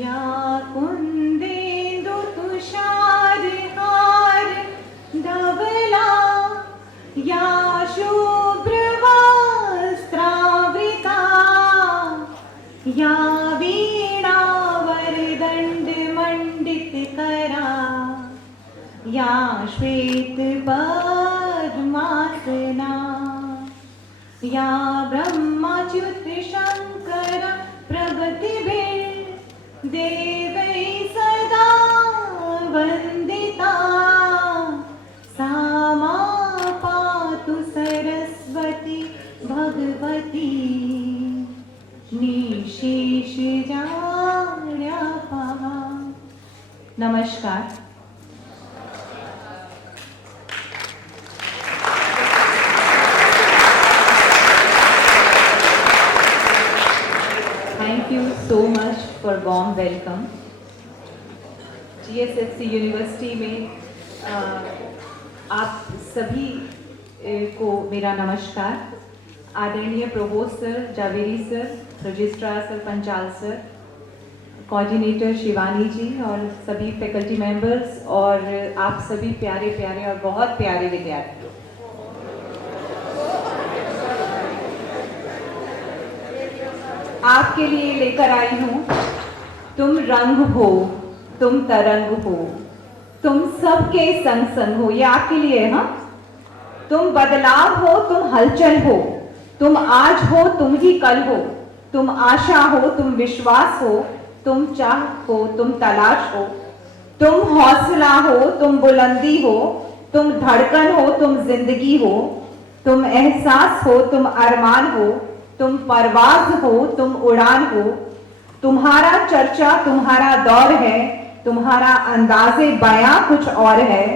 या कुंदेन्दु तुषारहार धवला या शुभ्रवस्त्रावृता या वीणावरदण्डमण्डितकरा या श्वेतपद्मासना या ब्रह्मच्युत शङ्कर प्रभृतिभिः देवैः सदा वन्दिता सा मा पातु सरस्वती भगवती निशेषजाड्यापहा। नमस्कार। Thank you so much for warm welcome. GSFC university में आप सभी को मेरा नमस्कार। आदरणीय provost sir, Javeri sir, registrar sir, Panchal sir, coordinator Shivani ji और सभी फैकल्टी मेंबर्स और आप सभी प्यारे प्यारे और बहुत प्यारे विद्यार्थी, आपके लिए लेकर आई हूँ तुम रंग हो, तुम तरंग हो, तुम सबके संग संग हो। ये आपके लिए है। हाँ, तुम बदलाव हो, तुम हलचल हो, तुम आज हो, तुम ही कल हो, तुम आशा हो, तुम विश्वास हो, तुम चाह हो, तुम तलाश हो, तुम हौसला हो, तुम बुलंदी हो, तुम धड़कन हो, तुम जिंदगी हो, तुम एहसास हो, तुम अरमान हो, तुम परवाज हो, तुम उड़ान हो। तुम्हारा चर्चा तुम्हारा दौर है, तुम्हारा अंदाज़े बयां कुछ और है,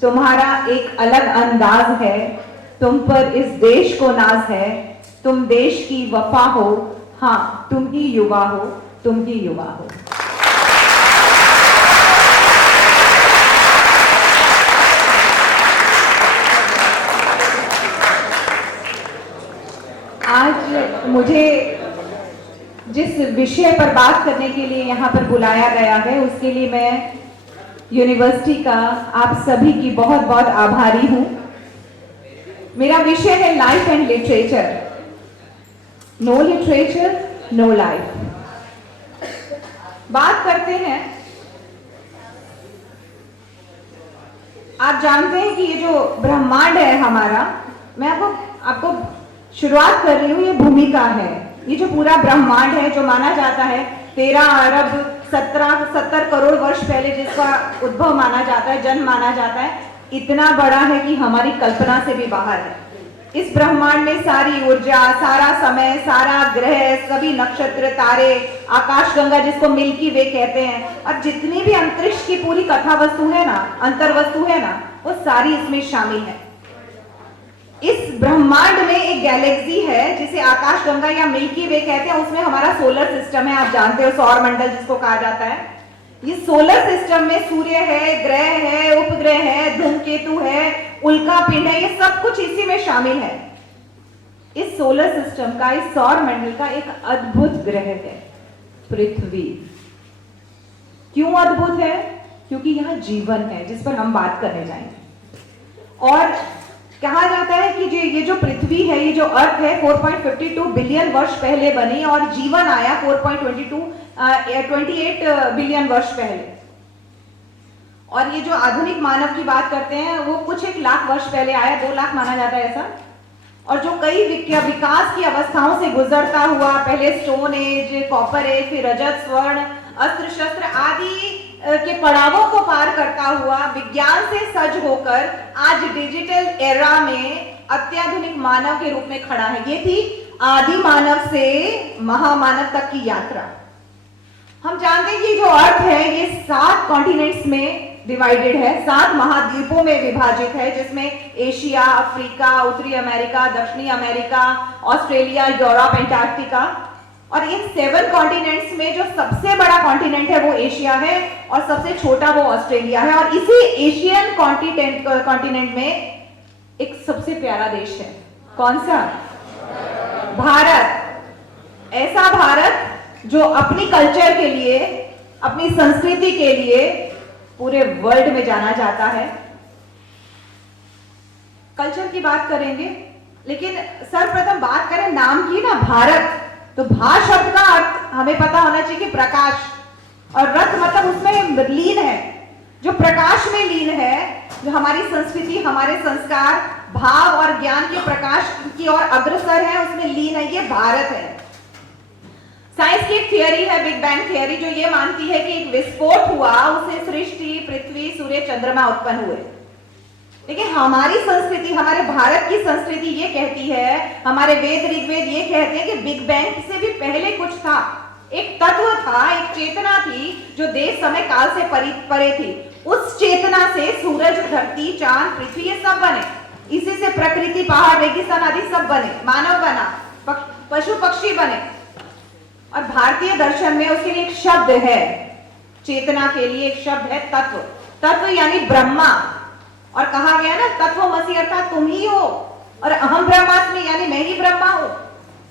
तुम्हारा एक अलग अंदाज है, तुम पर इस देश को नाज है, तुम देश की वफा हो, हाँ तुम ही युवा हो, तुम ही युवा हो। आज मुझे जिस विषय पर बात करने के लिए यहाँ पर बुलाया गया है उसके लिए मैं यूनिवर्सिटी का आप सभी की बहुत बहुत आभारी हूँ। मेरा विषय है life and literature. No literature no life. बात करते हैं, आप जानते हैं कि ये जो ब्रह्मांड है हमारा, मैं आपको शुरुआत कर रही हूँ, ये भूमिका है। ये जो पूरा ब्रह्मांड है जो माना जाता है 13 अरब 70 करोड़ वर्ष पहले जिसका उद्भव माना जाता है, जन्म माना जाता है, इतना बड़ा है कि हमारी कल्पना से भी बाहर है। इस ब्रह्मांड में सारी ऊर्जा, सारा समय, सारा ग्रह, सभी नक्षत्र, तारे, आकाशगंगा जिसको मिल्की वे कहते हैं, और जितनी भी अंतरिक्ष की पूरी कथा वस्तु है ना, अंतर्वस्तु है ना, वो सारी इसमें शामिल है। इस ब्रह्मांड में एक गैलेक्सी है जिसे आकाशगंगा या मिल्की वे कहते हैं, उसमें हमारा सोलर सिस्टम है। आप जानते हो सौर मंडल जिसको कहा जाता है। ये सोलर सिस्टम में सूर्य है, ग्रह है, उपग्रह है, धूमकेतु है, उल्का पिंड है, ये सब कुछ इसी में शामिल है। इस सोलर सिस्टम का, इस सौर मंडल का एक अद्भुत ग्रह है पृथ्वी। क्यों अद्भुत है? क्योंकि यहाँ जीवन है जिस पर हम बात करने जाएंगे। और कहा जाता है कि ये जो पृथ्वी है, ये जो अर्थ है 4.52 बिलियन वर्ष पहले बनी और जीवन आया 4.28 बिलियन वर्ष पहले। और ये जो आधुनिक मानव की बात करते हैं वो कुछ 1 लाख वर्ष पहले आया, 2 लाख माना जाता है ऐसा। और जो कई विकास की अवस्थाओं से गुजरता हुआ, पहले स्टोन एज, कॉपर एज, फिर रजत, स्वर्ण, अस्त्र शस्त्र आदि के पड़ावों को पार करता हुआ विज्ञान से सज होकर आज डिजिटल एरा में अत्याधुनिक मानव के रूप में खड़ा है। ये थी आदि मानव से महामानव तक की यात्रा। हम जानते हैं कि जो अर्थ है ये 7 कॉन्टिनेंट्स में डिवाइडेड है, 7 महाद्वीपों में विभाजित है, जिसमें एशिया, अफ्रीका, उत्तरी अमेरिका, दक्षिणी अमेरिका, ऑस्ट्रेलिया, यूरोप, एंटार्क्टिका। और इन 7 कॉन्टिनेंट्स में जो सबसे बड़ा कॉन्टिनेंट है वो एशिया है और सबसे छोटा वो ऑस्ट्रेलिया है। और इसी एशियन कॉन्टिनेंट में एक सबसे प्यारा देश है। कौन सा? भारत। ऐसा भारत जो अपनी कल्चर के लिए अपनी संस्कृति के लिए पूरे वर्ल्ड में जाना जाता है। कल्चर की बात करेंगे, लेकिन सर्वप्रथम बात करें नाम की ना, भारत, तो भा शब्द का अर्थ हमें पता होना चाहिए कि प्रकाश, और रथ मतलब उसमें लीन है, जो प्रकाश में लीन है, जो हमारी संस्कृति, हमारे संस्कार, भाव और ज्ञान के प्रकाश की ओर अग्रसर है, उसमें लीन है, ये भारत है। साइंस की एक थियरी है, बिग बैंग थियरी, जो ये मानती है कि एक विस्फोट हुआ, उससे सृष्टि, पृथ्वी, सूर्य, चंद्रमा उत्पन्न हुए। लेकिन हमारी संस्कृति, हमारे भारत की संस्कृति ये कहती है, हमारे वेद ऋग्वेद ये कहते हैं कि बिग बैंग से भी पहले कुछ था, एक तत्व था, एक चेतना थी जो देश समय काल से परे थी। उस चेतना से सूरज, धरती, चांद, पृथ्वी ये सब बने, इसी से प्रकृति, पहाड़, रेगिस्तान आदि सब बने, मानव बना, पशु पक्षी बने। और भारतीय दर्शन में उसके लिए एक शब्द है, चेतना के लिए एक शब्द है तत्व। तत्व यानी ब्रह्मा, और कहा गया ना तत्वमसि अर्थात तुम ही हो, और अहम ब्रह्मास्मि यानी मैं ही ब्रह्मा हूं।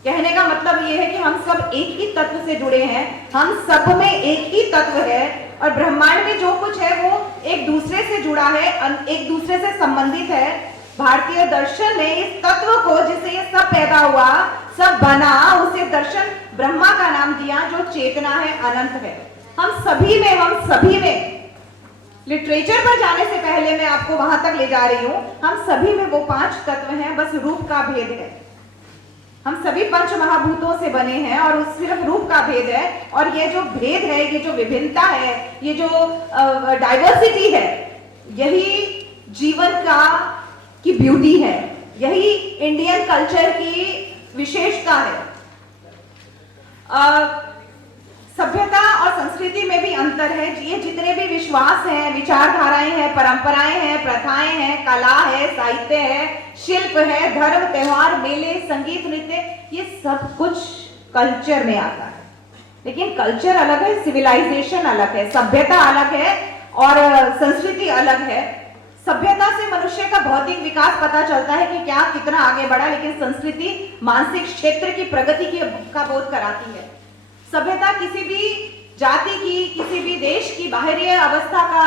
कहने का मतलब यह है कि हम सब एक ही तत्व से जुड़े हैं, हम सब में एक ही तत्व है, और ब्रह्मांड में जो कुछ है वो एक दूसरे से जुड़ा है, एक दूसरे से संबंधित है। भारतीय दर्शन ने इस तत्व को, जिससे ये सब पैदा हुआ, सब बना, उसे दर्शन ब्रह्मा का नाम दिया, जो चेतना है, अनंत है। हम सभी में लिटरेचर पर जाने से पहले मैं आपको वहां तक ले जा रही हूं, हम सभी में वो 5 तत्व हैं, बस रूप का भेद है। हम सभी पंच महाभूतों से बने हैं और सिर्फ रूप का भेद है। और ये जो भेद है, ये जो विभिन्नता है, ये जो डाइवर्सिटी है, यही जीवन की ब्यूटी है, यही इंडियन कल्चर की विशेषता है। सभ्यता और संस्कृति में भी अंतर है। ये जितने भी विश्वास हैं, विचारधाराएं हैं, परंपराएं हैं, प्रथाएं हैं, कला है, साहित्य है, शिल्प है, धर्म, त्योहार, मेले, संगीत, नृत्य, ये सब कुछ कल्चर में आता है। लेकिन कल्चर अलग है, सिविलाइजेशन अलग है, सभ्यता अलग है और संस्कृति अलग है। सभ्यता से मनुष्य का भौतिक विकास पता चलता है कि क्या कितना आगे बढ़ा, लेकिन संस्कृति मानसिक क्षेत्र की प्रगति का बोध कराती है। सभ्यता किसी भी जाति की, किसी भी देश की बाहरी अवस्था का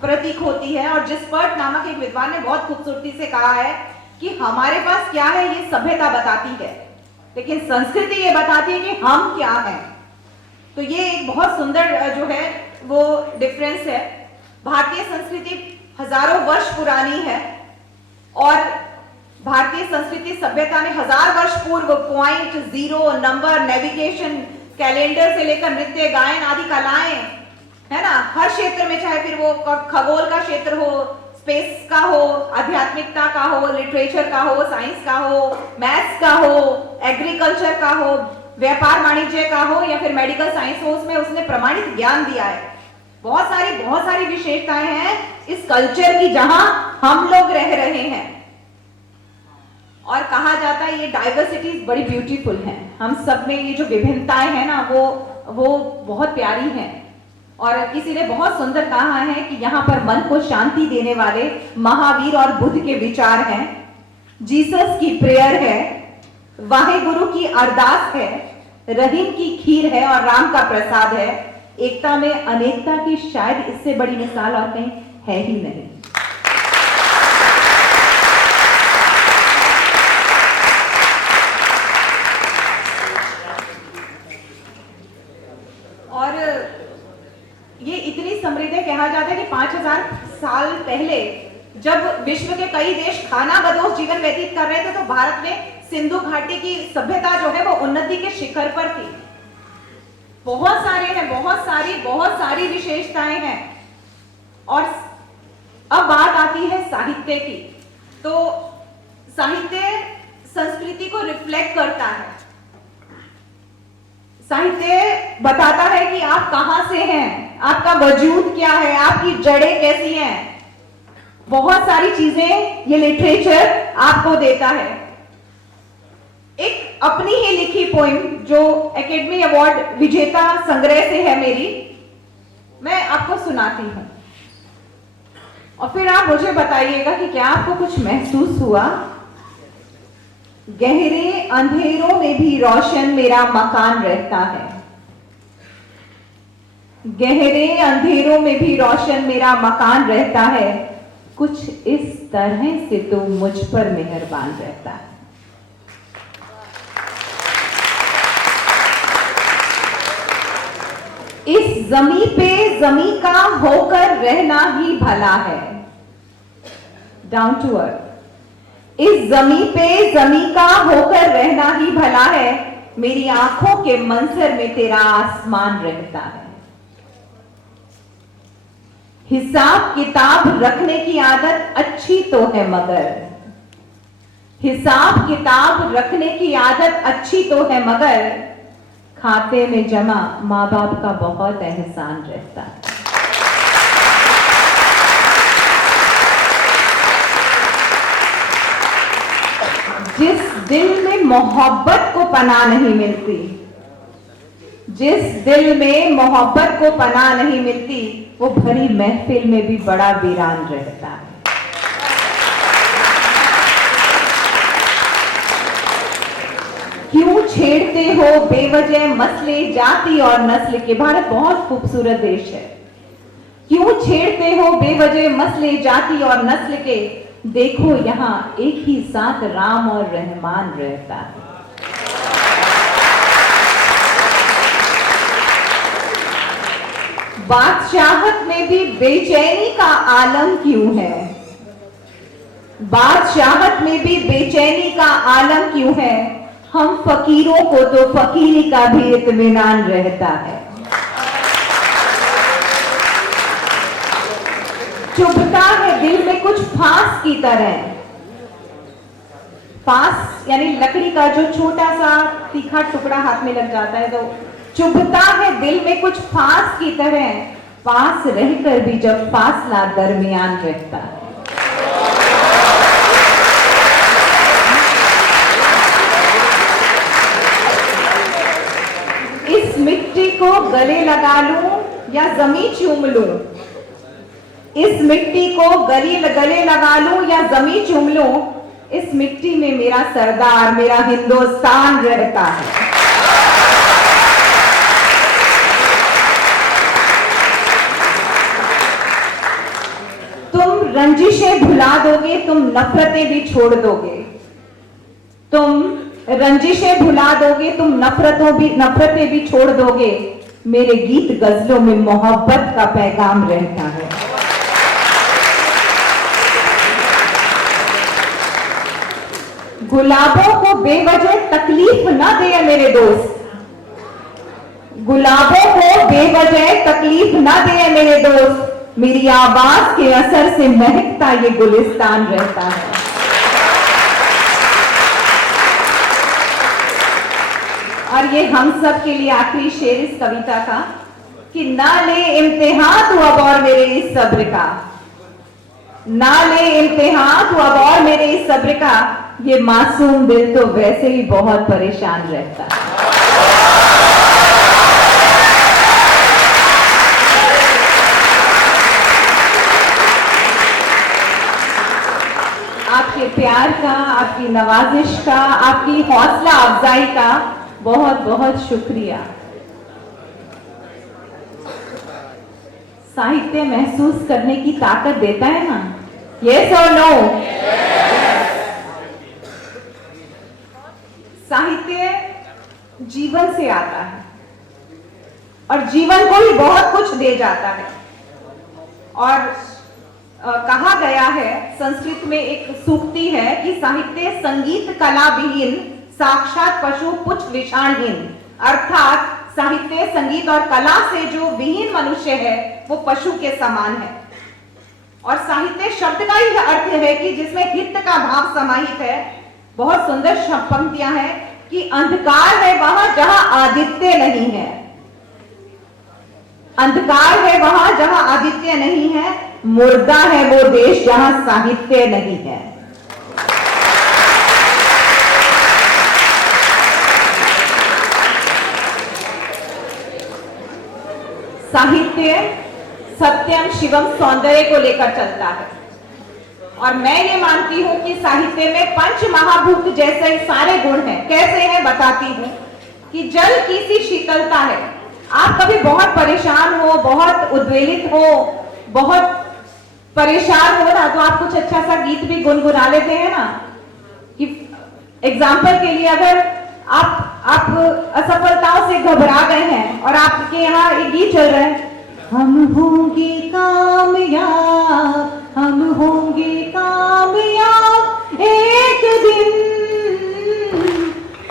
प्रतीक होती है। और जिस्पर्ट नामक एक विद्वान ने बहुत खूबसूरती से कहा है कि हमारे पास क्या है ये सभ्यता बताती है, लेकिन संस्कृति ये बताती है कि हम क्या हैं। तो ये एक बहुत सुंदर जो है वो डिफरेंस है। भारतीय संस्कृति हजारों वर्ष पुरानी है और भारतीय संस्कृति सभ्यता ने 1000 वर्ष पूर्व point, zero, number, navigation, calendar से लेकर नृत्य, गायन आदि कलाएं, है ना, हर क्षेत्र में, चाहे फिर वो खगोल का क्षेत्र हो, स्पेस का हो, आध्यात्मिकता का हो, लिटरेचर का हो, साइंस का हो, मैथ्स का हो, एग्रीकल्चर का हो, व्यापार वाणिज्य का हो या फिर मेडिकल साइंस हो, उसमें उसने प्रमाणित ज्ञान दिया है। बहुत सारी विशेषताएं हैं इस कल्चर की जहां हम लोग रह रहे हैं। और कहा जाता है ये डाइवर्सिटी बड़ी ब्यूटीफुल है। हम सब में ये जो विभिन्नताएं हैं ना वो बहुत प्यारी हैं। और किसी ने बहुत सुंदर कहा है कि यहाँ पर मन को शांति देने वाले महावीर और बुद्ध के विचार हैं, जीसस की प्रेयर है, वाहे गुरु की अरदास है, रहीम की खीर है और राम का प्रसाद है। एकता में अनेकता की शायद इससे बड़ी मिसाल और कहीं है ही नहीं। और ये इतनी समृद्ध है, कहा जाता है कि 5000 साल पहले जब विश्व के कई देश खाना बदोश जीवन व्यतीत कर रहे थे, तो भारत में सिंधु घाटी की सभ्यता जो है वो उन्नति के शिखर पर थी। बहुत सारी विशेषताएं हैं। और अब बात आती है साहित्य की। तो साहित्य संस्कृति को रिफ्लेक्ट करता है। साहित्य बताता है कि आप कहां से हैं, आपका वजूद क्या है, आपकी जड़ें कैसी हैं। बहुत सारी चीजें ये लिटरेचर आपको देता है। एक अपनी ही लिखी पोइम जो एकेडमी अवार्ड विजेता संग्रह से है मेरी, मैं आपको सुनाती हूं और फिर आप मुझे बताइएगा कि क्या आपको कुछ महसूस हुआ। गहरे अंधेरों में भी रोशन मेरा मकान रहता है, गहरे अंधेरों में भी रोशन मेरा मकान रहता है, कुछ इस तरह से तू मुझ पर मेहरबान रहता है। इस जमी पे जमी का होकर रहना ही भला है। Down to earth. इस जमी पे जमी का होकर रहना ही भला है, मेरी आंखों के मंजर में तेरा आसमान रहता है। हिसाब किताब रखने की आदत अच्छी तो है, मगर हिसाब किताब रखने की आदत अच्छी तो है, मगर खाते में जमा मां बाप का बहुत एहसान रहता है। जिस दिल में मोहब्बत को पनाह नहीं मिलती, जिस दिल में मोहब्बत को पनाह नहीं मिलती, वो भरी महफिल में भी बड़ा वीरान रहता है। क्यों छेड़ते हो बेवजह मसले जाति और नस्ल के। भारत बहुत खूबसूरत देश है। क्यों छेड़ते हो बेवजह मसले जाति और नस्ल के, देखो यहां एक ही साथ राम और रहमान रहता है। बादशाहत में भी बेचैनी का आलम क्यों है, बादशाहत में भी बेचैनी का आलम क्यों है, हम फकीरों को तो फकीरी का भी इत्मीनान रहता है। चुभता है दिल में कुछ फांस की तरह, फांस यानी लकड़ी का जो छोटा सा तीखा टुकड़ा हाथ में लग जाता है, तो चुभता है दिल में कुछ फांस की तरह, पास रहकर भी जब फासला दरमियान रहता है। इस मिट्टी को गले लगा लूं या जमी चूम लूं, इस मिट्टी को गले लगा लूं या जमी चूम लूं, इस मिट्टी में मेरा सरदार मेरा हिंदुस्तान रहता है। तुम रंजिशें भुला दोगे, तुम नफरतें भी छोड़ दोगे, तुम रंजिशें भुला दोगे, तुम नफरतें भी छोड़ दोगे, मेरे गीत गजलों में मोहब्बत का पैगाम रहता है। गुलाबों को बेवजह तकलीफ न दे मेरे दोस्त, गुलाबों को बेवजह तकलीफ न दे मेरे दोस्त, मेरी आवाज के असर से महकता ये गुलिस्तान रहता है। और ये हम सब के लिए आखिरी शेर इस कविता का, कि ना ले इम्तिहान तू अब और मेरे इस सब्र का, ना ले इम्तिहान तू अब और मेरे इस सब्र का, ये मासूम दिल तो वैसे ही बहुत परेशान रहता है। आपके प्यार का, आपकी नवाजिश का, आपकी हौसला अफजाई का बहुत बहुत शुक्रिया। साहित्य महसूस करने की ताकत देता है ना, यस और नो? साहित्य जीवन से आता है और जीवन को ही बहुत कुछ दे जाता है। और कहा गया है, संस्कृत में एक सूक्ति है कि साहित्य संगीत कला विहीन साक्षात पशु पुच्छ विषाणहीन, अर्थात साहित्य संगीत और कला से जो विहीन मनुष्य है वो पशु के समान है। और साहित्य शब्द का ही अर्थ है कि जिसमें हित का भाव समाहित है। बहुत सुंदर पंक्तियां हैं कि अंधकार है वहां जहां आदित्य नहीं है, अंधकार है वहां जहां आदित्य नहीं है, मुर्दा है वो देश जहां साहित्य नहीं है। साहित्य सत्यम शिवम सौंदर्य को लेकर चलता है। और मैं ये मानती हूं कि साहित्य में पंच महाभूत जैसे सारे गुण हैं। कैसे हैं बताती हूं कि जल की सी शीतलता है, आप कभी बहुत परेशान हो, बहुत उद्वेलित हो, बहुत परेशान हो ना, तो आप कुछ अच्छा सा गीत भी गुनगुना लेते हैं ना। कि एग्जाम्पल के लिए अगर आप असफलताओं से घबरा गए हैं और आपके यहाँ एक गीत चल रहा है, हम होंगे कामयाब, हम होंगे कामयाब एक दिन,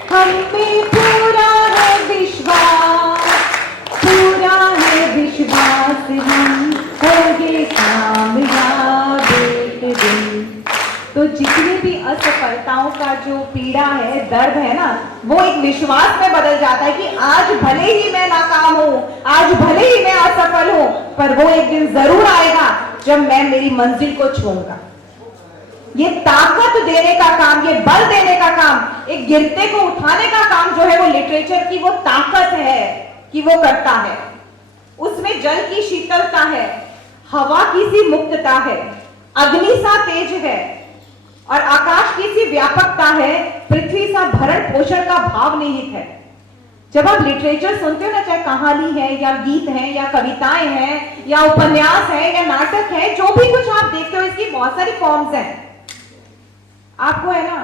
हमें पूरा है विश्वास, पूरा है विश्वास, हम होंगे कामयाब एक दिन। तो जितनी भी असफलताओं का जो पीड़ा है, दर्द है ना, वो एक विश्वास में बदल जाता है कि आज भले ही मैं नाकाम हूं, आज भले ही मैं असफल हूं, पर वो एक दिन जरूर आएगा जब मैं मेरी मंजिल को छूऊंगा। ये ताकत देने का काम, ये बल देने का काम, एक गिरते को उठाने का काम जो है, वो लिटरेचर की वो ताकत है कि वो करता है। उसमें जल की शीतलता है, हवा की सी मुक्तता है, अग्नि सा तेज है और आकाश की सी व्यापकता है, पृथ्वी सा भरण पोषण का भाव निहित है। जब आप लिटरेचर सुनते हो ना, चाहे कहानी है या गीत है या कविताएं हैं या उपन्यास है या नाटक है, जो भी कुछ आप देखते हो, इसकी बहुत सारी फॉर्म्स हैं। आपको है ना,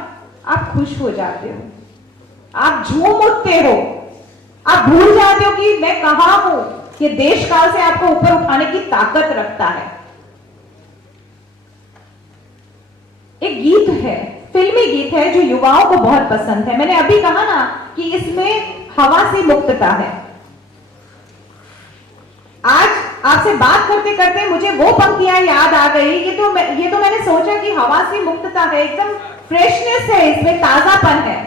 आप खुश हो जाते हो, आप झूम उठते हो, आप भूल जाते हो कि मैं कहां हूं। ये देश काल से आपको ऊपर उठाने की ताकत रखता है। एक गीत है, फिल्मी गीत है, जो युवाओं को बहुत पसंद है। मैंने अभी कहा ना कि इसमें हवा से मुक्तता है। आज आपसे बात करते करते मुझे वो पंक्तियां याद आ गई। ये तो मैंने सोचा कि हवा से मुक्तता है, एकदम फ्रेशनेस है, इसमें ताजापन है।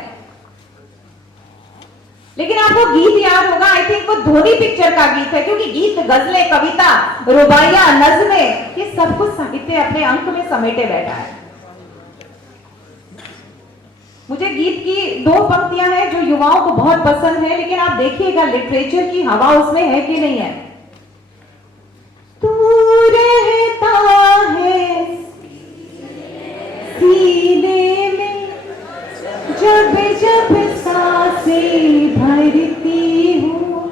लेकिन आपको गीत याद होगा, आई थिंक वो धोनी पिक्चर का गीत है, क्योंकि गीत, गजलें, कविता, रुबाइयां, नज़्में, ये सब कुछ साहित्य अपने अंक में समेटे बैठा है। मुझे गीत की दो पंक्तियां हैं जो युवाओं को बहुत पसंद है, लेकिन आप देखिएगा लिटरेचर की हवा उसमें है कि नहीं है। तू रहता है सीने में, जब जब सांसें भरती हूँ,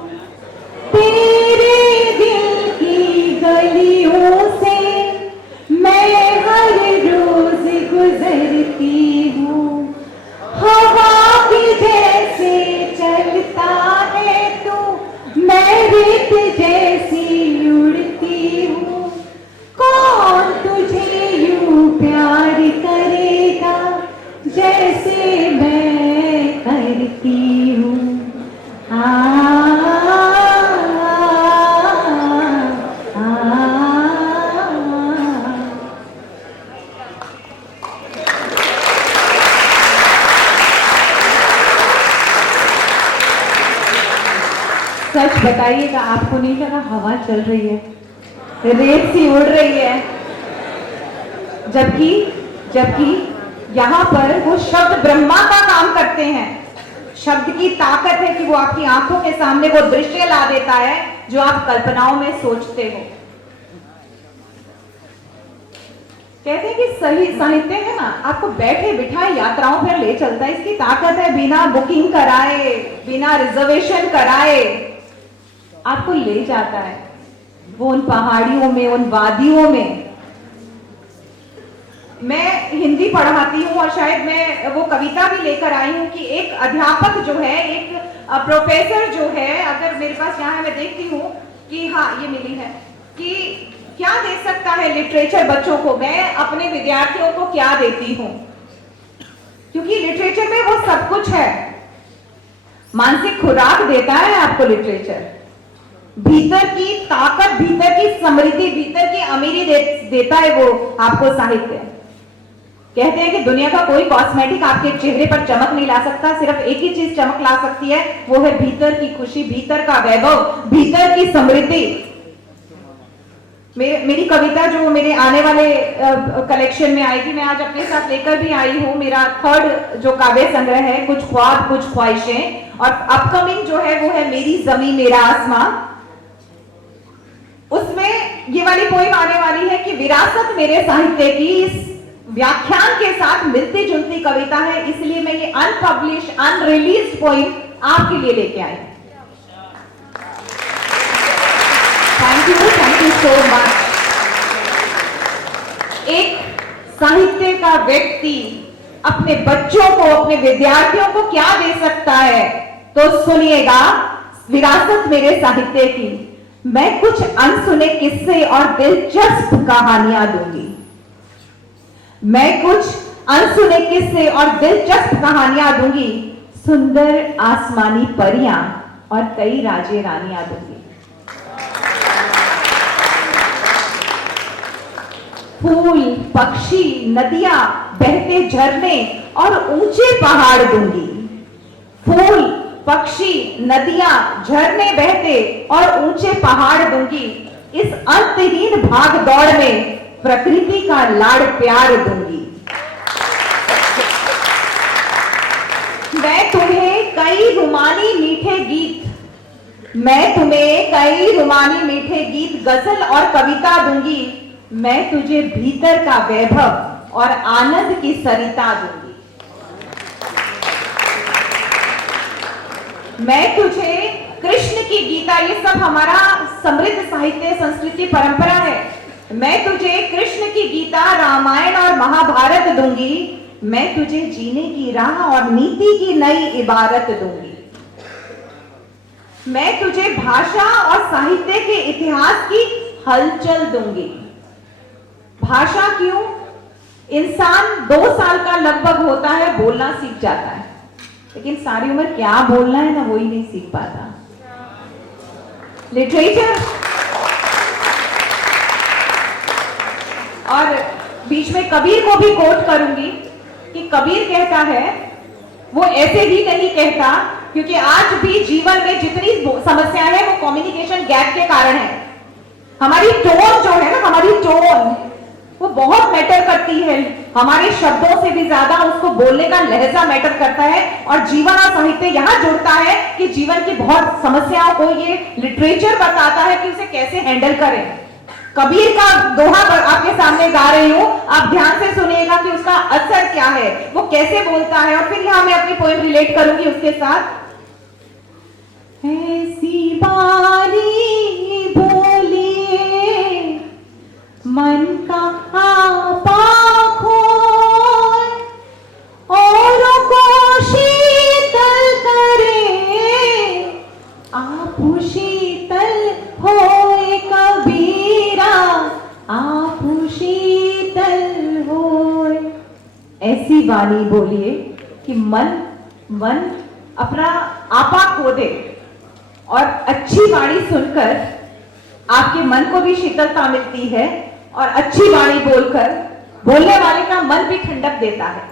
तेरे दिल की गलियों से मैं हर रोज गुजरती हूँ। हवा की जैसे चलता है तू, मैं रेत जैसी उड़ती हूँ। कौन तुझे यूं प्यार करेगा जैसे मैं करती हूँ। सच बताइएगा, आपको नहीं लगा हवा चल रही है, रेत सी उड़ रही है? जबकि यहाँ पर वो शब्द ब्रह्मा का काम करते हैं। शब्द की ताकत है कि वो आपकी आंखों के सामने वो दृश्य ला देता है जो आप कल्पनाओं में सोचते हो। कहते हैं कि सही साहित्य है ना, आपको बैठे बिठाए यात्राओं पर ले चलता है। इसकी ताकत है बिना बुकिंग कराए, बिना रिजर्वेशन कराए आपको ले जाता है वो उन पहाड़ियों में, उन वादियों में। मैं हिंदी पढ़ाती हूँ और शायद मैं वो कविता भी लेकर आई हूँ कि एक अध्यापक जो है, एक प्रोफेसर जो है, अगर मेरे पास यहाँ है, मैं देखती हूँ कि हाँ ये मिली है, कि क्या दे सकता है लिटरेचर बच्चों को, मैं अपने विद्यार्थियों को क्या देती हूँ। क्योंकि लिटरेचर में वो सब कुछ है। मानसिक खुराक देता है आपको लिटरेचर, भीतर की ताकत, भीतर की समृद्धि, भीतर की अमीरी देता है वो आपको साहित्य। कहते हैं कि दुनिया का कोई कॉस्मेटिक आपके चेहरे पर चमक नहीं ला सकता, सिर्फ एक ही चीज चमक ला सकती है, वो है भीतर की खुशी, भीतर का वैभव, भीतर की समृद्धि। मेरी कविता जो मेरे आने वाले कलेक्शन में आएगी, मैं आज अपने साथ लेकर भी आई हूँ। मेरा 3rd जो काव्य संग्रह है, कुछ ख्वाब कुछ ख्वाहिशें, और अपकमिंग जो है वो है मेरी जमी मेरा आसमां। उसमें ये वाली पोइम आने वाली है कि विरासत मेरे साहित्य की इस व्याख्यान के साथ मिलती जुलती कविता है, इसलिए मैं ये अनपब्लिश, अनरिलीज्ड पोइम आपके लिए लेके आई। So much. एक साहित्य का व्यक्ति अपने बच्चों को, अपने विद्यार्थियों को क्या दे सकता है, तो सुनिएगा विरासत मेरे साहित्य की। मैं कुछ अनसुने किस्से और दिलचस्प कहानियां दूंगी। मैं कुछ अनसुने किस्से और दिलचस्प कहानियां दूंगी, सुंदर आसमानी परियां और कई राजे रानियां दूंगी। फूल, पक्षी, नदियां, बहते झरने और ऊंचे पहाड़ दूंगी। फूल, पक्षी, नदियां, झरने बहते और ऊंचे पहाड़ दूंगी। इस अंतहीन भाग दौड़ में प्रकृति का लाड़ प्यार दूंगी। मैं तुम्हें कई रुमानी मीठे गीत, मैं तुम्हें कई रुमानी मीठे गीत, गजल और कविता दूंगी। मैं तुझे भीतर का वैभव और आनंद की सरिता दूंगी। मैं तुझे कृष्ण की गीता, ये सब हमारा समृद्ध साहित्य संस्कृति परंपरा है। मैं तुझे कृष्ण की गीता, रामायण और महाभारत दूंगी। मैं तुझे जीने की राह और नीति की नई इबारत दूंगी। मैं तुझे भाषा और साहित्य के इतिहास की हलचल दूंगी। भाषा क्यों? इंसान 2 साल का लगभग होता है, बोलना सीख जाता है, लेकिन सारी उम्र क्या बोलना है ना, वही नहीं सीख पाता। लिटरेचर, और बीच में कबीर को भी कोट करूंगी कि कबीर कहता है, वो ऐसे ही नहीं कहता, क्योंकि आज भी जीवन में जितनी समस्याएं हैं वो कम्युनिकेशन गैप के कारण है। हमारी टोन जो है ना, हमारी टोन वो बहुत मैटर करती है। हमारे शब्दों से भी ज्यादा उसको बोलने का लहजा मैटर करता है। और जीवन और साहित्य यहां जुड़ता है कि जीवन की बहुत समस्याओं को ये लिटरेचर बताता है कि उसे कैसे हैंडल करें। कबीर का दोहा आपके सामने गा रही हूं, आप ध्यान से सुनिएगा कि उसका असर क्या है, वो कैसे बोलता है, और फिर यहां मैं अपनी पोएम रिलेट करूंगी उसके साथ। ऐसी बानी बोलिए मन का आपा खोए, औरों को शीतल करे, आप शीतल होए कबीरा, आप शीतल होए। ऐसी वाणी बोलिए कि मन अपना आपा खो दे, और अच्छी वाणी सुनकर आपके मन को भी शीतलता मिलती है, और अच्छी वाणी बोलकर बोलने वाले का मन भी ठंडक देता है।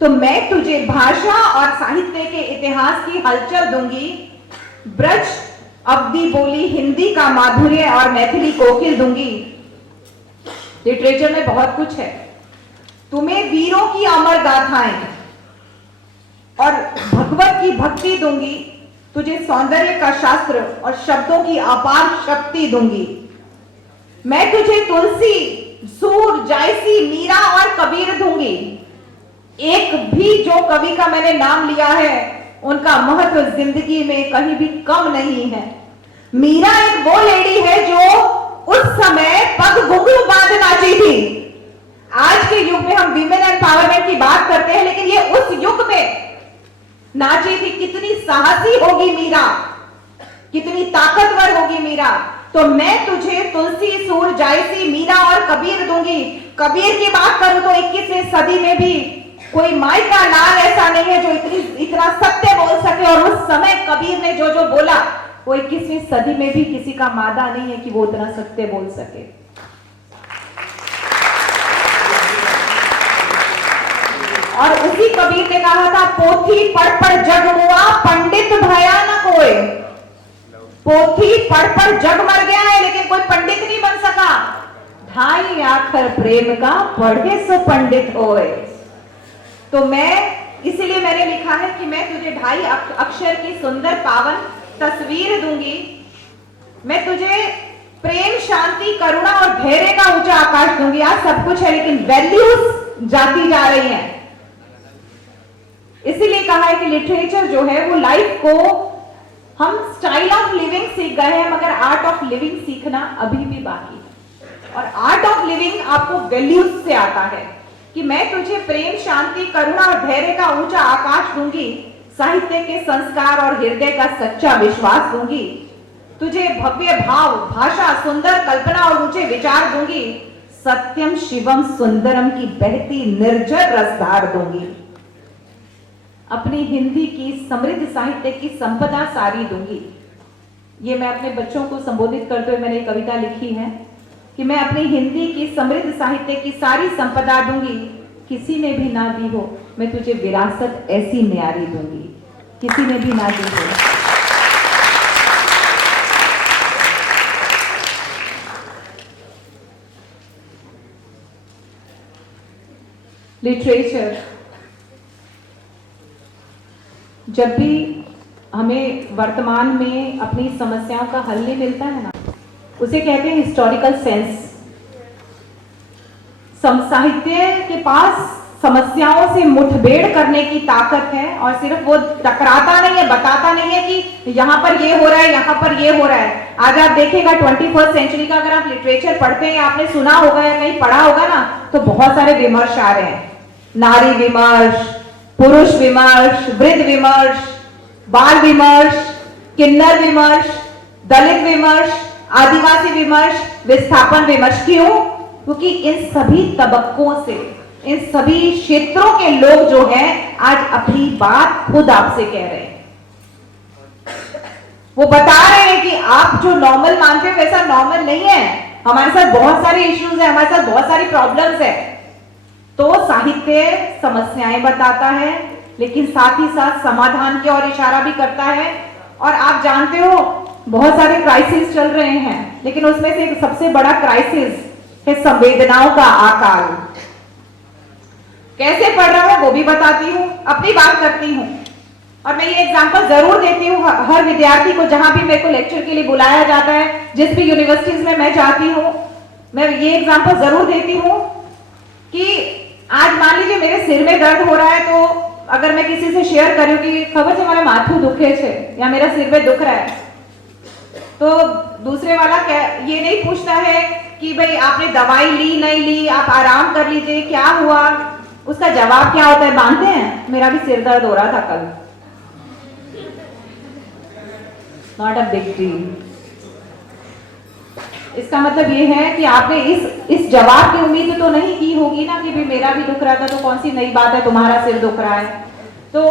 तो मैं तुझे भाषा और साहित्य के इतिहास की हलचल दूंगी। ब्रज अवधी बोली हिंदी का माधुर्य और मैथिली कोकिल दूंगी। लिटरेचर में बहुत कुछ है। तुम्हें वीरों की अमर गाथाएं और भगवत की भक्ति दूंगी। तुझे सौंदर्य का शास्त्र और शब्दों की अपार शक्ति दूंगी। मैं तुझे तुलसी, सूर, जायसी, मीरा और कबीर दूंगी। एक भी जो कवि का मैंने नाम लिया है उनका महत्व जिंदगी में कहीं भी कम नहीं है। मीरा एक वो लेडी है जो उस समय पग घुंघरू बांध नाची थी। आज के युग में हम वीमेन एम्पावरमेंट की बात करते हैं, लेकिन ये उस युग में नाची थी। कितनी साहसी होगी मीरा, कितनी ताकतवर होगी मीरा। तो मैं तुझे तुलसी, सूर, जायसी, मीरा और कबीर दूंगी। कबीर की बात करूं तो 21वीं सदी में भी कोई माई का लाल ऐसा नहीं है जो इतना सत्य बोल सके, और उस समय कबीर ने जो जो बोला वो 21वीं सदी में भी किसी का मादा नहीं है कि वो उतना सत्य बोल सके। और उसी कबीर ने कहा था, पोथी पढ़ पढ़ जग हुआ, पंडित भया न कोई। पोथी पढ़ पढ़ जग मर गया है, लेकिन कोई पंडित नहीं बन सका। ढाई आखर प्रेम का पढ़े सो पंडित होए। तो मैं इसीलिए मैंने लिखा है कि मैं तुझे 2.5 अक्षर की सुंदर पावन तस्वीर दूंगी। मैं तुझे प्रेम, शांति, करुणा और धैर्य का ऊंचा आकाश दूंगी। आज सब कुछ है, लेकिन वैल्यूज जाती जा रही हैं। इसीलिए कहा है कि लिटरेचर जो है वो लाइफ को, हम स्टाइल ऑफ लिविंग सीख गए हैं, मगर आर्ट ऑफ लिविंग सीखना अभी भी बाकी है। और आर्ट ऑफ लिविंग आपको वैल्यूज से आता है कि मैं तुझे प्रेम, शांति, करुणा और धैर्य का ऊंचा आकाश दूंगी, साहित्य के संस्कार और हृदय का सच्चा विश्वास दूंगी, तुझे भव्य भाव, भाषा, सुंदर कल्पना और ऊंचे विचार दूंगी, सत्यम शिवम सुंदरम की बहती निर्जर रसधार दूंगी, अपनी हिंदी की समृद्ध साहित्य की संपदा सारी दूंगी। ये मैं अपने बच्चों को संबोधित करते हुए मैंने कविता लिखी है कि मैं अपनी हिंदी की समृद्ध साहित्य की सारी संपदा दूंगी, किसी ने भी ना दी हो, मैं तुझे विरासत ऐसी न्यारी दूंगी, किसी ने भी ना दी हो। लिटरेचर, जब भी हमें वर्तमान में अपनी समस्याओं का हल नहीं मिलता है ना, उसे कहते हैं हिस्टोरिकल सेंस। साहित्य के पास समस्याओं से मुठभेड़ करने की ताकत है और सिर्फ वो टकराता नहीं है, बताता नहीं है कि यहां पर ये हो रहा है, यहां पर ये हो रहा है। आज आप देखिएगा 21st सेंचुरी का अगर आप लिटरेचर पढ़ते हैं, आपने सुना होगा या कहीं पढ़ा होगा ना, तो बहुत सारे विमर्श आ रहे हैं। नारी विमर्श, पुरुष विमर्श, वृद्ध विमर्श, बाल विमर्श, किन्नर विमर्श, दलित विमर्श, आदिवासी विमर्श, विस्थापन विमर्श। क्यों? क्योंकि इन सभी तबक्कों से, इन सभी क्षेत्रों के लोग जो हैं आज अपनी बात खुद आपसे कह रहे हैं। वो बता रहे हैं कि आप जो नॉर्मल मानते हो वैसा नॉर्मल नहीं है, हमारे साथ बहुत सारे इश्यूज है, हमारे साथ बहुत सारी प्रॉब्लम्स है। तो साहित्य समस्याएं बताता है, लेकिन साथ ही साथ समाधान की ओर इशारा भी करता है। और आप जानते हो बहुत सारे क्राइसिस चल रहे हैं, लेकिन उसमें से एक सबसे बड़ा क्राइसिस है संवेदनाओं का आकाल। कैसे पढ़ रहा हूं वो भी बताती हूं, अपनी बात करती हूं। और मैं ये एग्जांपल जरूर देती हूँ हर विद्यार्थी को, जहां भी मेरे को लेक्चर के लिए बुलाया जाता है, जिस भी यूनिवर्सिटीज में मैं जाती हूँ, मैं ये एग्जांपल जरूर देती हूँ कि आज मान लीजिए मेरे सिर में दर्द हो रहा है, तो अगर मैं किसी से शेयर करूं कि खबर से मारे माथू दुखे छे या मेरा सिर में दुख रहा है, तो दूसरे वाला ये नहीं पूछता है कि भाई आपने दवाई ली नहीं ली, आप आराम कर लीजिए, क्या हुआ। उसका जवाब क्या होता है मानते हैं? मेरा भी सिर दर्द हो रहा था कल। Not a big deal. इसका मतलब ये है कि आपने इस जवाब की उम्मीद तो नहीं की होगी ना कि भाई मेरा भी दुख रहा था तो कौन सी नई बात है, तुम्हारा सिर दुख रहा है। तो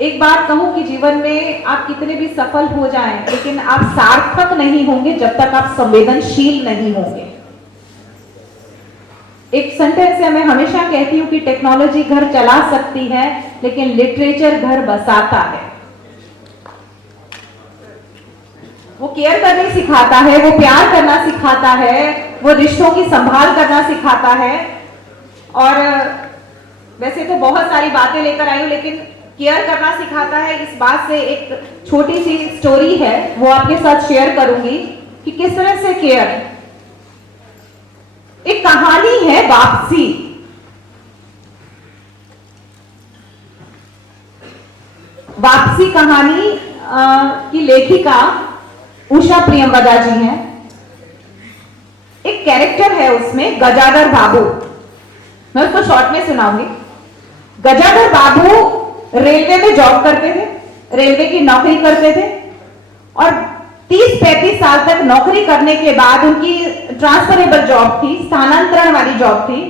एक बात कहूं कि जीवन में आप कितने भी सफल हो जाएं, लेकिन आप सार्थक नहीं होंगे जब तक आप संवेदनशील नहीं होंगे। एक सेंटेंस है, मैं हमेशा कहती हूं कि टेक्नोलॉजी घर चला सकती है, लेकिन लिटरेचर घर बसाता है। वो केयर करने सिखाता है, वो प्यार करना सिखाता है, वो रिश्तों की संभाल करना सिखाता है। और वैसे तो बहुत सारी बातें लेकर आई हूं, लेकिन केयर करना सिखाता है। इस बात से एक छोटी सी स्टोरी है, वो आपके साथ शेयर करूंगी कि किस तरह से केयर। एक कहानी है वापसी। वापसी कहानी की लेखिका उषा प्रियंवदा जी हैं। एक कैरेक्टर है उसमें गजाधर बाबू, मैं उसको शॉर्ट में सुनाऊंगी। गजाधर बाबू रेलवे में जॉब करते थे, रेलवे की नौकरी करते थे और 30-35 साल तक नौकरी करने के बाद उनकी ट्रांसफरेबल जॉब थी, स्थानांतरण वाली जॉब थी।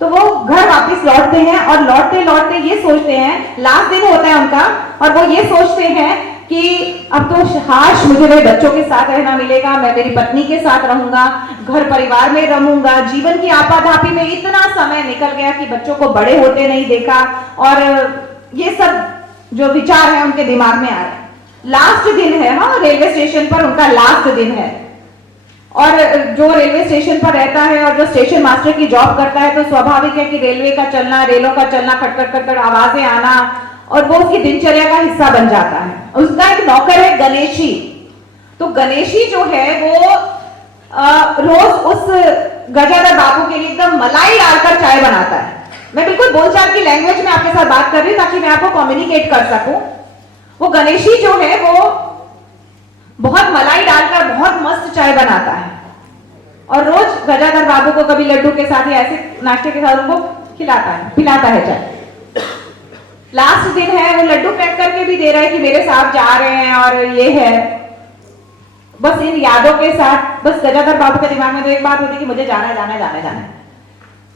तो वो घर वापस लौटते हैं और लौटते लौटते ये सोचते हैं, लास्ट दिन होता है उनका, और वो ये सोचते हैं कि अब तो हाश मुझे मेरे बच्चों के साथ रहना मिलेगा, मैं मेरी पत्नी के साथ रहूंगा, घर परिवार में रहूंगा। जीवन की आपाधापी में इतना समय निकल गया कि बच्चों को बड़े होते नहीं देखा, और ये सब जो विचार है उनके दिमाग में आ रहे हैं। लास्ट दिन है, हाँ, रेलवे स्टेशन पर उनका लास्ट दिन है, और जो रेलवे स्टेशन पर रहता है और जो स्टेशन मास्टर की जॉब करता है, तो स्वाभाविक है कि रेलवे का चलना, रेलों का चलना, खटखट खटखट आवाजें आना, और वो उसकी दिनचर्या का हिस्सा बन जाता है। उसका एक नौकर है गणेशी। तो गणेशी जो है वो रोज उस गजाधर बाबू के लिए एकदम मलाई डालकर चाय बनाता है। मैं बिल्कुल बोलचाल की लैंग्वेज में आपके साथ बात कर रही हूँ ताकि मैं आपको कम्युनिकेट कर सकूं। वो गणेशी जो है वो बहुत मलाई डालकर बहुत मस्त चाय बनाता है, और रोज गजाधर बाबू को कभी लड्डू के साथ या ऐसे नाश्ते के साथ उनको पिलाता है चाय। लास्ट दिन है, वो लड्डू पैक करके भी दे रहा है कि मेरे साथ जा रहे हैं और ये है। बस इन यादों के साथ बस गजाधर बाबू के दिमाग में तो एक बात होती है कि मुझे जाना है, जाना है, जाना है, जाना है।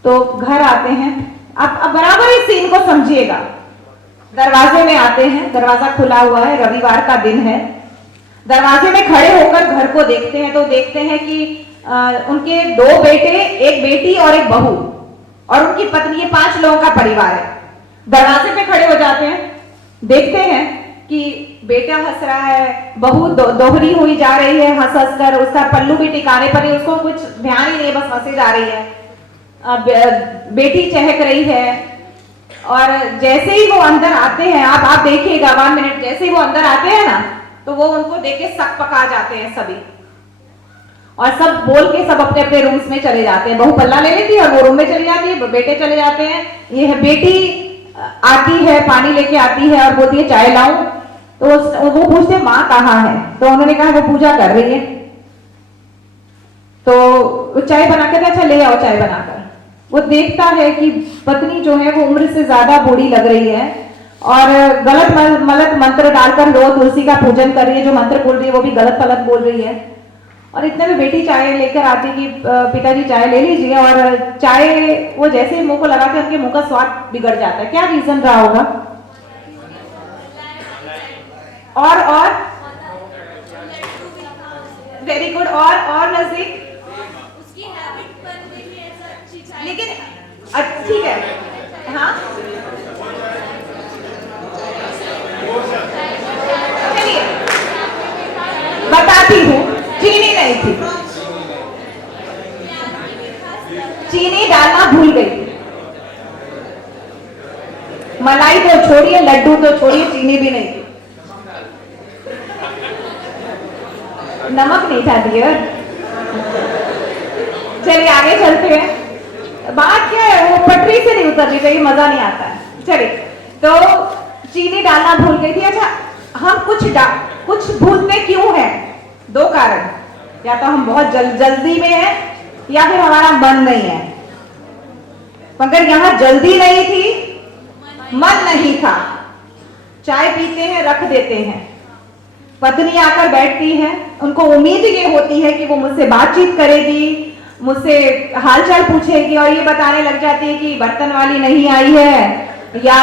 तो घर आते हैं, आप बराबर इस सीन को समझिएगा। दरवाजे में आते हैं, दरवाजा खुला हुआ है, रविवार का दिन है। दरवाजे में खड़े होकर घर को देखते हैं तो देखते हैं कि उनके 2 बेटे, एक बेटी और एक बहू और उनकी पत्नी, ये 5 लोगों का परिवार है। दरवाजे पे खड़े हो जाते हैं, देखते हैं कि बेटा हंस रहा है, बहू दोहरी हुई जा रही है हंस हंस कर, उसका पल्लू भी टिकाने पर है, उसको कुछ ध्यान ही नहीं, बस हंसे जा रही है। बेटी चहक रही है। और जैसे ही वो अंदर आते हैं, आप देखिएगा 1 मिनट, जैसे ही वो अंदर आते हैं ना तो वो उनको देख के सक पका जाते हैं सभी, और सब बोल के सब अपने अपने रूम्स में चले जाते हैं। बहू पल्ला ले लेती है और वो रूम में चली जाती है, बेटे चले जाते हैं। ये है बेटी आती है, पानी लेके आती है और बोलती है चाय लाऊं, तो वो पूछते माँ कहाँ है, तो उन्होंने कहा वो पूजा कर रही है। तो चाय बना के, अच्छा ले आओ चाय बनाकर। वो देखता है कि पत्नी जो है वो उम्र से ज्यादा बूढ़ी लग रही है और गलत मंत्र डालकर लो तुलसी का पूजन कर रही है, जो मंत्र बोल रही है वो भी गलत फलत बोल रही है। और इतने में बेटी चाय लेकर आती कि पिताजी चाय ले लीजिए, और चाय वो जैसे ही मुंह को लगाते उनके मुंह का स्वाद बिगड़ जाता है। क्या रीजन रहा होगा? और वेरी गुड, और नजदीक, लेकिन ठीक है, हाँ चलिए बताती हूँ। चीनी नहीं थी, चीनी डालना भूल गई थी। मलाई तो छोड़िए, लड्डू तो छोड़िए, चीनी भी नहीं थी। नमक नहीं था डियर। चलिए आगे चलते हैं। बात क्या है, वो पटरी से नहीं उतर रही थी, मजा नहीं आता है। चलिए, तो चीनी डालना भूल गई थी। अच्छा, हम कुछ भूलते क्यों हैं? 2 कारण, या तो हम बहुत जल्दी में हैं या फिर हमारा मन नहीं है। मगर यहां जल्दी नहीं थी, मन नहीं था। चाय पीते हैं, रख देते हैं। पत्नी आकर बैठती है, उनको उम्मीद ये होती है कि वो मुझसे बातचीत करेगी, मुझसे हालचाल पूछेगी, और ये बताने लग जाती है कि बर्तन वाली नहीं आई है, या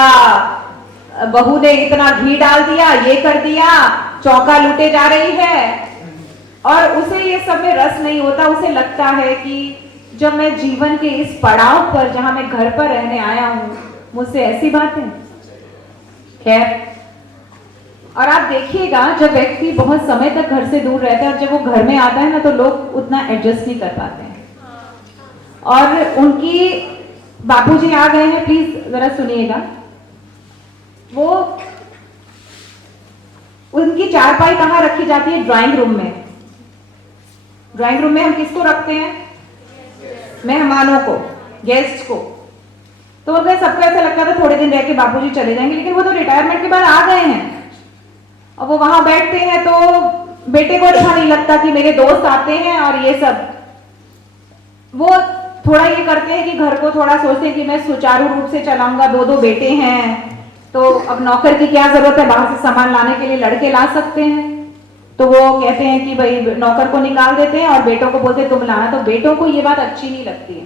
बहू ने इतना घी डाल दिया, ये कर दिया, चौका लूटे जा रही है। और उसे ये सब में रस नहीं होता। उसे लगता है कि जब मैं जीवन के इस पड़ाव पर, जहां मैं घर पर रहने आया हूं, मुझसे ऐसी बातें। खैर, और आप देखिएगा जब व्यक्ति बहुत समय तक घर से दूर रहता है और जब वो घर में आता है ना, तो लोग उतना एडजस्ट नहीं कर पाते हैं। और उनकी बापूजी आ गए हैं, प्लीज जरा सुनिएगा। वो उनकी चारपाई कहाँ रखी जाती है? ड्राइंग रूम में। ड्राइंग रूम में हम किसको रखते हैं? मेहमानों को, गेस्ट को। तो उनको सबको ऐसा लगता था थोड़े दिन रह के बापूजी चले जाएंगे, लेकिन वो तो रिटायरमेंट के बाद आ गए हैं। और वो वहां बैठते हैं तो बेटे को अच्छा नहीं लगता कि मेरे दोस्त आते हैं और ये सब। वो थोड़ा ये करते हैं कि घर को थोड़ा सोचते हैं कि मैं सुचारू रूप से चलाऊंगा, 2 बेटे हैं, तो अब नौकर की क्या जरूरत है, बाहर से सामान लाने के लिए लड़के ला सकते हैं। तो वो कहते हैं कि भाई नौकर को निकाल देते हैं और बेटों को बोलते हैं तुम लाना। तो बेटों को ये बात अच्छी नहीं लगती है।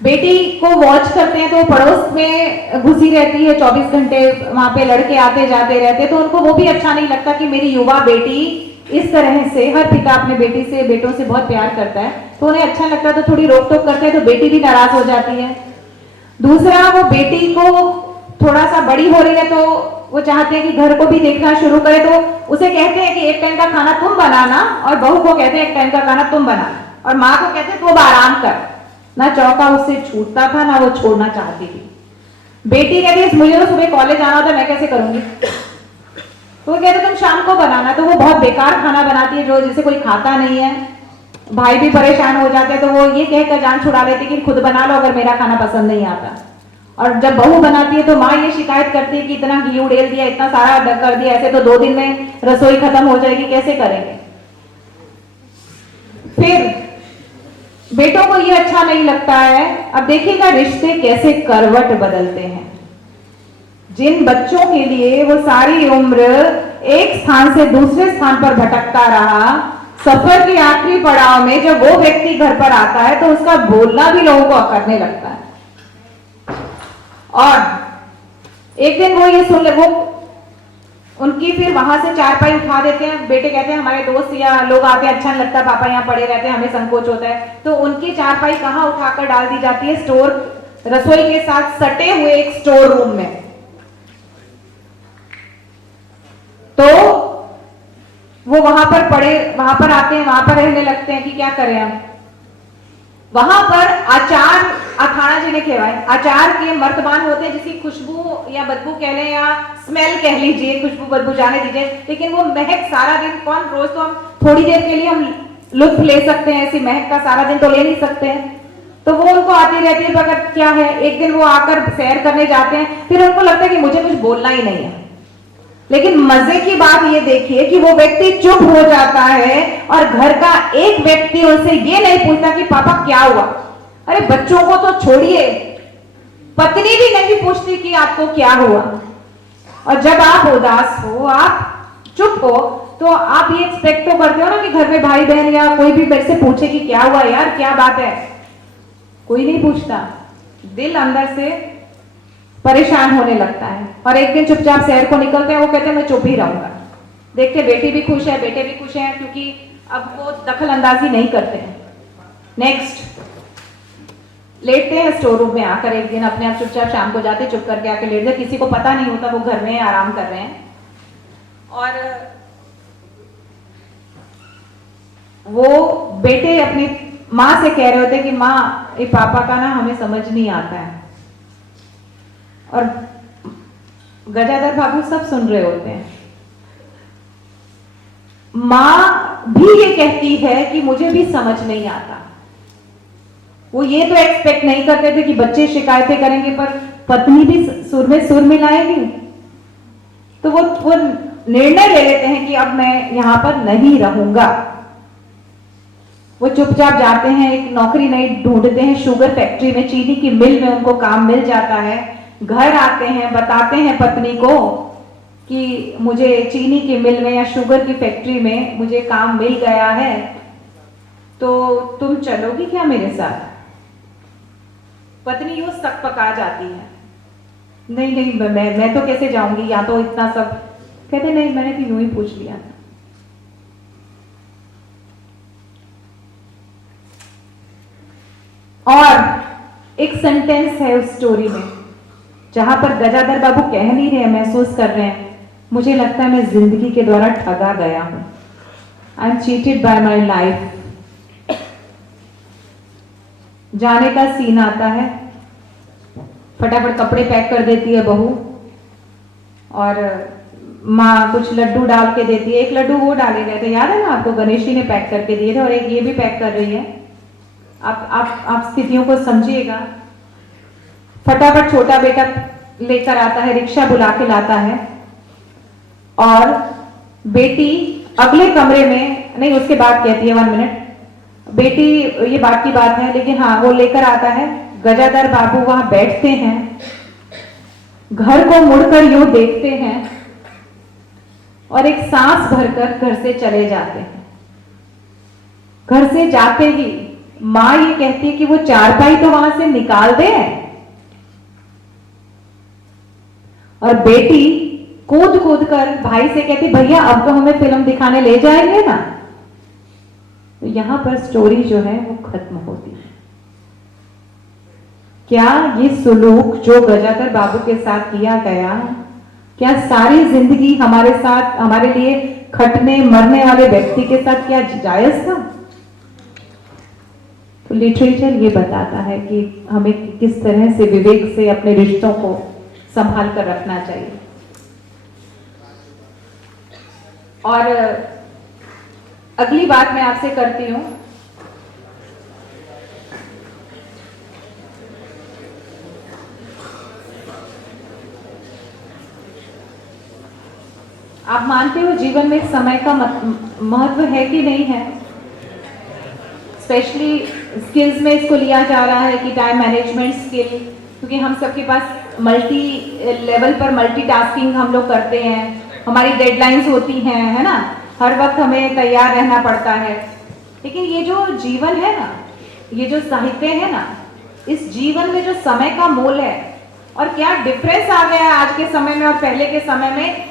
बेटी को वॉच करते हैं तो पड़ोस में घुसी रहती है 24 घंटे, वहां पे लड़के आते जाते रहते, तो उनको वो भी अच्छा नहीं लगता कि मेरी युवा बेटी इस तरह से। हर पिता अपने बेटों से बहुत प्यार करता है, तो उन्हें अच्छा लगता है, तो थोड़ी रोक टोक करते हैं, तो बेटी भी नाराज हो जाती है। दूसरा, वो बेटी को थोड़ा सा बड़ी हो रही है तो वो चाहते हैं कि घर को भी देखना शुरू करे, तो उसे कहते हैं कि एक टाइम का खाना तुम बनाना, और बहू को कहते हैं एक टाइम का खाना तुम बनाना, और माँ को कहते हैं तुम आराम कर। ना चौका उससे छूटता था, ना वो छोड़ना चाहती थी। बेटी कहती है मुझे तो सुबह कॉलेज आना होता है, मैं कैसे करूंगी? तो वो कहते तुम शाम को बनाना। तो वो बहुत बेकार खाना बनाती है जो जिसे कोई खाता नहीं है। भाई भी परेशान हो जाते हैं, तो वो ये कहकर जान छुड़ा लेती कि खुद बना लो अगर मेरा खाना पसंद नहीं आता। और जब बहू बनाती है तो माँ ये शिकायत करती है कि इतना घी उड़ेल दिया, इतना सारा कर दिया, ऐसे तो 2 दिन में रसोई खत्म हो जाएगी, कैसे करेंगे? फिर बेटों को ये अच्छा नहीं लगता है। अब देखिएगा रिश्ते कैसे करवट बदलते हैं। जिन बच्चों के लिए वो सारी उम्र एक स्थान से दूसरे स्थान पर भटकता रहा, सफर के आखिरी पड़ाव में जब वो व्यक्ति घर पर आता है तो उसका बोलना भी लोगों को अकड़ने लगता है। और एक दिन वो ये सुन ले, वो उनकी फिर वहां से चारपाई उठा देते हैं। बेटे कहते हैं हमारे दोस्त या लोग आते हैं, अच्छा नहीं लगता, पापा यहाँ पड़े रहते हैं, हमें संकोच होता है। तो उनकी चारपाई कहाँ उठाकर डाल दी जाती है? स्टोर, रसोई के साथ सटे हुए एक स्टोर रूम में। तो वो वहां पर पड़े, वहां पर आते हैं, वहां पर रहने लगते हैं कि क्या करें हम। वहां पर आचार अखाड़ा जी ने कहवाए, आचार के मर्तबान होते हैं जिसकी खुशबू या बदबू कह लें या स्मेल कह लीजिए, खुशबू बदबू जाने दीजिए, लेकिन वो महक सारा दिन, कौन रोज तो हम थोड़ी देर के लिए हम लुत्फ ले सकते हैं, ऐसी महक का सारा दिन तो ले नहीं सकते हैं। तो वो उनको आती रहती है, मगर क्या है, एक दिन वो आकर सैर करने जाते हैं, फिर उनको लगता है कि मुझे कुछ बोलना ही नहीं है। लेकिन मजे की बात ये देखिए कि वो व्यक्ति चुप हो जाता है और घर का एक व्यक्ति उनसे ये नहीं पूछता कि पापा क्या हुआ। अरे बच्चों को तो छोड़िए, पत्नी भी नहीं पूछती कि आपको क्या हुआ। और जब आप उदास हो, आप चुप हो, तो आप ये एक्सपेक्ट तो करते हो ना कि घर में भाई बहन या कोई भी मेरे से पूछे कि क्या हुआ यार, क्या बात है। कोई नहीं पूछता, दिल अंदर से परेशान होने लगता है। और एक दिन चुपचाप शहर को निकलते हैं, वो कहते हैं मैं चुप ही रहूंगा। देखते बेटी भी खुश है, बेटे भी खुश हैं, क्योंकि अब वो दखल अंदाजी नहीं करते हैं। नेक्स्ट, लेटते हैं स्टोर रूम में आकर, एक दिन अपने आप चुपचाप शाम को जाते, चुप करके आके लेट जाते, किसी को पता नहीं होता वो घर में आराम कर रहे हैं। और वो बेटे अपनी माँ से कह रहे होते हैं कि माँ, ये पापा का ना हमें समझ नहीं आता है। और गजाधर बाबू सब सुन रहे होते हैं। माँ भी ये कहती है कि मुझे भी समझ नहीं आता। वो ये तो एक्सपेक्ट नहीं करते थे कि बच्चे शिकायतें करेंगे पर पत्नी भी सुर में सुर मिलाएगी। तो वो निर्णय ले लेते हैं कि अब मैं यहां पर नहीं रहूंगा। वो चुपचाप जाते हैं, एक नौकरी नई ढूंढते हैं, शुगर फैक्ट्री में, चीनी की मिल में उनको काम मिल जाता है। घर आते हैं, बताते हैं पत्नी को कि मुझे चीनी की मिल में या शुगर की फैक्ट्री में मुझे काम मिल गया है, तो तुम चलोगी क्या मेरे साथ? पत्नी यूं सकपका जाती है, नहीं नहीं मैं तो कैसे जाऊंगी, या तो इतना सब। कहते नहीं, मैंने तो यूं ही पूछ लिया था। और एक सेंटेंस है उस स्टोरी में जहां पर गजाधर बाबू कह नहीं रहे, महसूस कर रहे हैं, मुझे लगता है मैं जिंदगी के द्वारा ठगा गया हूं, I am cheated bye my life. जाने का सीन आता है, फटाफट कपड़े पैक कर देती है बहू, और माँ कुछ लड्डू डाल के देती है। एक लड्डू वो डाले गए थे, याद है ना आपको, गणेश जी ने पैक करके दिए थे, और एक ये भी पैक कर रही है। आप स्थितियों को समझिएगा। फटाफट छोटा बेटा लेकर आता है, रिक्शा बुला के लाता है, और बेटी अगले कमरे में, नहीं उसके बाद कहती है 1 मिनट, बेटी ये बात की बात है, लेकिन हाँ वो लेकर आता है। गजाधर बाबू वहां बैठते हैं, घर को मुड़कर यूं देखते हैं और एक सांस भरकर घर से चले जाते हैं। घर से जाते ही माँ ये कहती है कि वो चारपाई तो वहां से निकाल दे, और बेटी कूद कूद कर भाई से कहती, भैया अब तो हमें फिल्म दिखाने ले जाएंगे ना। तो यहां पर स्टोरी जो है वो खत्म होती है। क्या ये सुलूक जो गजाधर बाबू के साथ किया गया, क्या सारी जिंदगी हमारे साथ, हमारे लिए खटने मरने वाले व्यक्ति के साथ क्या जायज था? तो लिटरेचर ये बताता है कि हमें किस तरह से विवेक से अपने रिश्तों को संभाल कर रखना चाहिए। और अगली बात मैं आपसे करती हूं, आप मानते हो जीवन में समय का महत्व है कि नहीं है? स्पेशली स्किल्स में इसको लिया जा रहा है कि टाइम मैनेजमेंट स्किल, क्योंकि हम सबके पास मल्टी लेवल पर मल्टीटास्किंग हम लोग करते हैं, हमारी डेडलाइंस होती हैं, है ना, हर वक्त हमें तैयार रहना पड़ता है। लेकिन ये जो जीवन है ना, ये जो साहित्य है ना, इस जीवन में जो समय का मोल है और क्या डिफरेंस आ गया है आज के समय में और पहले के समय में,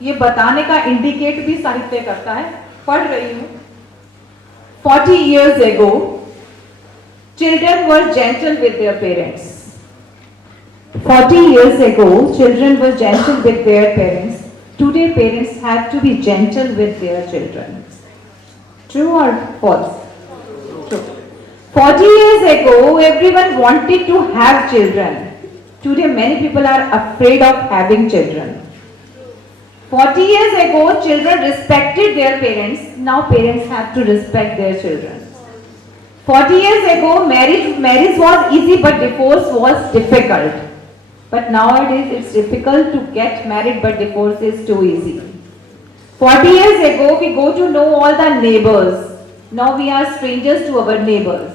ये बताने का इंडिकेट भी साहित्य करता है। पढ़ रही हूं, 40 years ago children were gentle with their parents. 40 years ago children were gentle with their parents. Today parents have to be gentle with their children. True or false? True. 40 years ago everyone wanted to have children. Today many people are afraid of having children. 40 years ago children respected their parents. Now parents have to respect their children. 40 years ago marriage was easy but divorce was difficult. But nowadays it's difficult to get married but divorce is too easy. 40 years ago we go to know all the neighbors. Now we are strangers to our neighbors.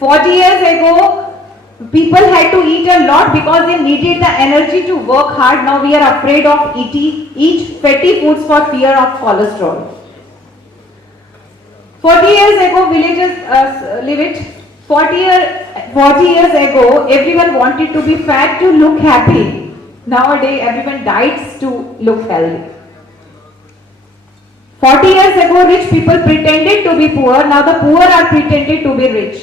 40 years ago people had to eat a lot because they needed the energy to work hard. Now we are afraid of eat fatty foods for fear of cholesterol. 40 years ago villagers live it. 40 years ago everyone wanted to be fat to look happy. Nowadays everyone diets to look healthy. 40 years ago rich people pretended to be poor. Now the poor are pretended to be rich.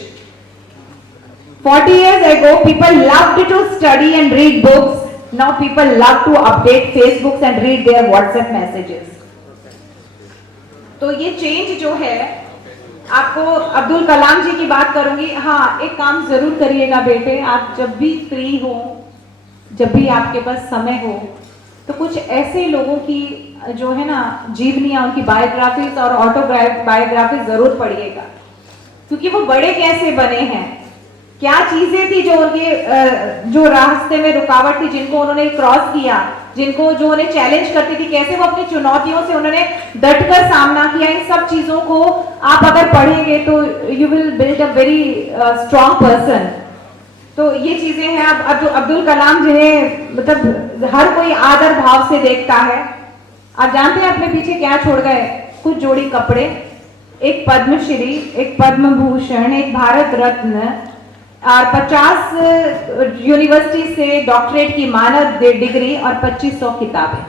40 years ago people loved to study and read books. Now people love to update Facebooks and read their WhatsApp messages. तो ये change जो है, आपको अब्दुल कलाम जी की बात करूंगी। हाँ, एक काम जरूर करिएगा बेटे, आप जब भी फ्री हो, जब भी आपके पास समय हो, तो कुछ ऐसे लोगों की जो है ना जीवनियां, उनकी बायोग्राफीज और ऑटोबायोग्राफीज जरूर पढ़िएगा, क्योंकि वो बड़े कैसे बने हैं, क्या चीजें थी जो उनके जो रास्ते में रुकावट थी, जिनको उन्होंने क्रॉस किया, जिनको जो उन्हें चैलेंज करती थी, कैसे वो अपनी चुनौतियों से उन्होंने डटकर सामना किया। इन सब चीजों को आप अगर पढ़ेंगे तो you will build a very strong person. तो ये चीजें हैं। अब अब्दुल कलाम जिन्हें मतलब हर कोई आदर भाव से देखता है। आप जानते हैं अपने पीछे क्या छोड़ गए? कुछ जोड़ी कपड़े, एक पद्मश्री, एक पद्म भूषण, एक भारत रत्न और 50 यूनिवर्सिटी से डॉक्टरेट की मानद डिग्री और 2500 किताबें।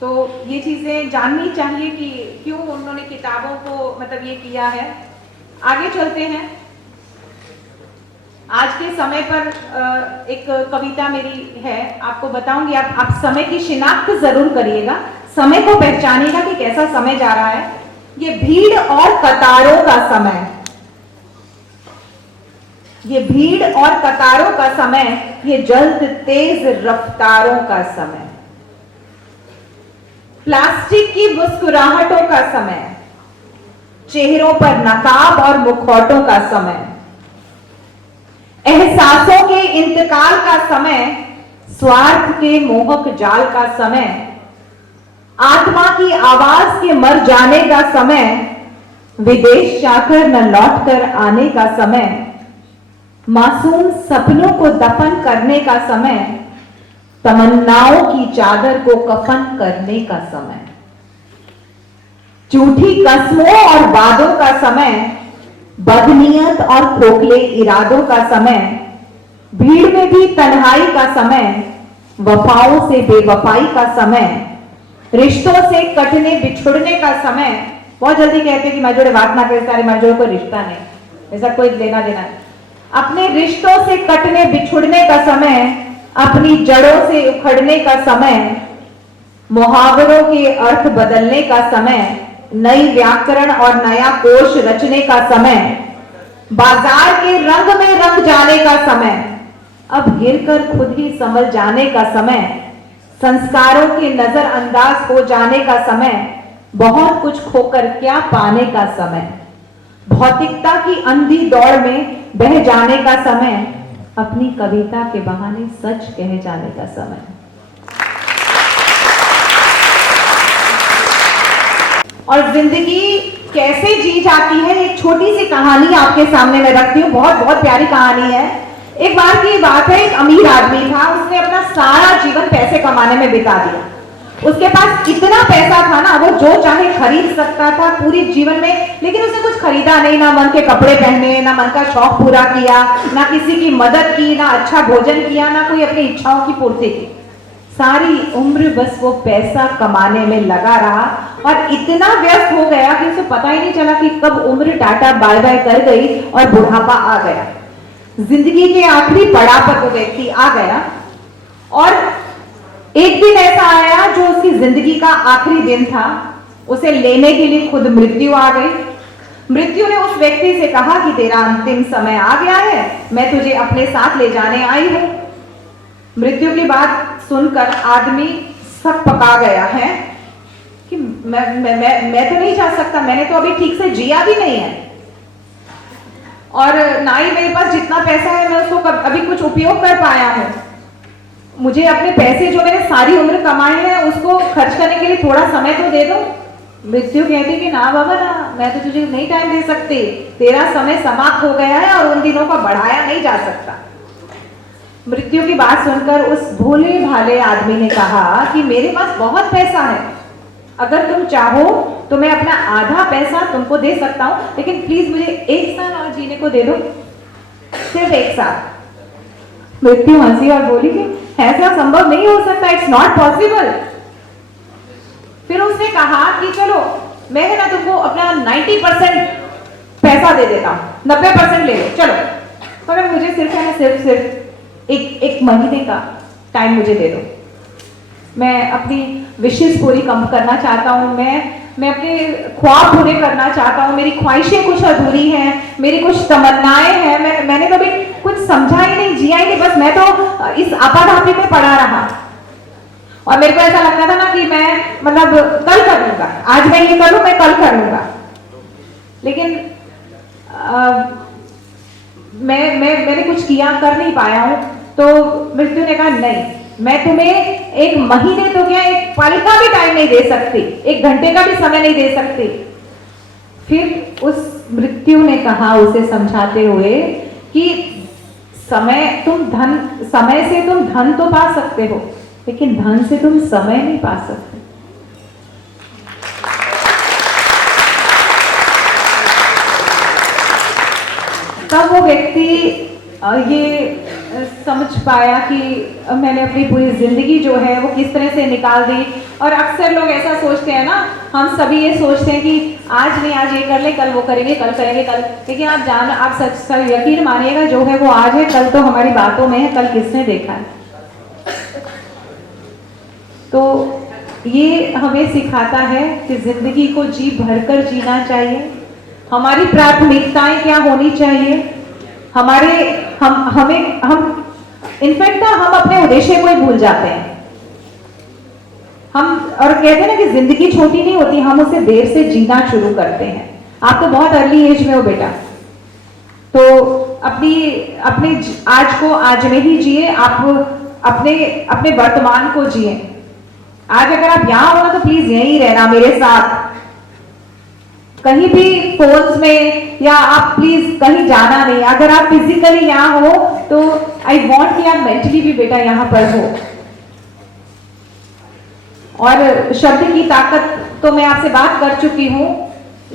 तो ये चीजें जाननी चाहिए कि क्यों उन्होंने किताबों को मतलब ये किया है। आगे चलते हैं। आज के समय पर एक कविता मेरी है, आपको बताऊंगी। आप समय की शिनाख्त जरूर करिएगा, समय को पहचानिएगा कि कैसा समय जा रहा है। ये भीड़ और कतारों का समय, ये भीड़ और कतारों का समय, ये जल्द तेज रफ्तारों का समय, प्लास्टिक की मुस्कुराहटों का समय, चेहरों पर नकाब और मुखौटों का समय, एहसासों के इंतकाल का समय, स्वार्थ के मोहक जाल का समय, आत्मा की आवाज के मर जाने का समय, विदेश जाकर न लौट कर आने का समय, मासूम सपनों को दफन करने का समय, तमन्नाओं की चादर को कफन करने का समय, झूठी कस्मों और वादों का समय, बदनीयत और खोखले इरादों का समय, भीड़ में भी तन्हाई का समय, वफाओं से बेवफाई का समय, रिश्तों से कटने बिछुड़ने का समय। बहुत जल्दी कहते हैं कि मैं जोड़े बात ना करे सारे, मैं जोड़े कोई रिश्ता नहीं, ऐसा कोई लेना देना नहीं। अपने रिश्तों से कटने बिछुड़ने का समय, अपनी जड़ों से उखड़ने का समय, मुहावरों के अर्थ बदलने का समय, नई व्याकरण और नया कोश रचने का समय, बाजार के रंग में रंग जाने का समय, अब गिरकर खुद ही संभल जाने का समय, संस्कारों के नजरअंदाज हो जाने का समय, बहुत कुछ खोकर क्या पाने का समय, भौतिकता की अंधी दौड़ में बह जाने का समय, अपनी कविता के बहाने सच कह जाने का समय। और जिंदगी कैसे जी जाती है, एक छोटी सी कहानी आपके सामने मैं रखती हूँ। बहुत बहुत प्यारी कहानी है। एक बार की बात है, एक अमीर आदमी था, उसने अपना सारा जीवन पैसे कमाने में बिता दिया। उसके पास इतना पैसा था ना, वो जो चाहे खरीद सकता था पूरी जीवन में, लेकिन उसने कुछ खरीदा नहीं, ना मन के कपड़े पहने, ना मन का शौक पूरा किया, ना किसी की मदद की, ना अच्छा भोजन किया, ना कोई अपनी इच्छाओं की पूर्ति की। सारी उम्र बस वो पैसा कमाने में लगा रहा और इतना व्यस्त हो गया कि उसे पता ही नहीं चला कि कब उम्र टाटा बाय बाय कर गई और बुढ़ापा आ गया। जिंदगी के आखिरी पड़ाव पर वो व्यक्ति आ गया और एक दिन ऐसा आया जो उसकी जिंदगी का आखिरी दिन था। उसे लेने के लिए खुद मृत्यु आ गई। मृत्यु ने उस व्यक्ति से कहा कि तेरा अंतिम समय आ गया है, मैं तुझे अपने साथ ले जाने आई हूं। मृत्यु की बात सुनकर आदमी सब पका गया है कि मैं तो नहीं जा सकता, मैंने तो अभी ठीक से जिया भी नहीं है और ना ही मेरे पास जितना पैसा है मैं उसको अभी कुछ उपयोग कर पाया हूं। मुझे अपने पैसे जो मैंने सारी उम्र कमाए हैं उसको खर्च करने के लिए थोड़ा समय तो दे दो। मृत्यु कहती कि ना बाबा ना, मैं तो तुझे नहीं टाइम दे सकती, तेरा समय समाप्त हो गया है और उन दिनों का बढ़ाया नहीं जा सकता। मृत्यु की बात सुनकर उस भोले भाले आदमी ने कहा कि मेरे पास बहुत पैसा है, अगर तुम चाहो तो मैं अपना आधा पैसा तुमको दे सकता हूं, लेकिन प्लीज मुझे 1 साल और जीने को दे दो, सिर्फ 1 साल। मृत्यु हंसी और बोली कि ऐसा संभव नहीं हो सकता, इट्स नॉट पॉसिबल। फिर उसने कहा कि चलो मैं है ना तुमको अपना 90% पैसा दे देता हूं, 90% ले लो चलो, मगर मुझे सिर्फ है ना सिर्फ एक महीने का टाइम मुझे दे दो। मैं अपनी विशेष पूरी कम करना चाहता हूँ, मैं अपने ख्वाब पूरे करना चाहता हूँ, मेरी ख्वाहिशें कुछ अधूरी हैं, मेरी कुछ तमन्नाएं हैं, मैंने कभी कुछ समझा ही नहीं, जिया ही नहीं, बस मैं तो इस आपाधापी में पड़ा रहा। और मेरे को ऐसा लगता था ना कि मैं मतलब कल कर लूंगा, आज मैं ये कर लूं, मैं कल कर लूंगा, लेकिन मैंने कुछ किया, कर नहीं पाया हूं। तो मृत्यु ने कहा नहीं, मैं तुम्हें 1 महीने तो क्या 1 पल का भी टाइम नहीं दे सकती, 1 घंटे का भी समय नहीं दे सकती। फिर उस मृत्यु ने कहा उसे समझाते हुए कि समय से तुम धन तो पा सकते हो, लेकिन धन से तुम समय नहीं पा सकते। तब वो व्यक्ति ये समझ पाया कि मैंने अपनी पूरी जिंदगी जो है वो किस तरह से निकाल दी। और अक्सर लोग ऐसा सोचते हैं ना, हम सभी ये सोचते हैं कि आज नहीं, आज ये कर ले, कल वो करेंगे, कल करेंगे, कल, लेकिन आप सच यकीन मानिएगा जो है वो आज है, कल तो हमारी बातों में है, कल किसने देखा है। तो ये हमें सिखाता है कि जिंदगी को जी भरकर जीना चाहिए, हमारी प्राथमिकताएं क्या होनी चाहिए, हम इनफैक्ट हम अपने उद्देश्य को ही भूल जाते हैं। हम और कहते हैं ना कि जिंदगी छोटी नहीं होती, हम उसे देर से जीना शुरू करते हैं। आप तो बहुत अर्ली एज में हो बेटा, तो अपने आज को आज में ही जिए, आप अपने वर्तमान को जिए। आज अगर आप यहां हो ना तो प्लीज यहीं रहना मेरे साथ, कहीं भी फोन्स में या आप प्लीज कहीं जाना नहीं। अगर आप फिजिकली यहाँ हो तो आई वॉन्ट कि आप मेंटली भी बेटा यहाँ पर हो। और शब्द की ताकत तो मैं आपसे बात कर चुकी हूँ।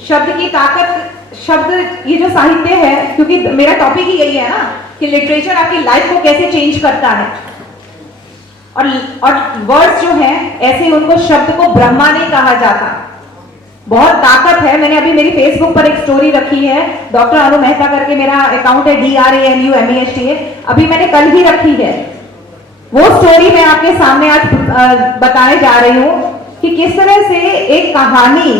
शब्द की ताकत, शब्द ये जो साहित्य है, क्योंकि मेरा टॉपिक ही यही है ना कि लिटरेचर आपकी लाइफ को कैसे चेंज करता है। और वर्ड्स जो हैं ऐसे उनको शब्द को ब्रह्मा नहीं कहा जाता, बहुत ताकत है। मैंने अभी मेरी फेसबुक पर एक स्टोरी रखी है, डॉक्टर अनु मेहता करके मेरा अकाउंट है, DRANUMEHTA, अभी मैंने कल ही रखी है। वो स्टोरी मैं आपके सामने आज बताने जा रही हूँ कि किस तरह से एक कहानी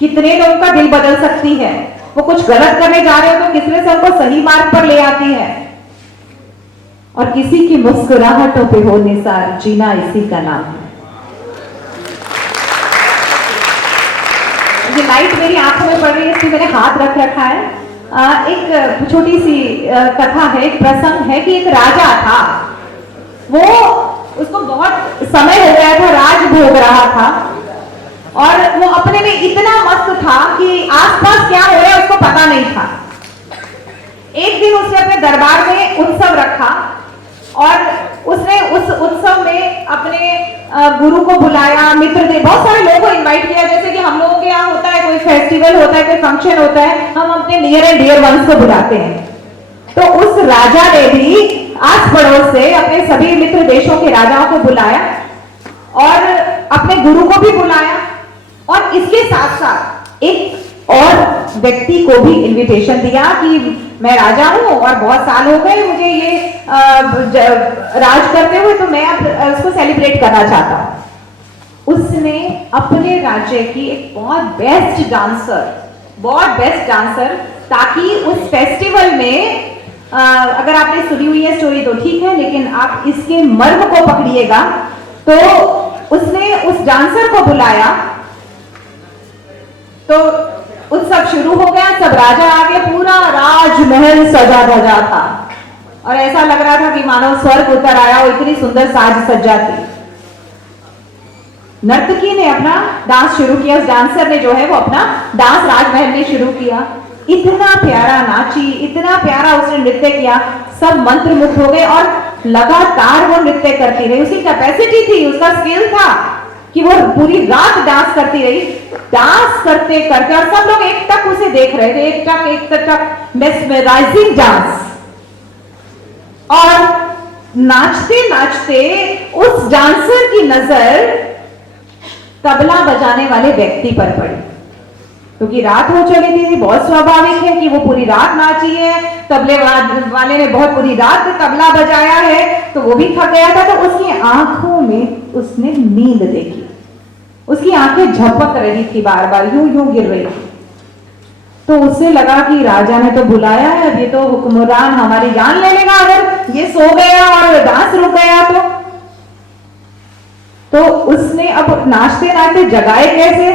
कितने लोगों का दिल बदल सकती है। वो कुछ गलत करने जा रहे हो तो किस तरह से उनको सही मार्ग पर ले आती है। और किसी की मुस्कुराहटों पे हो निसार, जीना इसी का नाम है। ये लाइट मेरी आंखों में पड़ रही है, इसलिए मैंने हाथ रख रखा है। एक छोटी सी कथा है, एक प्रसंग है कि एक राजा था, वो उसको बहुत समय हो गया था, राज भोग रहा था। और वो अपने में इतना मस्त था कि आसपास क्या हो रहा है उसको पता नहीं था। एक दिन उसने अपने दरबार में उत्सव रखा और उसने उस उत्सव में अपने गुरु को बुलाया, मित्र थे, बहुत सारे लोगों को इनवाइट किया। जैसे कि हम लोगों के यहाँ होता है, कोई फेस्टिवल होता है, कोई फंक्शन होता है, हम अपने नियर एंड डियर वंस को बुलाते हैं। तो उस राजा ने भी आस पड़ोस से अपने सभी मित्र देशों के राजाओं को बुलाया और अपने गुरु को भी बुलाया, और इसके साथ साथ एक और व्यक्ति को भी इनविटेशन दिया कि मैं राजा हूं और बहुत साल हो गए मुझे ये राज करते हुए, तो मैं अब इसको सेलिब्रेट करना चाहता हूं। उसने अपने राज्य की एक बहुत बेस्ट डांसर, ताकि उस फेस्टिवल में अगर आपने सुनी हुई है स्टोरी तो ठीक है, लेकिन आप इसके मर्म को पकड़िएगा। तो उसने उस डांसर को बुलाया, तो उत्सव शुरू हो गया, सब राजा आ गए, पूरा राजमहल सजा धजा था और ऐसा लग रहा था कि मानो स्वर्ग उतर आया और इतनी सुंदर साज सज्जा थी। नर्तकी ने अपना डांस शुरू किया, उस डांसर ने जो है वो अपना डांस राजमहल में शुरू किया। इतना प्यारा नाची, इतना प्यारा उसने नृत्य किया, सब मंत्रमुग्ध हो गए और लगातार वो नृत्य करती रही। उसकी कैपेसिटी थी, उसका स्किल था कि वो पूरी रात डांस करती रही। डांस करते करते और सब लोग एक टक उसे देख रहे थे, एक टक मेस्मराइजिंग डांस। और नाचते नाचते उस डांसर की नजर तबला बजाने वाले व्यक्ति पर पड़ी, क्योंकि रात हो चली थी। बहुत स्वाभाविक है कि वो पूरी रात नाची है, तबले वाले ने बहुत पूरी रात तबला बजाया है, तो वो भी थक गया था। तो उसकी आंखों में उसने नींद देखी, उसकी आंखें झपक रही थी, बार बार यूं यूं गिर रही थी। तो उसे लगा कि राजा ने तो बुलाया है, अब ये तो हुक्मरान हमारी जान ले लेगा अगर ये सो गया और डांस रुक गया तो उसने अब नाचते नाचते जगाए कैसे?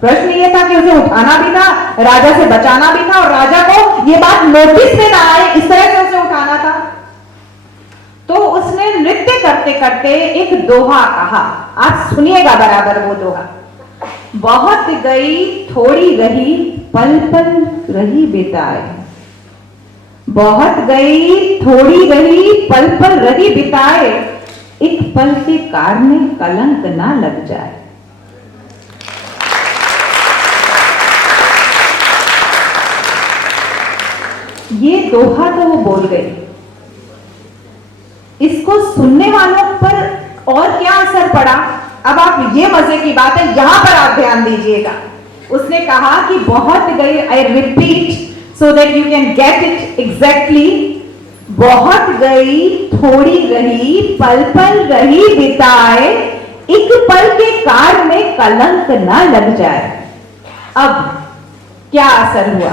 प्रश्न ये था कि उसे उठाना भी था, राजा से बचाना भी था, और राजा को ये बात नोटिस में ना आए इस तरह से उसे उठाना था। तो उसने नृत्य करते करते एक दोहा कहा, आप सुनिएगा बराबर वो दोहा। बहुत गई थोड़ी रही, पल पल रही बिताए। बहुत गई थोड़ी रही, पल पल रही बिताए, एक पल के कारणे कलंक ना लग जाए। ये दोहा तो वो बोल गई, इसको सुनने वालों पर और क्या असर पड़ा? अब आप, ये मजे की बात है, यहां पर आप ध्यान दीजिएगा। उसने कहा कि बहुत गई, I repeat so that you can get it exactly, बहुत गई थोड़ी रही, पल पल रही बिताए, एक पल के कार में कलंक ना लग जाए। अब क्या असर हुआ?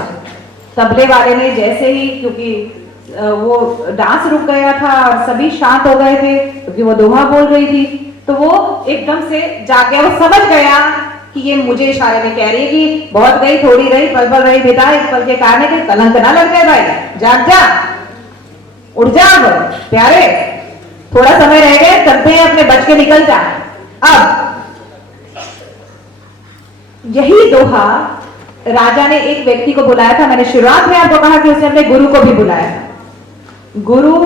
तबले वाले ने जैसे ही, क्योंकि वो डांस रुक गया था और सभी शांत हो गए थे क्योंकि वो दोहा बोल रही थी, तो वो एकदम से जाग गया। वो समझ गया कि ये मुझे इशारे में कह रही है कि बहुत गई थोड़ी रही, पल पल रही बिताए, एक पल के कारणे के कलंक ना लग जाए। भाई जाग जा, उठ जा प्यारे, थोड़ा समय रह गए, चलते हैं, अपने बच के निकल जा। अब यही दोहा राजा ने एक व्यक्ति को बुलाया था। मैंने शुरुआत में आपको कहा कि उसने अपने गुरु को भी बुलाया था। गुरु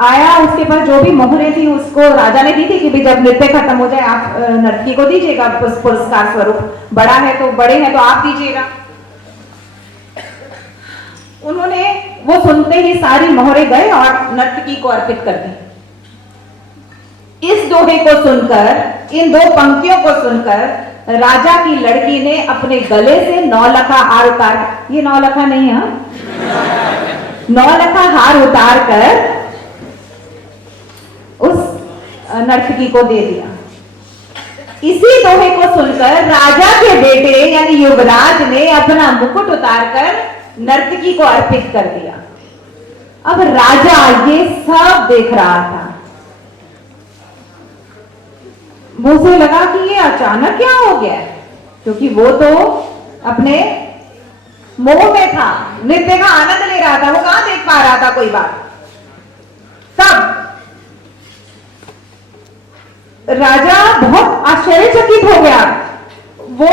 आया, उसके पास जो भी मोहरें थी उसको राजा ने दी थी कि जब नृत्य खत्म हो जाए आप नर्तकी को दीजिएगा पुरस्कार स्वरूप, बड़ा है तो बड़े हैं तो आप दीजिएगा। उन्होंने वो सुनते ही सारी मोहरें गए और नर्तकी को अर्पित कर दी। इस दोहे को सुनकर, इन दो पंक्तियों को सुनकर राजा की लड़की ने अपने गले से 9 लखा हार उतार, ये 9 लखा नहीं है, 9 लखा हार उतार कर उस नर्तकी को दे दिया। इसी दोहे को सुनकर राजा के बेटे यानी युवराज ने अपना मुकुट उतारकर नर्तकी को अर्पित कर दिया। अब राजा ये सब देख रहा था। मुझे लगा कि ये अचानक क्या हो गया, क्योंकि वो तो अपने मोह में था, नृत्य का आनंद ले रहा था, वो कहां देख पा रहा था कोई बात। तब राजा बहुत आश्चर्यचकित हो गया। वो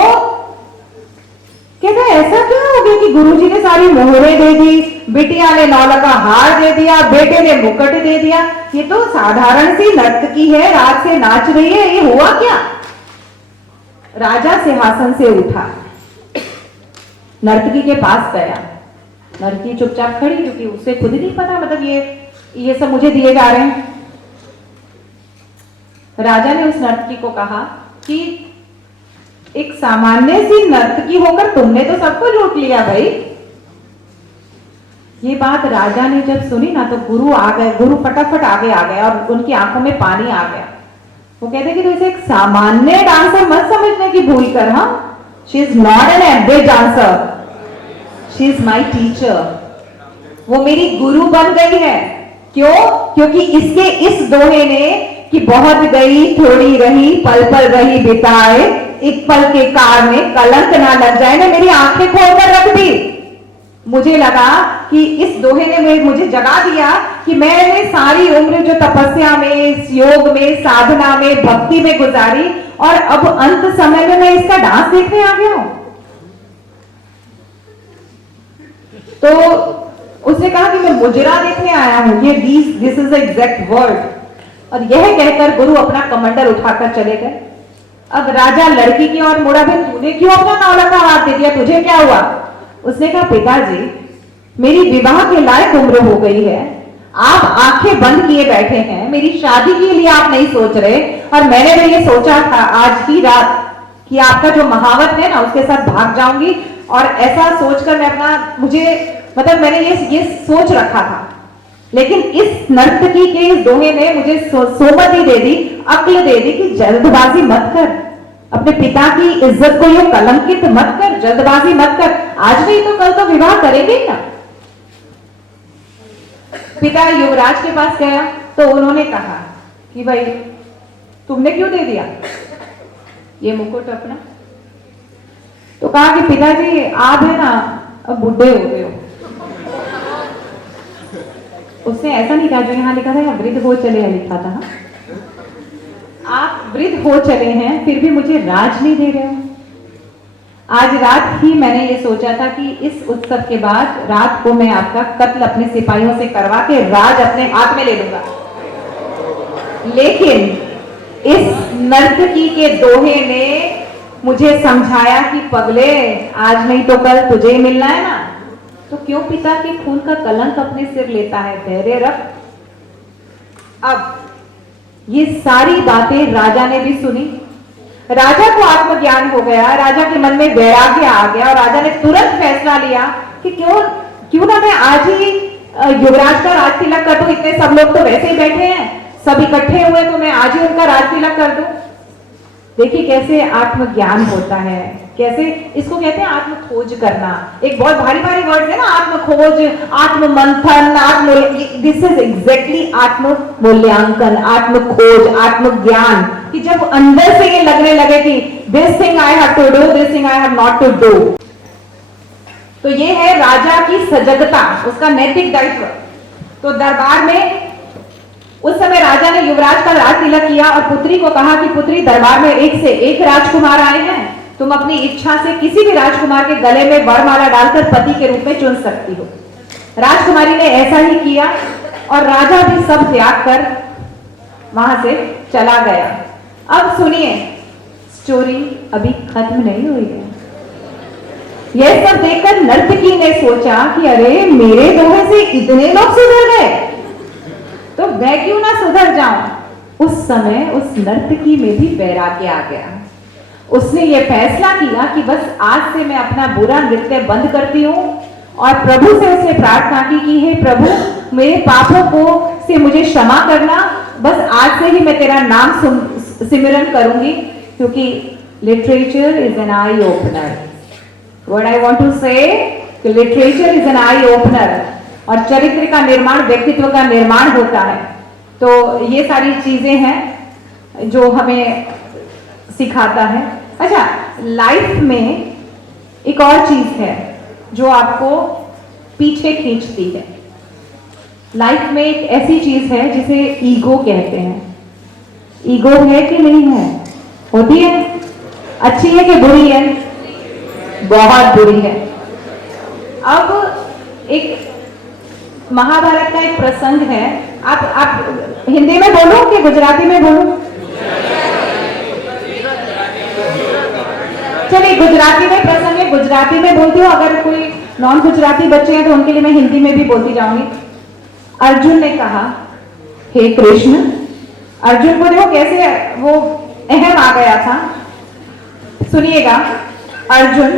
कहते ऐसा क्या हो गया कि गुरुजी ने सारी मोहरें दे दी, बिटिया ने नौला का हार दे दिया, बेटे ने मुकुट दे दिया, ये तो साधारण सी नर्तकी है, रात से नाच रही है, ये हुआ क्या? राजा सिंहासन से उठा, नर्तकी के पास गया। नर्तकी चुपचाप खड़ी, क्योंकि उसे खुद ही नहीं पता, मतलब ये सब मुझे दिए जा रहे हैं। राजा ने उस नर्तकी को कहा कि एक सामान्य सी नर्तकी होकर तुमने तो सबको लूट लिया भाई। ये बात राजा ने जब सुनी ना, तो गुरु आ गए, गुरु फटाफट आगे आ गए और उनकी आंखों में पानी आ गया। वो कहते कि तो इसे एक सामान्य डांसर मत समझने की भूल कर। हाँ, she is not an average dancer, she is my teacher. वो मेरी गुरु बन गई है। क्यों? क्योंकि इसके इस दोहे ने कि बहुत गई थोड़ी रही, पल पल रही बिताए, एक पल के कार में कलंक ना लग जाए, ने मेरी आंखें खोलकर रख दी। मुझे लगा कि इस दोहे ने मुझे जगा दिया कि मैंने सारी उम्र जो तपस्या में, योग में, साधना में, भक्ति में गुजारी, और अब अंत समय में मैं इसका डांस देखने आ गया हूं। तो उसने कहा कि मैं मुजरा देखने आया हूं, ये this is the exact word. और यह कहकर गुरु अपना कमंडल उठाकर चले गए। अब राजा लड़की की ओर मुड़ा, भाई तूने क्यों अपना नौला का हाथ दे दिया, तुझे क्या हुआ? उसने कहा पिताजी, मेरी विवाह के लायक उम्र हो गई है, आप आंखें बंद किए बैठे हैं, मेरी शादी के लिए आप नहीं सोच रहे, और मैंने भी ये सोचा था आज की रात कि आपका जो महावत है ना उसके साथ भाग जाऊंगी, और ऐसा सोचकर मैं मैंने ये सोच रखा था। लेकिन इस नर्तकी के इस दोहे ने मुझे सोमति दे दी, अक्ल दे दी कि जल्दबाजी मत कर, अपने पिता की इज्जत को यूं कलंकित मत कर, जल्दबाजी मत कर, आज नहीं तो कल तो विवाह करेंगे ना। पिता युवराज के पास गया तो उन्होंने कहा कि भाई तुमने क्यों दे दिया ये मुकुट अपना? तो कहा कि पिताजी आप है ना अब बुढ़े हो गए हो। उसने ऐसा नहीं कहा जो यहाँ लिखा था, वृद्ध हो चले हैं लिखा था। आप वृद्ध हो चले हैं फिर भी मुझे राज नहीं दे रहे हो। आज रात ही मैंने ये सोचा था कि इस उत्सव के बाद रात को मैं आपका कत्ल अपने सिपाहियों से करवा के राज अपने हाथ में ले लूंगा। लेकिन इस नर्तकी के दोहे ने मुझे समझाया कि पगले आज नहीं तो कल तुझे ही मिलना है ना, तो क्यों पिता के खून का कलंक अपने सिर लेता है? धैर्य रख। अब ये सारी बातें राजा ने भी सुनी। राजा को आत्मज्ञान हो गया, राजा के मन में वैराग्य आ गया, और राजा ने तुरंत फैसला लिया कि क्यों ना मैं आज ही युवराज का राज तिलक कर दूं। इतने सब लोग तो वैसे ही बैठे हैं, सब इकट्ठे हुए, तो मैं आज ही उनका राज तिलक कर दूं। देखिए कैसे आत्मज्ञान होता है, कैसे इसको कहते हैं आत्म खोज करना। एक बहुत भारी भारी वर्ड है ना, आत्म खोज, आत्म मंथन, दिस इज एग्जैक्टली आत्म मूल्यांकन, आत्म खोज, आत्म ज्ञान। कि जब अंदर से ये लगने लगे कि this thing I have to do, this thing I have not to do. तो ये है राजा की सजगता, उसका नैतिक दायित्व। तो दरबार में उस समय राजा ने युवराज का राज तिलक किया और पुत्री को कहा कि पुत्री, दरबार में एक से एक राजकुमार आए हैं, तुम अपनी इच्छा से किसी भी राजकुमार के गले में वरमाला डालकर पति के रूप में चुन सकती हो। राजकुमारी ने ऐसा ही किया और राजा भी सब त्याग कर वहां से चला गया। अब सुनिए, स्टोरी अभी खत्म नहीं हुई है। यह सब देखकर नर्तकी ने सोचा कि अरे मेरे दोहे से इतने लोग सुधर गए, तो मैं क्यों ना सुधर जाऊं। उस समय उस नर्तकी में भी वैराग्य आ गया। उसने ये फैसला किया कि बस आज से मैं अपना बुरा नृत्य बंद करती हूँ, और प्रभु से उसने प्रार्थना की हे प्रभु, मेरे पापों को से मुझे क्षमा करना, बस आज से ही मैं तेरा नाम सिमरन करूंगी, क्योंकि literature is an eye opener. What I want to say, literature is an eye opener, और चरित्र का निर्माण व्यक्तित्व का निर्माण होता है। तो ये सारी चीजें हैं जो हमें सिखाता है। अच्छा, लाइफ में एक और चीज है जो आपको पीछे खींचती है। लाइफ में एक ऐसी चीज है जिसे ईगो कहते हैं। ईगो है कि नहीं है? होती है। अच्छी है कि बुरी है? बहुत बुरी है। अब एक महाभारत का एक प्रसंग है। आप हिंदी में बोलो कि गुजराती में बोलो? चलिए गुजराती में प्रसंग है, गुजराती में बोलती हूँ। अगर कोई नॉन गुजराती बच्चे हैं तो उनके लिए मैं हिंदी में भी बोलती जाऊंगी। अर्जुन ने कहा, हे कृष्ण, अर्जुन को देखो कैसे वो अहम आ गया था। सुनिएगा, अर्जुन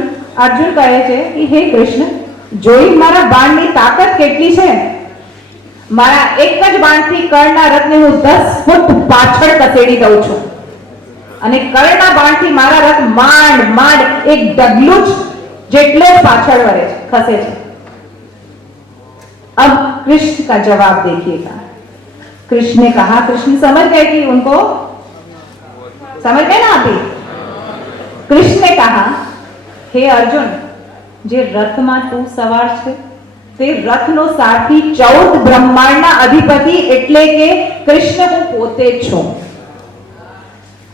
કહે છે कि हे कृष्ण, જોઈ મારા બાણની તાકાત કેટલી છે। મારા એક જ બાણથી કર્ણના રથને હું 10 ફૂટ પાછળ ખસેડી દઉં છું અને કર્ણના બાણથી મારા રથ માંડ એક ડગલું જ જેટલો પાછળ વળે છે, ખસે છે। अब कृष्ण का जवाब देखिएगा। कृष्ण ने कहा, कृष्ण समझ गए कि उनको समझ गए ना अभी? कृष्ण ने कहा, हे अर्जुन, जे रथમાં તું સવાર છે તે રથનો સારથી 14 બ્રહ્માંડના અધિપતિ એટલે કે કૃષ્ણ હું પોતે જ છું।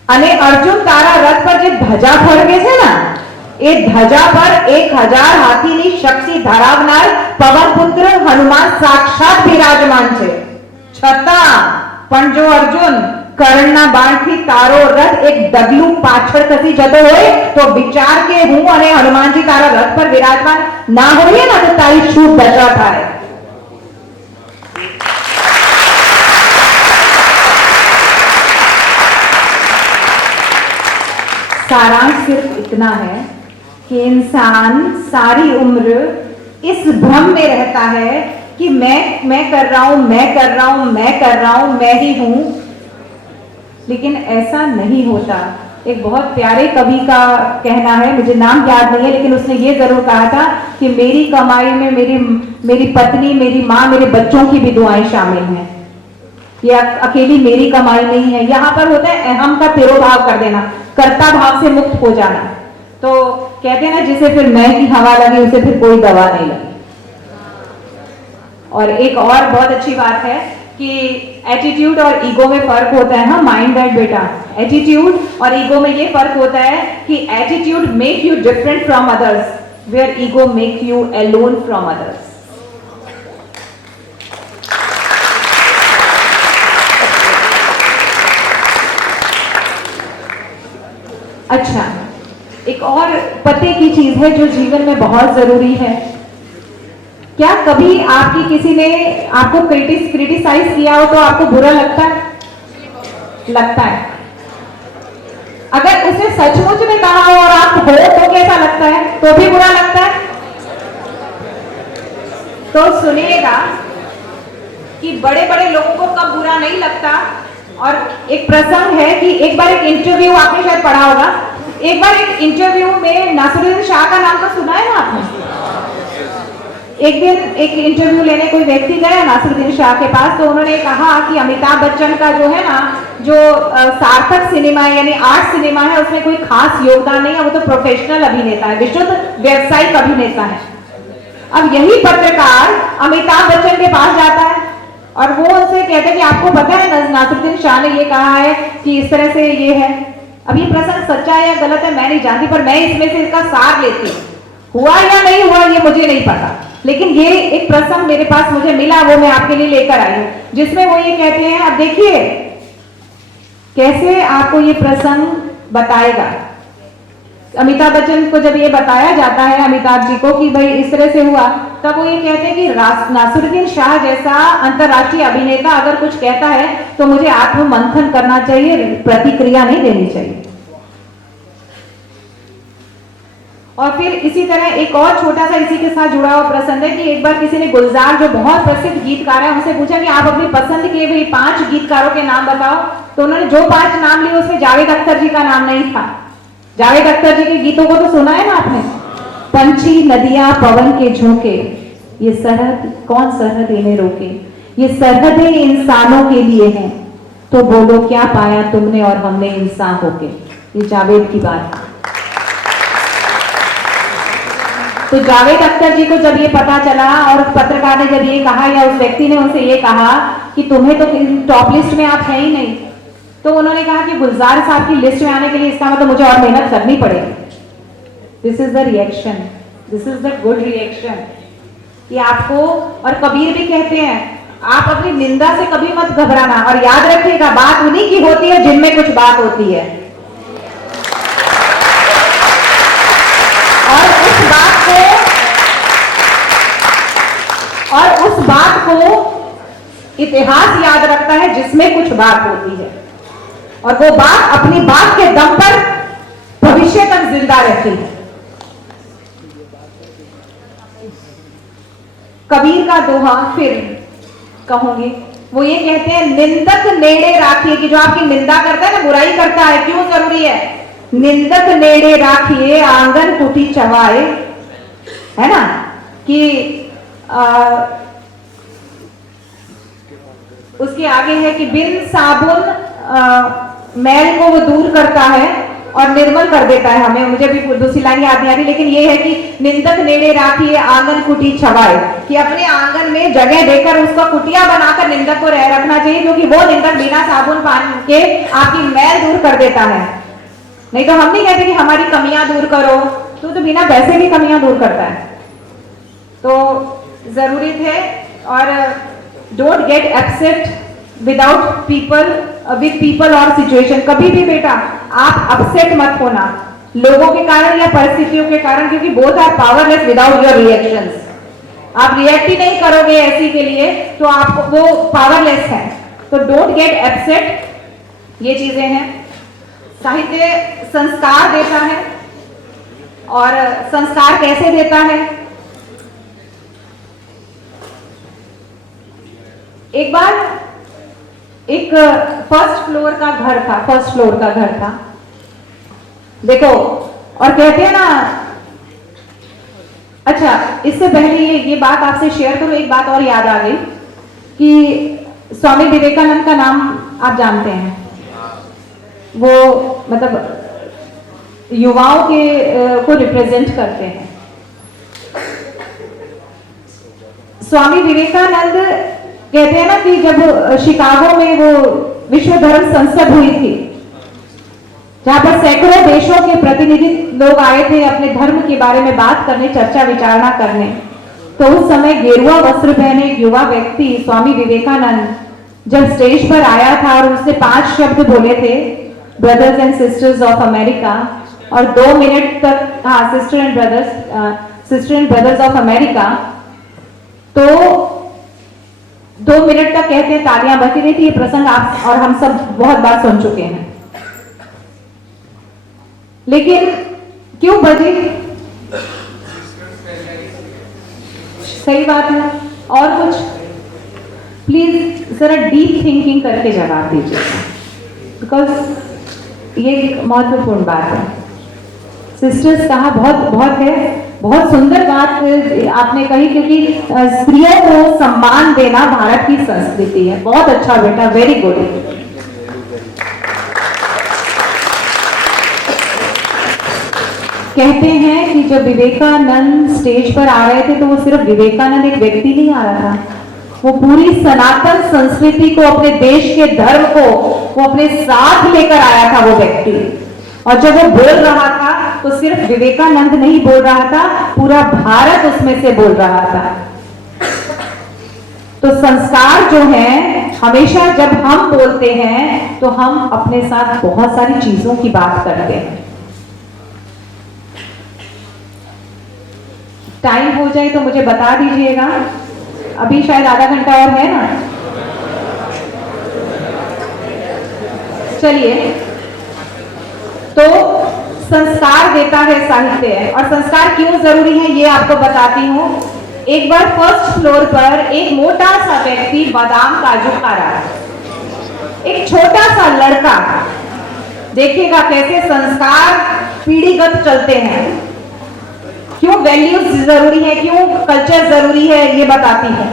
અને અર્જુન, તારા રથ પર જે ધજા ફરકે છે ને, એ ધજા પર 1000 હાથીની શક્તિ ધરાવનાર પવનપુત્ર હનુમાન સાક્ષાત બિરાજમાન છે। છતાં પણ જો અર્જુન કર્ણના બાણથી તારો રથ એક ડગલું પાછળ ખસી જતો હોય તો વિચાર કે હું અને હનુમાનજી તારા રથ પર વિરાજમાન ના હોઈએ ને તો તારી શું દશા થાય। सारांश सिर्फ इतना है कि इंसान सारी उम्र इस भ्रम में रहता है कि मैं कर रहा हूं, मैं ही हूं, लेकिन ऐसा नहीं होता। एक बहुत प्यारे कवि का कहना है, मुझे नाम याद नहीं है, लेकिन उसने ये जरूर कहा था कि मेरी कमाई में मेरी पत्नी, मेरी माँ, मेरे बच्चों की भी दुआएं शामिल हैं। ये अकेली मेरी कमाई नहीं है। यहाँ पर होता है अहम का तिरोभाव कर देना, कर्ता भाव से मुक्त हो जाना। तो कहते हैं ना, जिसे फिर मैं की हवा लगी उसे फिर कोई दवा नहीं लगी। और एक और बहुत अच्छी बात है कि एटीट्यूड और ईगो में फर्क होता है। हाँ, माइंड दैट बेटा, एटीट्यूड और ईगो में ये फर्क होता है कि attitude make you different from others, where ego make you alone from others. अच्छा, एक और पते की चीज है जो जीवन में बहुत जरूरी है। क्या कभी आपकी किसी ने आपको क्रिटिसाइज किया हो तो आपको बुरा लगता है? लगता है। अगर उसने सचमुच में कहा हो और आप हो तो कैसा लगता है? तो भी बुरा लगता है। तो सुनिएगा कि बड़े बड़े लोगों को कब बुरा नहीं लगता। और एक प्रसंग है कि एक बार एक इंटरव्यू, आपने शायद पढ़ा होगा, एक बार एक इंटरव्यू में नासिरुद्दीन शाह का नाम तो सुना है ना आपने? एक दिन एक इंटरव्यू लेने कोई व्यक्ति गया नासिरुद्दीन शाह के पास, तो उन्होंने कहा कि अमिताभ बच्चन का जो है ना, जो सार्थक सिनेमा यानी आर्ट सिनेमा है, उसमें कोई खास योगदान नहीं है, वो तो प्रोफेशनल अभिनेता है, विशुद्ध व्यावसायिक अभिनेता है। अब यही पत्रकार अमिताभ बच्चन के पास जाता है और वो उनसे कहते हैं कि आपको पता है नासिरुद्दीन शाह ने ये कहा है कि इस तरह से ये है। अब ये प्रसंग सच्चा है या गलत है मैं नहीं जानती, पर मैं इसमें से इसका सार लेती हूँ। हुआ या नहीं हुआ ये मुझे नहीं पता, लेकिन ये एक प्रसंग मेरे पास मुझे मिला, वो मैं आपके लिए लेकर आई हूँ, जिसमें वो ये कहते हैं। अब देखिए कैसे आपको ये प्रसंग बताएगा। अमिताभ बच्चन को जब ये बताया जाता है अमिताभ जी को कि भाई इस तरह से हुआ, तब वो ये कहते हैं कि नासिरुद्दीन शाह जैसा अंतर्राष्ट्रीय अभिनेता अगर कुछ कहता है तो मुझे आत्ममंथन करना चाहिए, प्रतिक्रिया नहीं देनी चाहिए। और फिर इसी तरह एक और छोटा सा इसी के साथ जुड़ा हुआ प्रसंग है कि एक बार किसी ने गुलजार, जो बहुत प्रसिद्ध गीतकार है, उनसे पूछा कि आप अपनी पसंद के भी 5 गीतकारों के नाम बताओ। तो उन्होंने जो 5 नाम लिए उसमें जावेद अख्तर जी का नाम नहीं था। जावेद अख्तर जी के गीतों को तो सुना है ना आपने? पंछी, नदियां, पवन के झोंके, ये सरहद कौन सरहद इन्हें रोके, ये सरहदें इंसानों के लिए हैं, तो बोलो क्या पाया तुमने और हमने इंसान होके। ये जावेद की बात है। तो जावेद अख्तर जी को जब ये पता चला और पत्रकार ने जब ये कहा या उस व्यक्ति ने उनसे ये कहा कि तुम्हें तो टॉप लिस्ट में आप है ही नहीं, तो उन्होंने कहा कि गुलजार साहब की लिस्ट में आने के लिए इसका मतलब मुझे और मेहनत करनी पड़ेगी। This is the reaction, this is the good reaction कि आपको, और कबीर भी कहते हैं आप अपनी निंदा से कभी मत घबराना, और याद रखिएगा बात उन्हीं की होती है जिनमें कुछ बात होती है। और उस बात को इतिहास याद रखता है जिसमें कुछ बात होती है, और वो बात अपनी बात के दम पर भविष्य तक जिंदा रहती है। कबीर का दोहा फिर कहूंगी, वो ये कहते हैं निंदक नेड़े राखिए, कि जो आपकी निंदा करता है ना, बुराई करता है, क्यों जरूरी है? निंदक नेड़े राखिए आंगन कुटी चवाए, है ना, कि उसके आगे है कि बिन साबुन मैल को वो दूर करता है और निर्मल कर देता है हमें। मुझे भी दूसरी लाइन याद नहीं आ रही, लेकिन ये है कि निंदक नेड़े राखिए आंगन कुटी छवाए, कि अपने आंगन में जगह देकर उसका कुटिया बनाकर निंदक को रखना चाहिए, क्योंकि वो निंदक बिना साबुन पान के आपकी मैल दूर कर देता है। नहीं तो हम नहीं कहते कि हमारी कमियां दूर करो, तो बिना वैसे भी कमियां दूर करता है। तो जरूरी थे, और don't get upset without people, with people और सिचुएशन। कभी भी बेटा आप अपसेट मत होना लोगों के कारण या परिस्थितियों के कारण, क्योंकि both are powerless without your reactions. आप रिएक्ट ही नहीं करोगे ऐसी के लिए तो आपको वो पावरलेस है। तो डोंट गेट अपसेट, ये चीजें हैं। साहित्य संस्कार देता है, और संस्कार कैसे देता है? एक बार एक फर्स्ट फ्लोर का घर था, देखो, और कहते हैं ना, अच्छा इससे पहले ये बात आपसे शेयर करूं, एक बात और याद आ गई कि स्वामी विवेकानंद का नाम आप जानते हैं, वो मतलब युवाओं के को रिप्रेजेंट करते हैं। स्वामी विवेकानंद कहते हैं ना कि जब शिकागो में वो विश्व धर्म संसद हुई थी, जहां पर सैकड़ों देशों के प्रतिनिधि लोग आए थे अपने धर्म के बारे में बात करने, चर्चा विचारणा करने, तो उस समय गेरुआ वस्त्र पहने एक युवा व्यक्ति स्वामी विवेकानंद जब स्टेज पर आया था और उसने 5 शब्द बोले थे, brothers and sisters of America, और 2 मिनट तक, हाँ, sister and brothers of America, तो 2 मिनट तक कहते हैं तालियां बजती रही थी। ये प्रसंग आप और हम सब बहुत बार सुन चुके हैं, लेकिन क्यों बजी? सही बात है। और कुछ प्लीज जरा डीप थिंकिंग करके जवाब दीजिए, बिकॉज ये एक महत्वपूर्ण बात है। सिस्टर्स कहा बहुत है, बहुत सुंदर बात आपने कही, क्योंकि स्त्रियों को सम्मान देना भारत की संस्कृति है। बहुत अच्छा बेटा, वेरी गुड। कहते हैं कि जब विवेकानंद स्टेज पर आ रहे थे तो वो सिर्फ विवेकानंद एक व्यक्ति नहीं आ रहा था, वो पूरी सनातन संस्कृति को, अपने देश के धर्म को वो अपने साथ लेकर आया था वो व्यक्ति। और जब वो बोल रहा था तो सिर्फ विवेकानंद नहीं बोल रहा था, पूरा भारत उसमें से बोल रहा था। तो संस्कार जो है, हमेशा जब हम बोलते हैं तो हम अपने साथ बहुत सारी चीजों की बात करते हैं। टाइम हो जाए तो मुझे बता दीजिएगा, अभी शायद आधा घंटा और है ना। चलिए, तो संस्कार देता है साहित्य, और संस्कार क्यों जरूरी है ये आपको बताती हूँ। एक बार फर्स्ट फ्लोर पर एक मोटा सा व्यक्ति बादाम काजू खा रहा है, एक छोटा सा लड़का। देखिएगा कैसे संस्कार पीढ़ीगत चलते हैं, क्यों वैल्यूज जरूरी है, क्यों कल्चर जरूरी है, ये बताती है।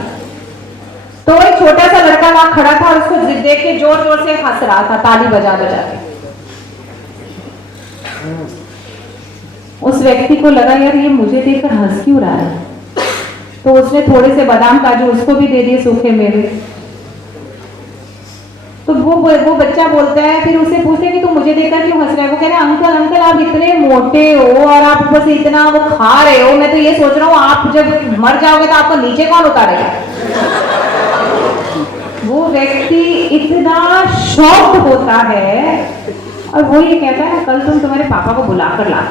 तो एक छोटा सा लड़का वहां खड़ा था और उसको देख के जोर जोर से हंस रहा था, ताली बजा बजा के। उस व्यक्ति को लगा यार ये मुझे देखकर हंस क्यों रहा है, तो उसने थोड़े से बादाम काजू उसको भी दे दिए, सूखे मेवे। तो वो बच्चा बोलता है, फिर उससे पूछते हैं कि तुम मुझे देखकर क्यों हंस रहे हो? वो कह रहे हैं अंकल अंकल आप इतने मोटे हो और आप बस इतना वो खा रहे हो, मैं तो ये सोच रहा हूँ आप जब मर जाओगे तो आपको नीचे कौन उतारेगा? वो व्यक्ति इतना शॉक्ड होता है और वो ये कहता है कल तुम तुम्हारे पापा को बुला कर ला।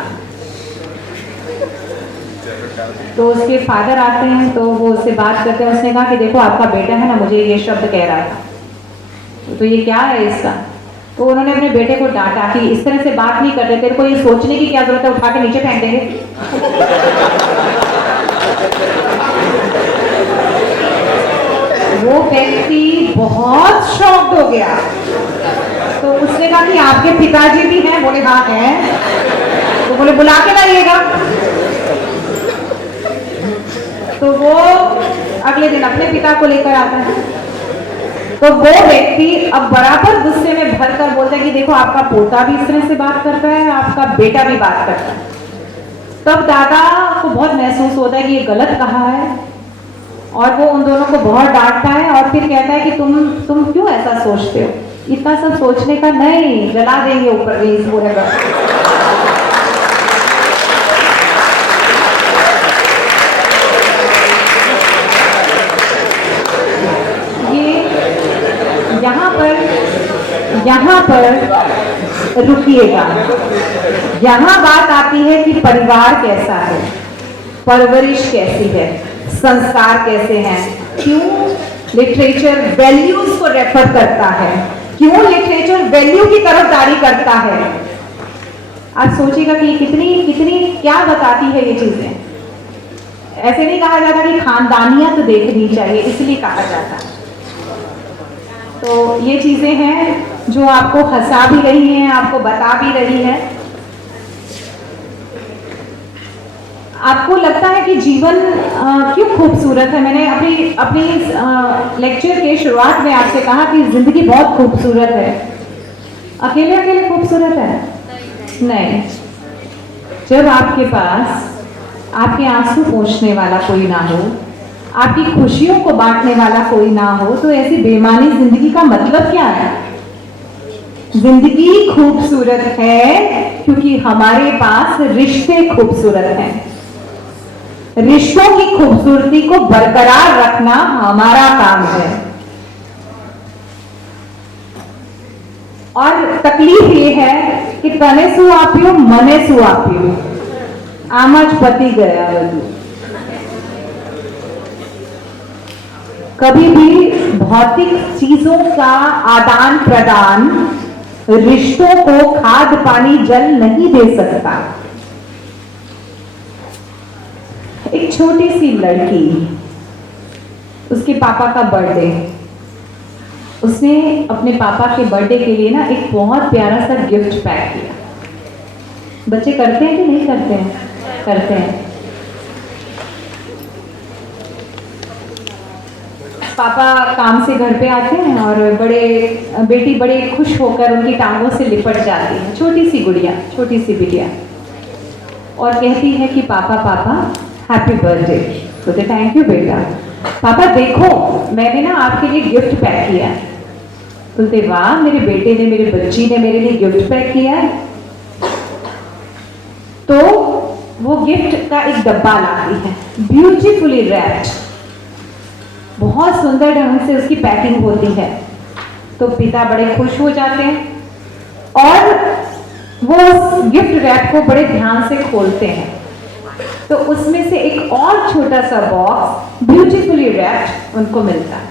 तो उसके फादर आते हैं तो वो उससे बात करते हैं। उसने कहा कि देखो आपका बेटा है ना मुझे ये शब्द कह रहा था, तो ये क्या है इसका? तो उन्होंने अपने बेटे को डांटा कि इस तरह से बात नहीं करते, तेरे को ये सोचने की क्या जरूरत है, उठा के नीचे फेंक देंगे। वो व्यक्ति बहुत शॉक्ड हो गया। तो उसने कहा कि आपके पिताजी भी हैं? बोले हाँ हैं। तो बोले बुला के लाइएगा। तो वो अगले दिन अपने पिता को लेकर आता है। तो वो व्यक्ति अब बराबर गुस्से में भरकर बोलता है कि देखो आपका पोता भी इस तरह से बात करता है, आपका बेटा भी बात करता है। तब दादा को बहुत महसूस होता है कि ये गलत कहा है और वो उन दोनों को बहुत डांटता है और फिर कहता है कि तुम क्यों ऐसा सोचते हो? इतना सब सोचने का नहीं, जला देंगे ऊपर इस पूरे घर। यहाँ पर रुकिएगा। यहाँ बात आती है कि परिवार कैसा है, परवरिश कैसी है, संस्कार कैसे हैं। क्यों लिटरेचर वैल्यूज को रेफर करता है, क्यों लिटरेचर वैल्यू की तरफदारी करता है। आप सोचिएगा कि कितनी कितनी क्या बताती है ये चीजें। ऐसे नहीं कहा जाता कि खानदानियत देखनी चाहिए, इसलिए कहा जाता है। तो ये चीजें हैं जो आपको हंसा भी रही हैं, आपको बता भी रही है। आपको लगता है कि जीवन क्यों खूबसूरत है? मैंने अपनी लेक्चर के शुरुआत में आपसे कहा कि जिंदगी बहुत खूबसूरत है। अकेले अकेले खूबसूरत है? नहीं। जब आपके पास आपके आंसू पोंछने वाला कोई ना हो, आपकी खुशियों को बांटने वाला कोई ना हो, तो ऐसी बेमानी जिंदगी का मतलब क्या है? जिंदगी खूबसूरत है क्योंकि हमारे पास रिश्ते खूबसूरत हैं। रिश्तों की खूबसूरती को बरकरार रखना हमारा काम है। और तकलीफ ये है कि तने सु आपियो मने सु आपियो, आमज पति गया वधु। कभी भी भौतिक चीजों का आदान प्रदान रिश्तों को खाद पानी जल नहीं दे सकता। एक छोटी सी लड़की, उसके पापा का बर्थडे, उसने अपने पापा के बर्थडे के लिए ना एक बहुत प्यारा सा गिफ्ट पैक किया। बच्चे करते हैं कि नहीं करते हैं? करते हैं। पापा काम से घर पे आते हैं और बेटी बड़े खुश होकर उनकी टांगों से लिपट जाती है, छोटी सी गुड़िया, छोटी सी बिटिया, और कहती है कि पापा पापा हैप्पी बर्थडे। बोलते थैंक यू बेटा। पापा देखो मैंने ना आपके लिए गिफ्ट पैक किया है। बोलते वाह, मेरे बेटे ने, मेरे बच्ची ने मेरे लिए गिफ्ट पैक किया है। तो वो गिफ्ट का एक डब्बा लाती है, ब्यूटीफुली रैप्ड, बहुत सुंदर ढंग से उसकी पैकिंग होती है। तो पिता बड़े खुश हो जाते हैं और वो उस गिफ्ट रैप को बड़े ध्यान से खोलते हैं। तो उसमें से एक और छोटा सा बॉक्स ब्यूटीफुली रैप्ड उनको मिलता है।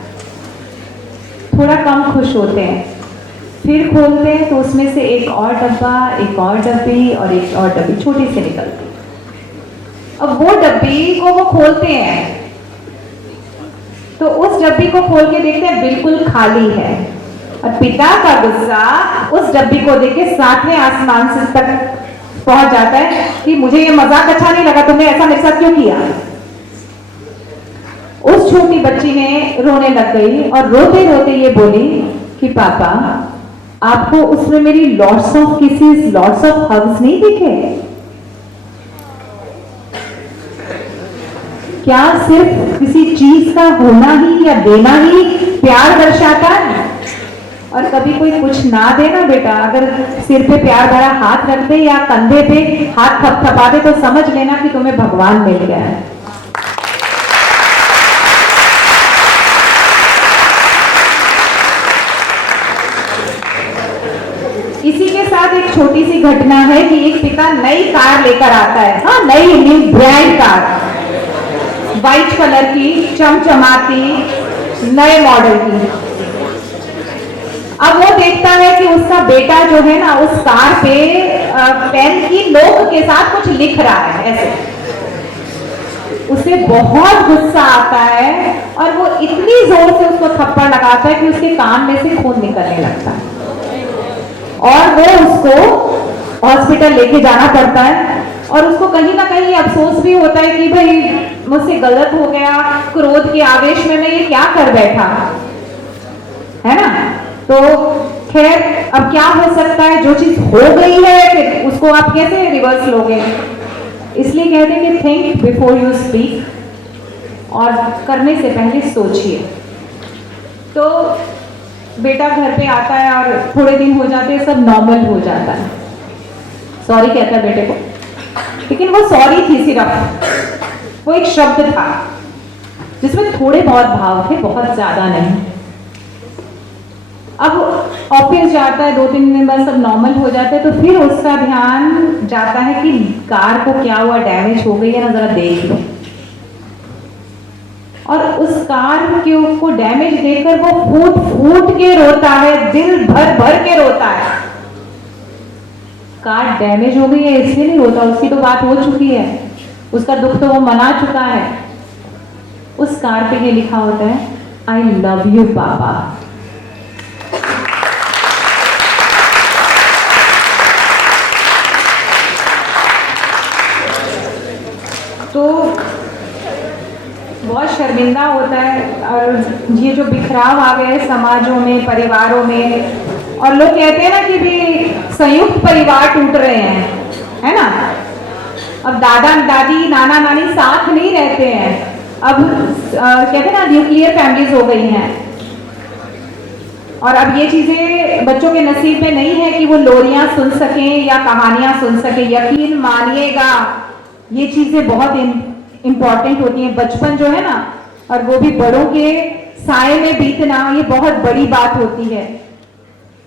थोड़ा कम खुश होते हैं, फिर खोलते हैं तो उसमें से एक और डब्बा, एक और डब्बी और एक और डब्बी छोटी सी निकलती। अब वो डब्बी को वो खोलते हैं तो उस डब्बी को खोल के देखते हैं बिल्कुल खाली है। और पिता का गुस्सा उस डब्बी को देख के 7वें आसमान से तक पहुंच जाता है कि मुझे ये मजाक अच्छा नहीं लगा, तुमने ऐसा मेरे साथ क्यों किया। उस छोटी बच्ची ने रोने लग गई और रोते रोते ये बोली कि पापा आपको उसमें मेरी lots of kisses, lots of hugs नहीं दिखे? क्या सिर्फ किसी चीज का होना ही या देना ही प्यार दर्शाता है? और कभी कोई कुछ ना दे ना बेटा, अगर सिर पे प्यार भरा हाथ रख दे या कंधे पे हाथ थपथपा दे, तो समझ लेना कि तुम्हें भगवान मिल गया है। इसी के साथ एक छोटी सी घटना है कि एक पिता नई कार लेकर आता है, हाँ नई new brand car, white colour की, चमचमाती, नए मॉडल की। अब वो देखता है कि उसका बेटा जो है ना उस कार पे पेन की नोक के साथ कुछ लिख रहा है ऐसे। उसे बहुत गुस्सा आता है और वो इतनी जोर से उसको थप्पड़ लगाता है कि उसके कान में से खून निकलने लगता है और वो उसको हॉस्पिटल लेके जाना पड़ता है। और उसको कहीं ना कहीं अफसोस भी होता है कि भाई मुझसे गलत हो गया, क्रोध के आवेश में मैं ये क्या कर बैठा, है ना। तो खैर अब क्या हो सकता है, जो चीज हो गई है फिर उसको आप कैसे रिवर्स लोगे। इसलिए कहते हैं कि थिंक बिफोर यू स्पीक, और करने से पहले सोचिए। तो बेटा घर पे आता है और थोड़े दिन हो जाते हैं, सब नॉर्मल हो जाता है। सॉरी कहता है बेटे को, लेकिन वो सॉरी थी सिर्फ, वो एक शब्द था जिसमें थोड़े बहुत भाव थे, बहुत ज्यादा नहीं। अब ऑफिस जाता है, 2-3 दिन बाद सब नॉर्मल हो जाता है, तो फिर उसका ध्यान जाता है कि कार को क्या हुआ, डैमेज हो गई है ना, जरा देख लो। और उस कार को डैमेज देखकर वो फूट फूट के रोता है, दिल भर भर के रोता है। कार डैमेज हो गई है इसलिए नहीं रोता, उसकी तो बात हो चुकी है, उसका दुख तो वो मना चुका है। उस कार पे ये लिखा होता है, आई लव यू पापा। तो बहुत शर्मिंदा होता है। और ये जो बिखराव आ गए समाजों में, परिवारों में, और लोग कहते हैं ना कि भी संयुक्त परिवार टूट रहे हैं, है ना। अब दादा दादी नाना नानी साथ नहीं रहते हैं, अब कहते हैं ना न्यूक्लियर फैमिलीज हो गई हैं। और अब ये चीजें बच्चों के नसीब में नहीं है कि वो लोरियां सुन सकें या कहानियां सुन सकें। यकीन मानिएगा ये चीजें बहुत इंपॉर्टेंट होती हैं। बचपन जो है ना, और वो भी बड़ों के साए में बीतना, ये बहुत बड़ी बात होती है।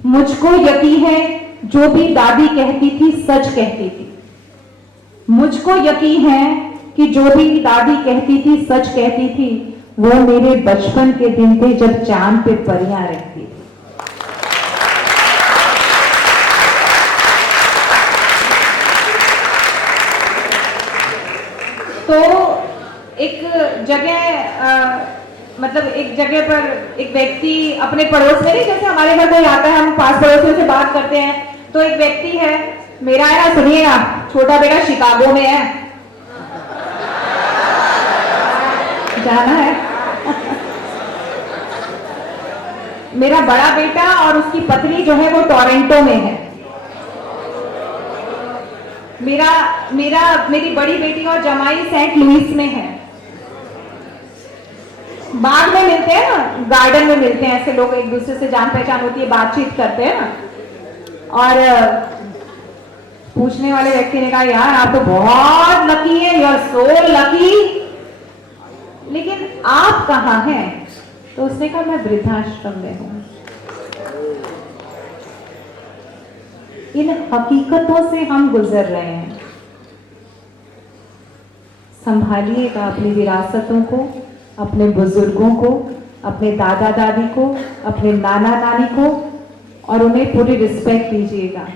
मुझको यकीन है जो भी दादी कहती थी सच कहती थी। मुझको यकीन है कि जो भी दादी कहती थी सच कहती थी। वो मेरे बचपन के दिन थे जब चांद पे परियां रहती थी। तो एक जगह मतलब एक जगह पर एक व्यक्ति अपने पड़ोस में, नहीं जैसे हमारे घर कोई आता है हम पास पड़ोसियों से बात करते हैं, तो एक व्यक्ति है मेरा, है ना, सुनिएगा, छोटा बेटा शिकागो में है, जाना है। मेरा बड़ा बेटा और उसकी पत्नी जो है वो टोरंटो में है। मेरी बड़ी बेटी और जमाई सेंट लुइस में है। बाग में मिलते हैं ना, गार्डन में मिलते हैं, ऐसे लोग एक दूसरे से जान पहचान होती है, बातचीत करते हैं ना। और पूछने वाले व्यक्ति ने कहा, यार आप तो बहुत लकी है, यू आर सो लकी, लेकिन आप कहाँ हैं? तो उसने कहा मैं वृद्धाश्रम में हूं। इन हकीकतों से हम गुजर रहे हैं। संभालिएगा अपनी विरासतों को, अपने बुजुर्गों को, अपने दादा दादी को, अपने नाना नानी को, और उन्हें पूरी रिस्पेक्ट दीजिएगा।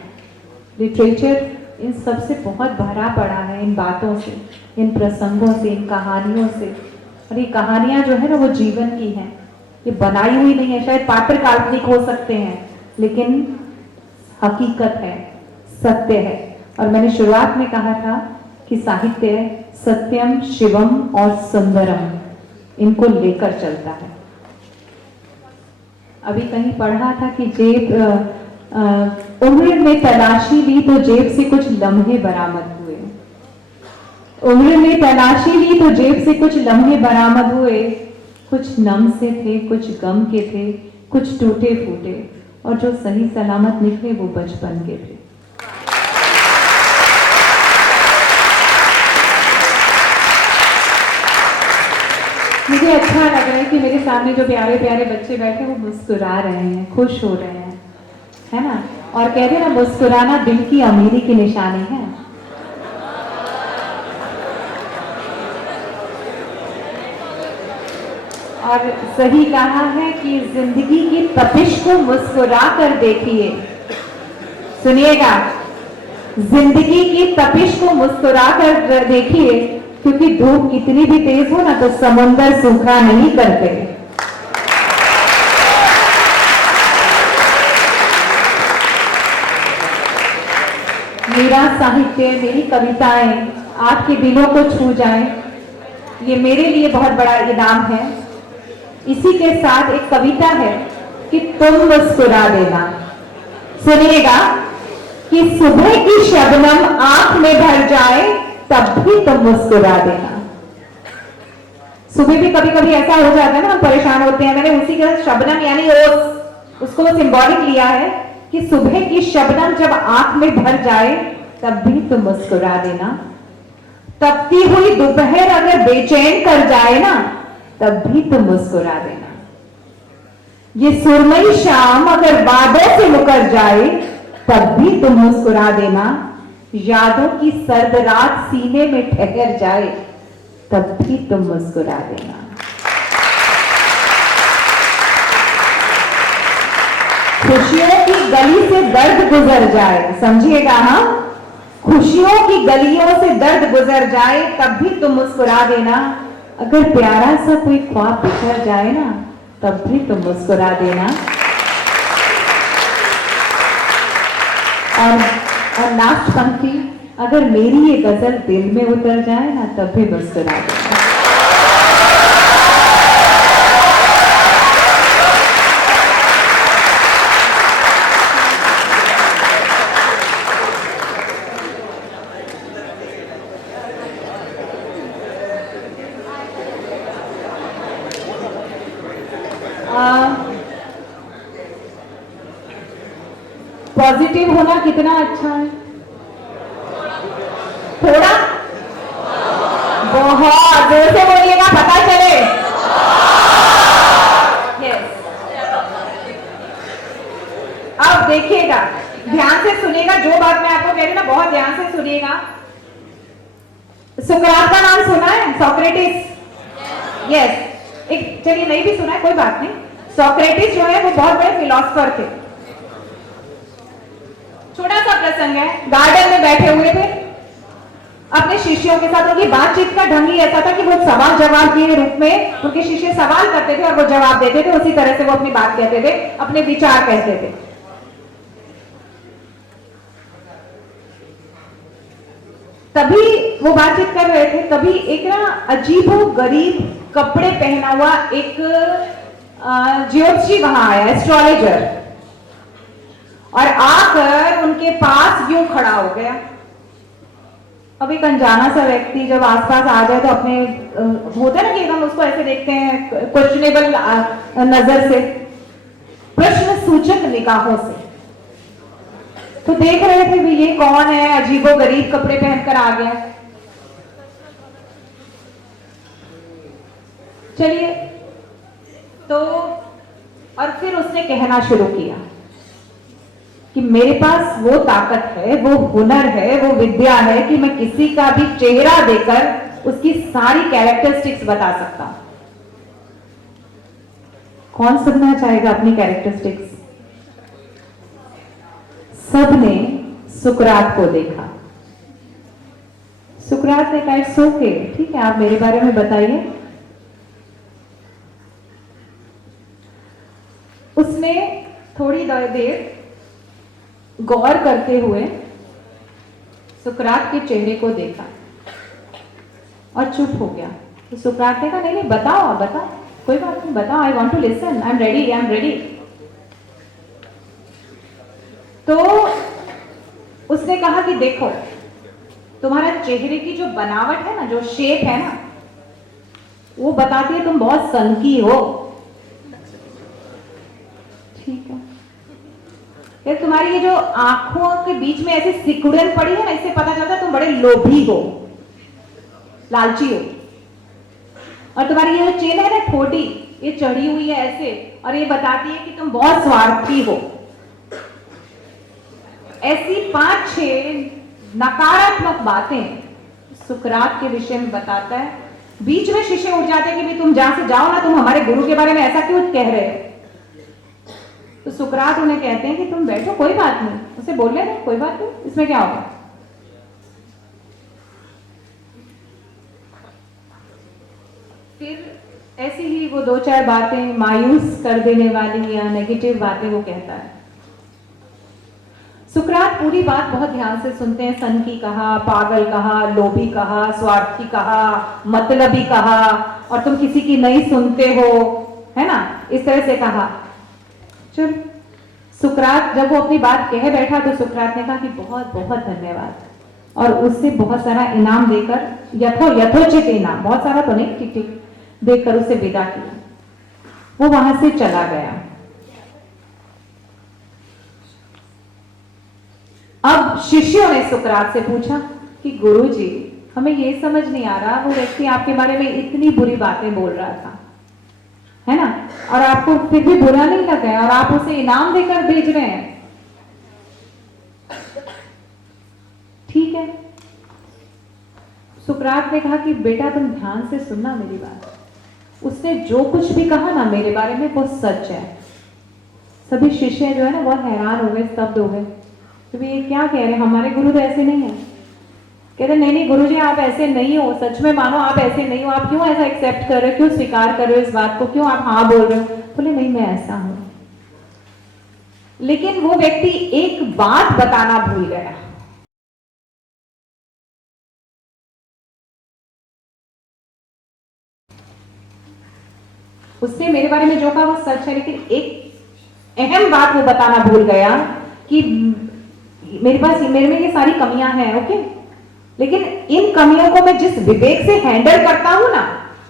लिटरेचर इन सब से बहुत भरा पड़ा है, इन बातों से, इन प्रसंगों से, इन कहानियों से। और ये कहानियां जो है ना वो जीवन की हैं, ये बनाई हुई नहीं है। शायद पात्र काल्पनिक हो सकते हैं, लेकिन हकीकत है, सत्य है। और मैंने शुरुआत में कहा था कि साहित्य सत्यम, शिवम और सुंदरम, इनको लेकर चलता है। अभी कहीं पढ़ा था कि उम्र में तलाशी ली तो जेब से कुछ लम्हे बरामद हुए। उम्र में तलाशी ली तो जेब से कुछ लम्हे बरामद हुए। कुछ नम से थे, कुछ गम के थे, कुछ टूटे फूटे। और जो सही सलामत निकले वो बचपन के थे। मुझे अच्छा लग रहा है कि मेरे सामने जो प्यारे प्यारे बच्चे बैठे वो मुस्कुरा रहे हैं, खुश हो रहे हैं, है ना। और कहते हैं ना, मुस्कुराना दिल की अमीरी की निशानी है। और सही कहा है कि जिंदगी की तपिश को मुस्कुरा कर देखिए। सुनिएगा, जिंदगी की तपिश को मुस्कुरा कर देखिए, क्योंकि धूप कितनी भी तेज हो ना तो समुंदर सूखा नहीं करते। मेरा साहित्य, मेरी कविताएं आपके दिलों को छू जाएं, ये मेरे लिए बहुत बड़ा इनाम है। इसी के साथ एक कविता है कि तुम मुस्कुरा देना। सुनिएगा कि सुबह की शबनम आंख में भर जाए तब भी तुम मुस्कुरा देना। सुबह भी कभी कभी ऐसा हो जाता है ना, हम परेशान होते हैं। मैंने उसी के साथ शबनम यानी ओस, उसको सिंबॉलिक लिया है कि सुबह की शबनम जब आंख में भर जाए तब भी तुम मुस्कुरा देना। तपती हुई दोपहर अगर बेचैन कर जाए ना तब भी तुम मुस्कुरा देना। ये सुरमई शाम अगर बादल से मुकर जाए तब भी तुम मुस्कुरा देना। यादों की सर्द रात सीने में ठहर जाए तब भी तुम मुस्कुरा देना। खुशियों की गली से दर्द गुजर जाए, समझिएगा, हाँ, खुशियों की गलियों से दर्द गुजर जाए तब भी तुम मुस्कुरा देना। अगर प्यारा सा कोई ख्वाब बिखर जाए ना तब भी तुम मुस्कुरा देना। और लास्ट पंक्ति, अगर मेरी ये गजल दिल में उतर जाए ना तब भी मुस्कुरा देना। पॉजिटिव होना कितना अच्छा है। थोड़ा बहुत जोर से बोलिएगा, पता चले। यस, अब देखिएगा, ध्यान से सुनिएगा, जो बात मैं आपको कह रही हूँ ना, बहुत ध्यान से सुनिएगा। सुकरात का नाम सुना है? सोक्रेटिस। यस, एक, चलिए नहीं भी सुना है कोई बात नहीं। सोक्रेटिस जो है वो बहुत बड़े फिलोसफर थे। छोटा सा प्रसंग है, गार्डन में बैठे हुए थे अपने शिष्यों के साथ। उनकी बातचीत का ढंग ही ऐसा था कि वो सवाल जवाब के रूप में उनके शिष्य सवाल करते थे और वो जवाब देते थे। उसी तरह से वो अपनी बात कहते थे, अपने विचार कहते थे। तभी वो बातचीत कर रहे थे, तभी एक ना अजीबो गरीब कपड़े पहना हुआ एक ज्योतिषी वहां आया, एस्ट्रोलॉजर, और आकर उनके पास यूं खड़ा हो गया। अब एक अनजाना सा व्यक्ति जब आसपास आ जाए तो अपने होता है ना कि हम उसको ऐसे देखते हैं क्वेश्चनेबल नजर से, प्रश्न सूचक निगाहों से। तो देख रहे थे भी ये कौन है, अजीबो गरीब कपड़े पहनकर आ गया। चलिए, तो और फिर उसने कहना शुरू किया कि मेरे पास वो ताकत है, वो हुनर है, वो विद्या है कि मैं किसी का भी चेहरा देकर उसकी सारी कैरेक्टरिस्टिक्स बता सकता हूं। कौन सुनना चाहेगा अपनी कैरेक्टरिस्टिक्स? सबने सुकरात को देखा। सुकरात ने कहा, इट्स ओके, ठीक है, आप मेरे बारे में बताइए। उसने थोड़ी देर गौर करते हुए सुकरात के चेहरे को देखा और चुप हो गया। तो सुकरात ने कहा, नहीं नहीं, बताओ बताओ, कोई बात नहीं, बताओ, I want to listen, I am ready, I am ready. तो उसने कहा कि देखो, तुम्हारा चेहरे की जो बनावट है ना, जो शेप है ना, वो बताती है तुम बहुत सनकी हो। ठीक है, यार तुम्हारी ये जो आंखों के बीच में ऐसी सिकुड़न पड़ी है ना, इससे पता चलता है तुम बड़े लोभी हो, लालची हो। और तुम्हारी ये जो चेन है ना ठोडी, ये चढ़ी हुई है ऐसे, और ये बताती है कि तुम बहुत स्वार्थी हो। ऐसी 5-6 नकारात्मक बातें सुकरात के विषय में बताता है। बीच में शिष्य उठ जाते हैं कि भाई तुम जहां से जाओ ना, तुम हमारे गुरु के बारे में ऐसा क्यों कह रहे हो। तो सुकरात उन्हें कहते हैं कि तुम बैठो, कोई बात नहीं, उसे बोल लेना, कोई बात नहीं, इसमें क्या होगा। फिर ऐसी ही वो 2-4 बातें मायूस कर देने वाली या नेगेटिव बातें वो कहता है। सुकरात पूरी बात बहुत ध्यान से सुनते हैं। सनकी कहा, पागल कहा, लोभी कहा, स्वार्थी कहा, मतलबी कहा, और तुम किसी की नहीं सुनते हो, है ना, इस तरह से कहा। चल सुकरात जब वो अपनी बात कह बैठा तो सुकरात ने कहा कि बहुत बहुत धन्यवाद, और उससे बहुत सारा इनाम देकर, यथोचित इनाम, बहुत सारा तो नहीं, ठीक ठीक देकर उसे विदा किया। वो वहां से चला गया। अब शिष्यों ने सुकरात से पूछा कि गुरुजी, हमें ये समझ नहीं आ रहा, वो व्यक्ति आपके बारे में इतनी बुरी बातें बोल रहा था, है ना, और आपको फिर भी बुरा नहीं लगा है, और आप उसे इनाम देकर भेज रहे हैं। ठीक है। सुकरात ने कहा कि बेटा तुम ध्यान से सुनना मेरी बात, उसने जो कुछ भी कहा ना मेरे बारे में वो सच है। सभी शिष्य जो है ना बहुत हैरान हो गए, स्तब्ध हो गए, तो ये क्या कह रहे हैं, हमारे गुरु तो ऐसे नहीं है। कहते नहीं नहीं गुरुजी, आप ऐसे नहीं हो, सच में मानो आप ऐसे नहीं हो, आप क्यों ऐसा एक्सेप्ट कर रहे हो, क्यों स्वीकार कर रहे हो इस बात को, क्यों आप हाँ बोल रहे हो। बोले नहीं मैं ऐसा हूं। लेकिन वो व्यक्ति एक बात बताना भूल गया। उसने मेरे बारे में जो कहा वो सच है, लेकिन एक अहम बात वो बताना भूल गया कि मेरे में ये सारी कमियां हैं, ओके, लेकिन इन कमियों को मैं जिस विवेक से हैंडल करता हूं ना,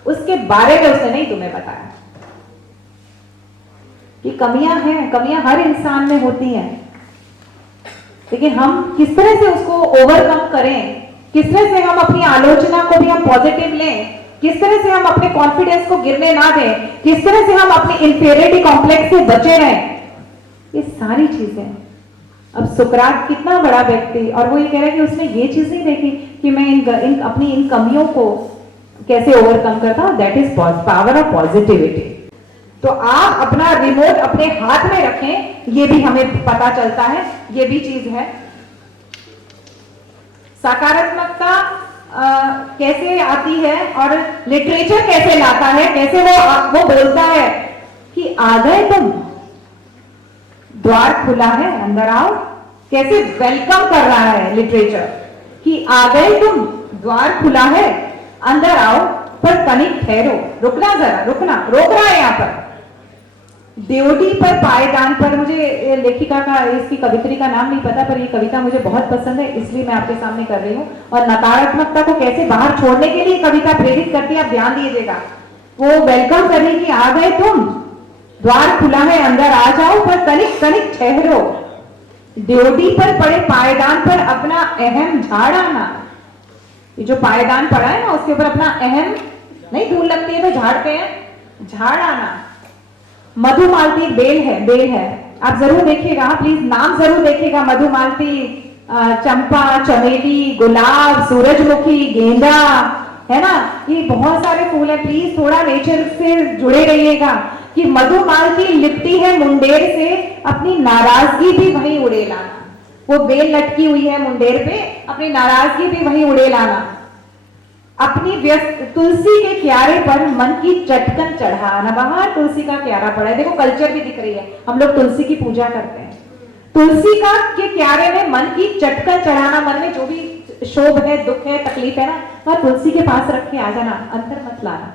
उसके बारे में उसने नहीं तुम्हें बताया। कि कमियां हैं, कमियां हर इंसान में होती हैं, लेकिन हम किस तरह से उसको ओवरकम करें, किस तरह से हम अपनी आलोचना को भी हम पॉजिटिव लें, किस तरह से हम अपने कॉन्फिडेंस को गिरने ना दें, किस तरह से हम अपनी इंफीरियरिटी कॉम्प्लेक्स से बचे रहें, ये सारी चीजें। अब सुकरात कितना बड़ा व्यक्ति, और वो ये कह रहा है कि उसने ये चीज नहीं देखी कि मैं अपनी इन कमियों को कैसे ओवरकम करता हूं। That is power of positivity. तो आप अपना रिमोट अपने हाथ में रखें, ये भी हमें पता चलता है, ये भी चीज है। सकारात्मकता कैसे आती है और लिटरेचर कैसे लाता है, कैसे वो बोलता है कि आ गए तुम, द्वार खुला है अंदर आओ। कैसे वेलकम कर रहा है लिटरेचर कि आ गए तुम, द्वार खुला है अंदर आओ, पर तनिक ठहरो, रुकना जरा, रुकना, रोक रहा है यहां पर। देवटी पर पायदान पर, मुझे लेखिका का इसकी कवित्री का नाम नहीं पता, पर ये कविता मुझे बहुत पसंद है, इसलिए मैं आपके सामने कर रही हूँ। और नकारात्मकता को कैसे बाहर छोड़ने के लिए कविता प्रेरित करती है, आप ध्यान दीजिएगा। वो वेलकम कर रही कि आ गए तुम, द्वार खुला है अंदर आ जाओ, पर तनिक तनिक ठहरो, ड्योटी पर पड़े पायदान पर अपना अहम झाड़ आना। ये जो पायदान पड़ा है ना, उसके ऊपर अपना अहम, नहीं धूल लगती है तो झाड़ते हैं, झाड़ आना। मधुमालती बेल है, बेल है, आप जरूर देखिएगा, प्लीज नाम जरूर देखिएगा। मधुमालती, चंपा, चमेली, गुलाब, सूरजमुखी, गेंदा, है ना, ये बहुत सारे फूल है। प्लीज थोड़ा नेचर से जुड़े रहिएगा कि मधुमालती लिपटी है मुंडेर से, अपनी नाराजगी भी वहीं उड़े लाना। वो बेल लटकी हुई है मुंडेर पे, अपनी नाराजगी भी वहीं उड़े लाना। अपनी व्यस्त तुलसी के क्यारे पर मन की चटकन चढ़ाना। बाहर तुलसी का क्यारा पड़ा है, देखो कल्चर भी दिख रही है, हम लोग तुलसी की पूजा करते हैं। तुलसी का के क्यारे में मन की चटकन चढ़ाना, मन में जो भी शोभ है, दुख है, तकलीफ है ना, वह तुलसी के पास रख के आ जाना, अंदर मत लाना,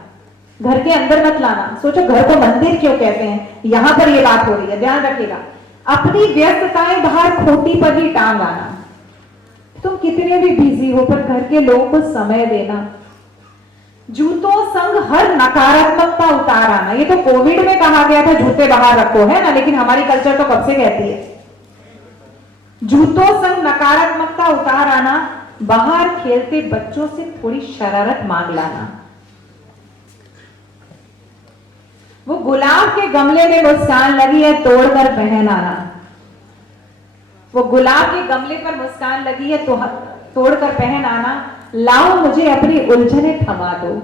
घर के अंदर मत लाना। सोचो घर को मंदिर क्यों कहते हैं, यहां पर ये बात हो रही है, ध्यान रखिएगा। अपनी व्यस्तताएं बाहर खोटी पर ही टांग आना। तुम कितने भी बिजी हो, पर घर के लोगों को समय देना। जूतों संग हर नकारात्मकता उतार आना। ये तो कोविड में कहा गया था जूते बाहर रखो, है ना, लेकिन हमारी कल्चर तो कब से कहती है जूतों संग नकारात्मकता उतार आना, बाहर खेलते बच्चों से थोड़ी शरारत मांग लाना। वो गुलाब के गमले में मुस्कान लगी है, तोड़कर पहन आना। वो गुलाब के गमले पर मुस्कान लगी है, तो तोड़कर पहन आना। लाओ मुझे अपनी उलझने थमा दो,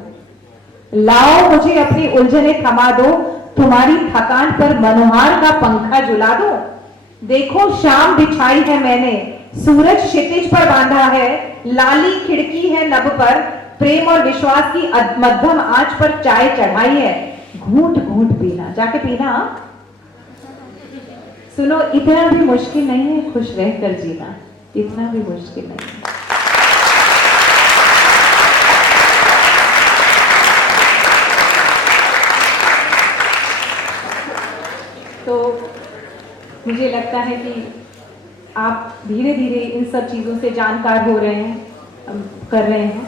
लाओ मुझे अपनी उलझने थमा दो, तुम्हारी थकान पर मनोहार का पंखा झुला दो। देखो शाम बिछाई है मैंने, सूरज क्षितिज पर बांधा है, लाली खिड़की है लब पर, प्रेम और विश्वास की मध्यम आंच पर चाय चढ़ाई है, घूंट घूंट पीना। जाके पीना। सुनो, इतना भी मुश्किल नहीं है खुश रहकर जीना, इतना भी मुश्किल नहीं है। तो मुझे लगता है कि आप धीरे धीरे इन सब चीजों से जानकार हो रहे हैं, कर रहे हैं।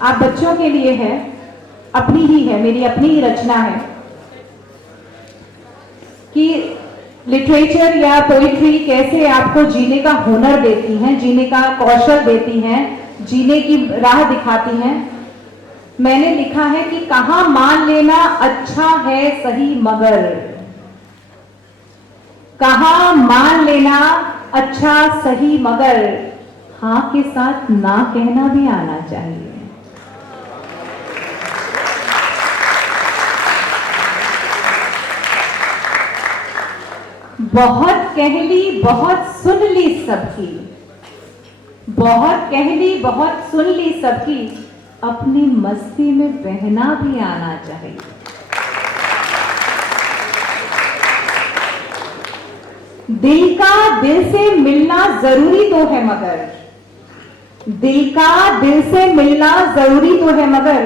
आप बच्चों के लिए है, अपनी ही है, मेरी अपनी ही रचना है कि लिटरेचर या पोइट्री कैसे आपको जीने का हुनर देती हैं, जीने का कौशल देती हैं, जीने की राह दिखाती हैं। मैंने लिखा है कि कहां मान लेना अच्छा है सही, मगर कहां मान लेना अच्छा सही, मगर हां के साथ ना कहना भी आना चाहिए। बहुत कह ली बहुत सुन ली सबकी, बहुत कह ली बहुत सुन ली सबकी, अपनी मस्ती में बहना भी आना चाहिए। दिल का दिल से मिलना जरूरी तो है, मगर दिल का दिल से मिलना जरूरी तो है, मगर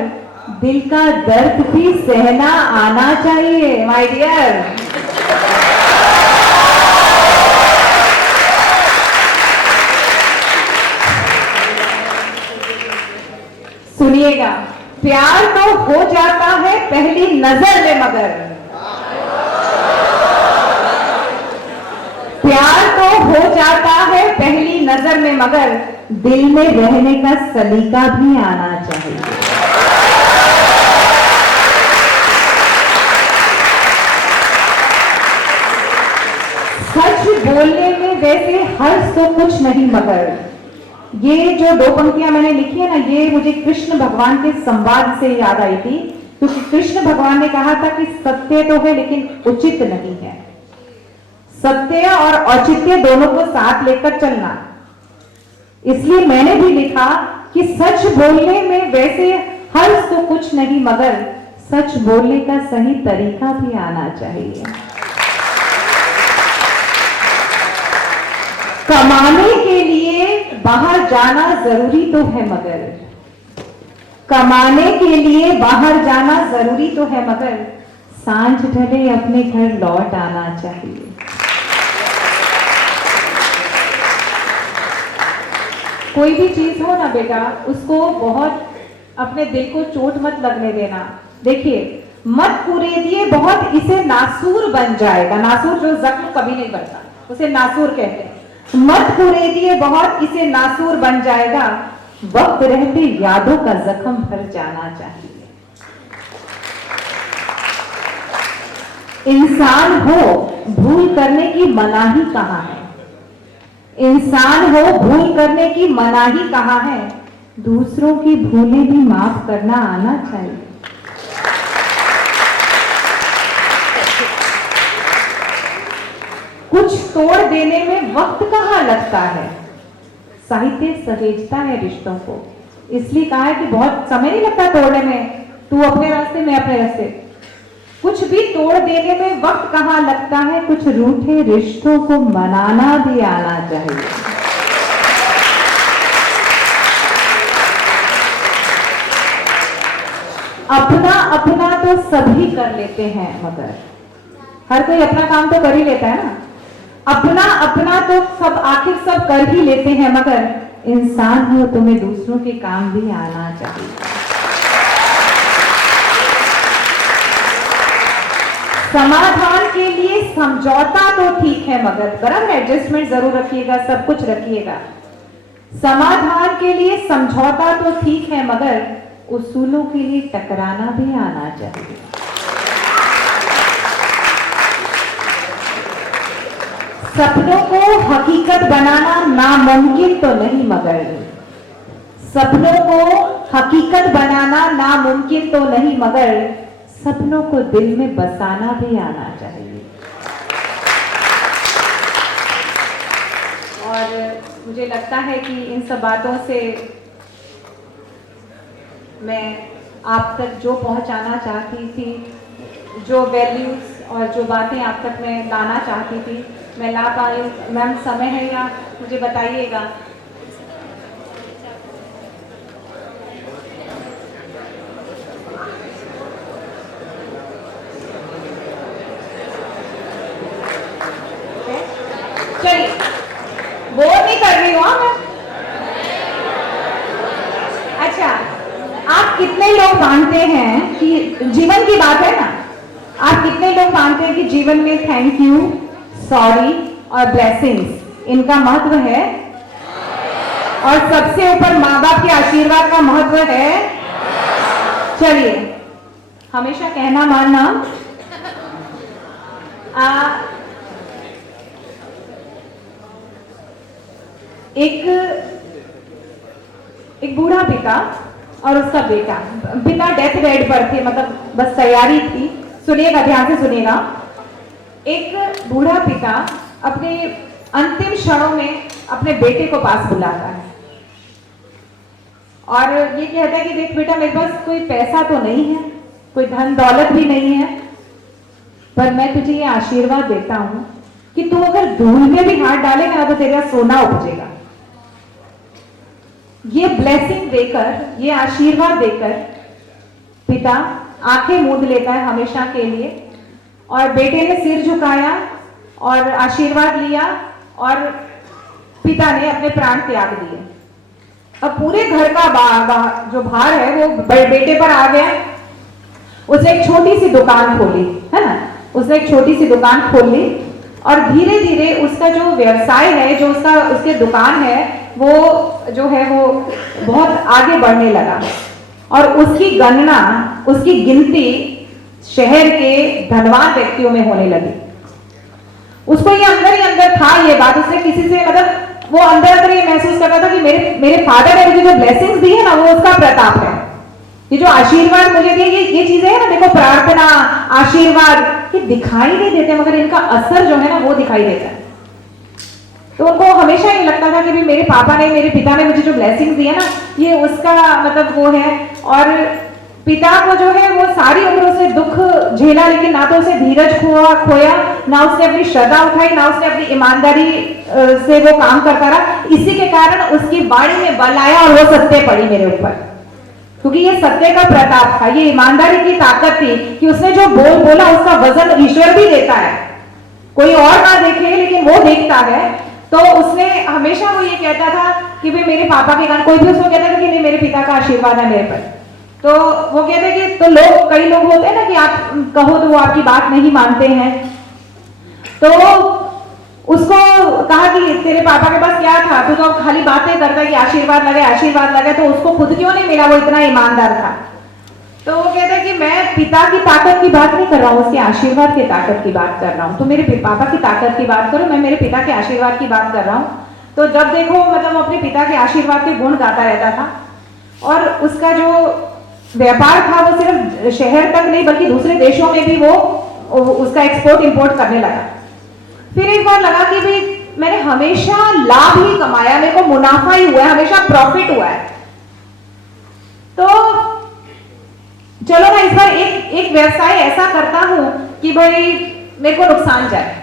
दिल का दर्द भी सहना आना चाहिए। माय डियर, सुनिएगा, प्यार तो हो जाता है पहली नजर में, मगर प्यार तो हो जाता है पहली नजर में, मगर दिल में रहने का सलीका भी आना चाहिए। सच बोलने में वैसे हर्ष तो कुछ नहीं, मगर ये जो दो पंक्तियां मैंने लिखी है ना, ये मुझे कृष्ण भगवान के संवाद से याद आई थी, क्योंकि कृष्ण भगवान ने कहा था कि सत्य तो है लेकिन उचित नहीं है। सत्य और औचित्य दोनों को साथ लेकर चलना। इसलिए मैंने भी लिखा कि सच बोलने में वैसे हर्ष तो कुछ नहीं, मगर सच बोलने का सही तरीका भी आना चाहिए। कमाने के लिए बाहर जाना जरूरी तो है, मगर कमाने के लिए बाहर जाना जरूरी तो है, मगर सांझ ढले अपने घर लौट आना चाहिए। कोई भी चीज हो ना बेटा, उसको बहुत अपने दिल को चोट मत लगने देना। देखिए, मत कुरेदिए बहुत, इसे नासूर बन जाएगा। नासूर जो जख्म कभी नहीं बनता, उसे नासूर कहते हैं। मत कुरेदिए बहुत, इसे नासूर बन जाएगा। वक्त रहते यादों का जख्म भर जाना चाहिए। इंसान हो भूल करने की मनाही कहां है, इंसान हो भूल करने की मनाही कहां है, दूसरों की भूलें भी माफ करना आना चाहिए। कुछ तोड़ देने में वक्त कहां लगता है, साहित्य सहेजता है रिश्तों को। इसलिए कहा है कि बहुत समय नहीं लगता तोड़ने में, तू अपने रास्ते मैं अपने रास्ते। कुछ भी तोड़ देने में वक्त कहां लगता है, कुछ रूठे रिश्तों को मनाना भी आना चाहिए। अपना अपना तो सभी कर लेते हैं, मगर हर कोई अपना काम तो कर ही लेता है ना। अपना अपना तो सब आखिर सब कर ही लेते हैं, मगर इंसान हो तुम्हें दूसरों के काम भी आना चाहिए। समाधान के लिए समझौता तो ठीक है मगर बराबर एडजस्टमेंट जरूर रखिएगा, सब कुछ रखिएगा। समाधान के लिए समझौता तो ठीक है मगर उसूलों के लिए टकराना भी आना चाहिए। सपनों को हकीकत बनाना नामुमकिन तो नहीं मगर सपनों को हकीकत बनाना नामुमकिन तो नहीं मगर सपनों को दिल में बसाना भी आना चाहिए। और मुझे लगता है कि इन सब बातों से मैं आप तक जो पहुंचाना चाहती थी, जो वैल्यूज और जो बातें आप तक मैं लाना चाहती थी, मैं ला पाई। मैम समय है या मुझे बताइएगा। चलिए, बोर नहीं कर रही हूँ मैं। अच्छा, आप कितने लोग मानते हैं कि जीवन की बात है ना, आप कितने लोग मानते हैं कि जीवन में थैंक यू, सॉरी और ब्लेसिंग्स इनका महत्व है? और सबसे ऊपर माँ बाप के आशीर्वाद का महत्व है। चलिए, हमेशा कहना मानना। एक बूढ़ा पिता और उसका बेटा, पिता डेथ बेड पर थे, मतलब बस तैयारी थी। सुनिएगा, ध्यान से सुनिएगा। एक बूढ़ा पिता अपने अंतिम क्षणों में अपने बेटे को पास बुलाता है और ये कहता है कि देख बेटा, मेरे पास कोई पैसा तो नहीं है, कोई धन दौलत भी नहीं है, पर मैं तुझे ये आशीर्वाद देता हूं कि तू अगर धूल में भी हाथ डालेगा ना तो तेरा सोना उपजेगा। ये ब्लेसिंग देकर, ये आशीर्वाद देकर पिता आंखें मूंद लेता है हमेशा के लिए, और बेटे ने सिर झुकाया और आशीर्वाद लिया और पिता ने अपने प्राण त्याग दिए। अब पूरे घर का जो भार है वो बेटे पर आ गया। उसने एक छोटी सी दुकान खोली, है ना, उसने एक छोटी सी दुकान खोल ली और धीरे धीरे उसका जो व्यवसाय है, जो उसके दुकान है, वो जो है वो बहुत आगे बढ़ने लगा और उसकी गणना, उसकी गिनती शहर के धनवान व्यक्तियों में होने लगी। उसको ये अंदर ही अंदर था ये बात, उसने किसी से, मतलब वो अंदर अंदर ये महसूस कर रहा था कि मेरे फादर ने मुझे जो ब्लेसिंग्स दी है ना, वो उसका प्रताप है। ये जो आशीर्वाद मुझे दिए, ये चीजें है ना, देखो, प्रार्थना, आशीर्वाद, ये दिखाई नहीं देते मगर इनका असर जो है ना वो दिखाई देता है। तो उनको हमेशा ये लगता था कि भी मेरे पापा ने, मेरे पिता ने मुझे जो ब्लेसिंग्स दी है ना, ये उसका मतलब वो है। और पिता को जो है वो सारी उम्र उसने दुख झेला, लेकिन ना तो उसे धीरज खोया, ना उसने अपनी श्रद्धा उठाई, ना उसने अपनी ईमानदारी से वो काम करता रहा। इसी के कारण उसकी वाणी में बल आया और वो सत्य पड़ी मेरे ऊपर, क्योंकि ये सत्य का प्रताप था, ये ईमानदारी की ताकत थी कि उसने जो बोला उसका वजन ईश्वर भी देता है, कोई और ना देखे लेकिन वो देखता है। तो उसने हमेशा वो ये कहता था कि भाई मेरे पापा के कारण, कोई भी उसको कहता था कि नहीं मेरे पिता का आशीर्वाद है मेरे पर, तो वो कहते कि, तो कई लोग होते हैं ना कि आप कहो तो वो आपकी बात नहीं मानते हैं। तो उसको कहा कि तेरे पापा के पास क्या था, तू तो खाली बातें करता कि आशीर्वाद लगे, तो उसको खुद क्यों नहीं मिला, वो इतना ईमानदार था। तो वो कहते हैं कि मैं पिता की ताकत की बात नहीं कर रहा हूँ, उसके आशीर्वाद की ताकत की बात कर रहा हूँ। तो मेरे पापा की ताकत की बात करो, मैं मेरे पिता के आशीर्वाद की बात कर रहा हूँ। तो जब देखो, मतलब अपने पिता के आशीर्वाद के गुण गाता रहता था और उसका जो व्यापार था वो सिर्फ शहर तक नहीं बल्कि दूसरे देशों में भी वो उसका एक्सपोर्ट इंपोर्ट करने लगा। फिर एक बार लगा कि भाई मैंने हमेशा लाभ ही कमाया, मेरे को मुनाफा ही हुआ है, हमेशा प्रॉफिट हुआ है, तो चलो ना इस बार एक व्यवसाय ऐसा करता हूं कि भाई मेरे को नुकसान जाए।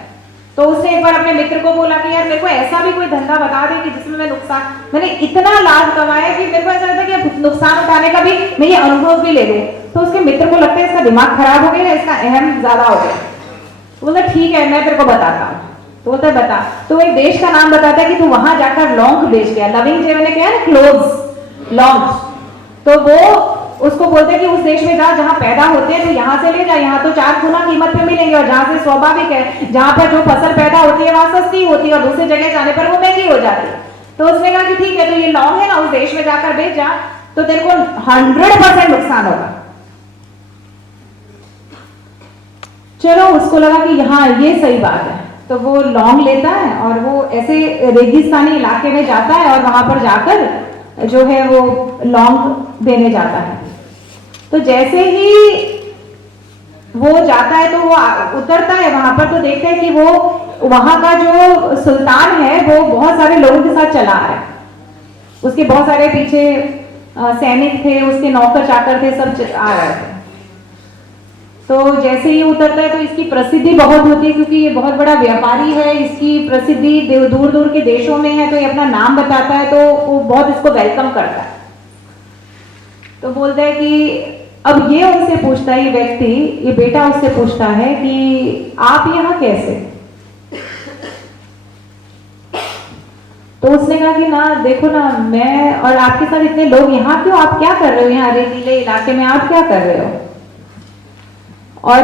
तो उसने एक बार अपने मित्र को बोला कि यार मेरे को ऐसा भी कोई धंधा बता दे कि जिसमें मैंने इतना लाभ कमाया कि मेरे को ऐसा लगता है कि नुकसान उठाने का भी मैं ये अनुभव भी ले लूं। तो उसके मित्र को लगता है इसका दिमाग खराब हो गया, इसका अहम ज्यादा हो गया। तो बोलता ठीक है मैं तेरे को बताता हूँ। तो बोलता बता। तो एक देश का नाम बताता है कि तू वहां जाकर लौंग बेच गया। लविंग जे मैंने क्या है ना, क्लोथ्स, लौंग। तो वो उसको बोलते हैं कि उस देश में जा जहाँ पैदा होते हैं, तो यहाँ से ले जा, यहाँ तो 4 गुना कीमत पे मिलेंगे, और जहाँ से स्वाभाविक है जहाँ पर जो फसल पैदा होती है वहां सस्ती होती है और दूसरी जगह जाने पर वो महंगी हो जाती है। तो उसने कहा कि ठीक है, तो ये लॉन्ग है ना, उस देश में जाकर बेच जा, तो तेरे को 100% नुकसान होगा। चलो, उसको लगा कि हाँ ये सही बात है, तो वो लॉन्ग लेता है और वो ऐसे रेगिस्तानी इलाके में जाता है और वहां पर जाकर जो है वो लॉन्ग देने जाता है। तो जैसे ही वो जाता है तो वो उतरता है वहां पर, तो देखते हैं कि वो वहां का जो सुल्तान है वो बहुत सारे लोगों के साथ चला है, उसके बहुत सारे पीछे सैनिक थे, उसके नौकर चाकर थे, सब आ रहे थे। तो जैसे ही उतरता है तो इसकी प्रसिद्धि बहुत होती है, क्योंकि ये बहुत बड़ा व्यापारी है, इसकी प्रसिद्धि दूर दूर के देशों में है, तो ये अपना नाम बताता है, तो वो बहुत इसको वेलकम करता है। तो बोलता है कि अब ये उनसे पूछता है, ये व्यक्ति, ये बेटा उससे पूछता है कि आप यहाँ कैसे? तो उसने कहा कि ना देखो ना, मैं और आपके साथ इतने लोग यहाँ क्यों, आप क्या कर रहे हो यहाँ रेतीले इलाके में, आप क्या कर रहे हो? और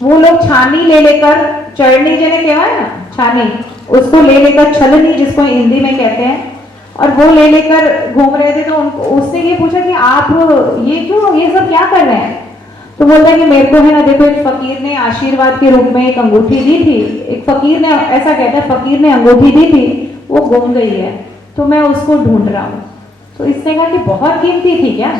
वो लोग छानी ले लेकर, चढ़नी जिन्हें कहवाए ना, छानी, उसको ले लेकर, छलनी जिसको हिंदी में कहते हैं, और वो ले लेकर घूम रहे थे। तो उसने ये पूछा कि आप ये क्यों, ये सब क्या कर रहे हैं? तो बोलता है कि मेरे को है ना, देखो एक फकीर ने आशीर्वाद के रूप में एक अंगूठी दी थी, एक फकीर ने, ऐसा कहता है, फकीर ने अंगूठी दी थी, वो गुम गई है, तो मैं उसको ढूंढ रहा हूँ। तो इसने कहा कि बहुत कीमती थी क्या?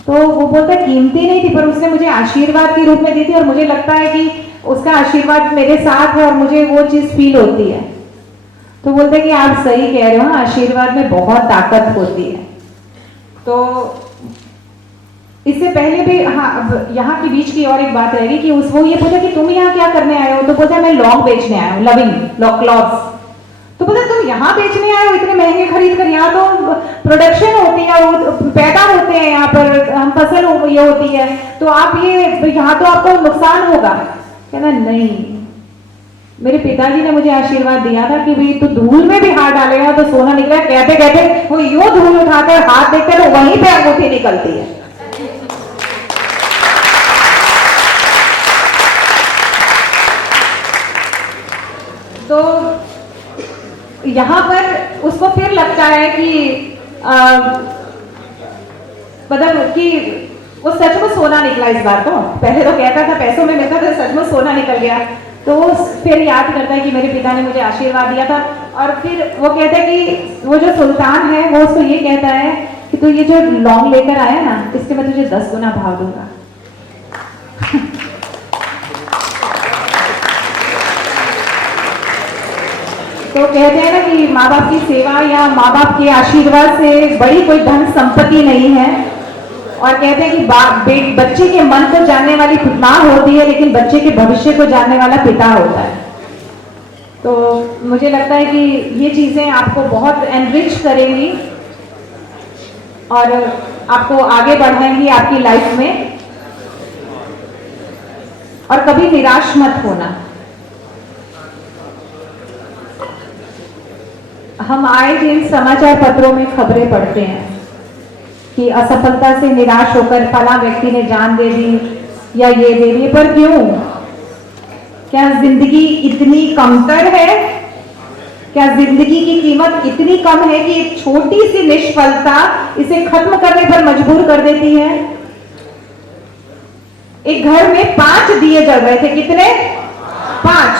तो वो बोलता है कीमती नहीं थी, पर उसने मुझे आशीर्वाद के रूप में दी थी, और मुझे लगता है कि उसका आशीर्वाद मेरे साथ है और मुझे वो चीज फील होती है। तो बोलते हैं कि आप सही कह रहे हो, आशीर्वाद में बहुत ताकत होती है। तो इससे पहले भी, हाँ, अब यहाँ के बीच की और एक बात रहेगी कि वो ये पूछा कि तुम यहाँ क्या करने आए हो? तो बोलता है मैं लॉन्ग बेचने आया हूँ, लविंग क्लॉथ्स। तो बोलता तुम यहाँ बेचने आए हो इतने महंगे खरीद कर? यहाँ तो प्रोडक्शन होती है, पैदा होते हैं यहाँ पर, हम फसल ये होती है, तो आप ये यहाँ तो आपको नुकसान होगा। कहना नहीं, मेरे पिताजी ने मुझे आशीर्वाद दिया था कि भाई तू धूल में भी हाथ डालेगा तो सोना निकला। कहते कहते वो यूं धूल उठाकर हाथ देखते तो वहीं पे अंगूठी निकलती है। तो यहाँ पर उसको फिर लगता है कि मतलब कि वो सचमुच सोना निकला इस बार। तो पहले तो कहता था पैसों में मिलता था, सचमुच सोना निकल गया। तो वो फिर याद करता है कि मेरे पिता ने मुझे आशीर्वाद दिया था। और फिर वो कहता है कि वो जो सुल्तान है वो उसको ये कहता है कि तू ये जो लौंग लेकर आया ना, इसके मैं तुझे 10 गुना भाव दूंगा। तो कहते हैं ना कि माँ बाप की सेवा या माँ बाप के आशीर्वाद से बड़ी कोई धन संपत्ति नहीं है। और कहते हैं कि बच्चे के मन को जानने वाली माँ होती है, लेकिन बच्चे के भविष्य को जानने वाला पिता होता है। तो मुझे लगता है कि ये चीजें आपको बहुत एनरिच करेंगी और आपको आगे बढ़ाएंगी आपकी लाइफ में। और कभी निराश मत होना। हम आए दिन समाचार पत्रों में खबरें पढ़ते हैं कि असफलता से निराश होकर फला व्यक्ति ने जान दे दी या ये दे दी। पर क्यों? क्या जिंदगी इतनी कमतर है? क्या जिंदगी की कीमत इतनी कम है कि एक छोटी सी निष्फलता इसे खत्म करने पर मजबूर कर देती है? एक घर में 5 दिए जल रहे थे। कितने? 5।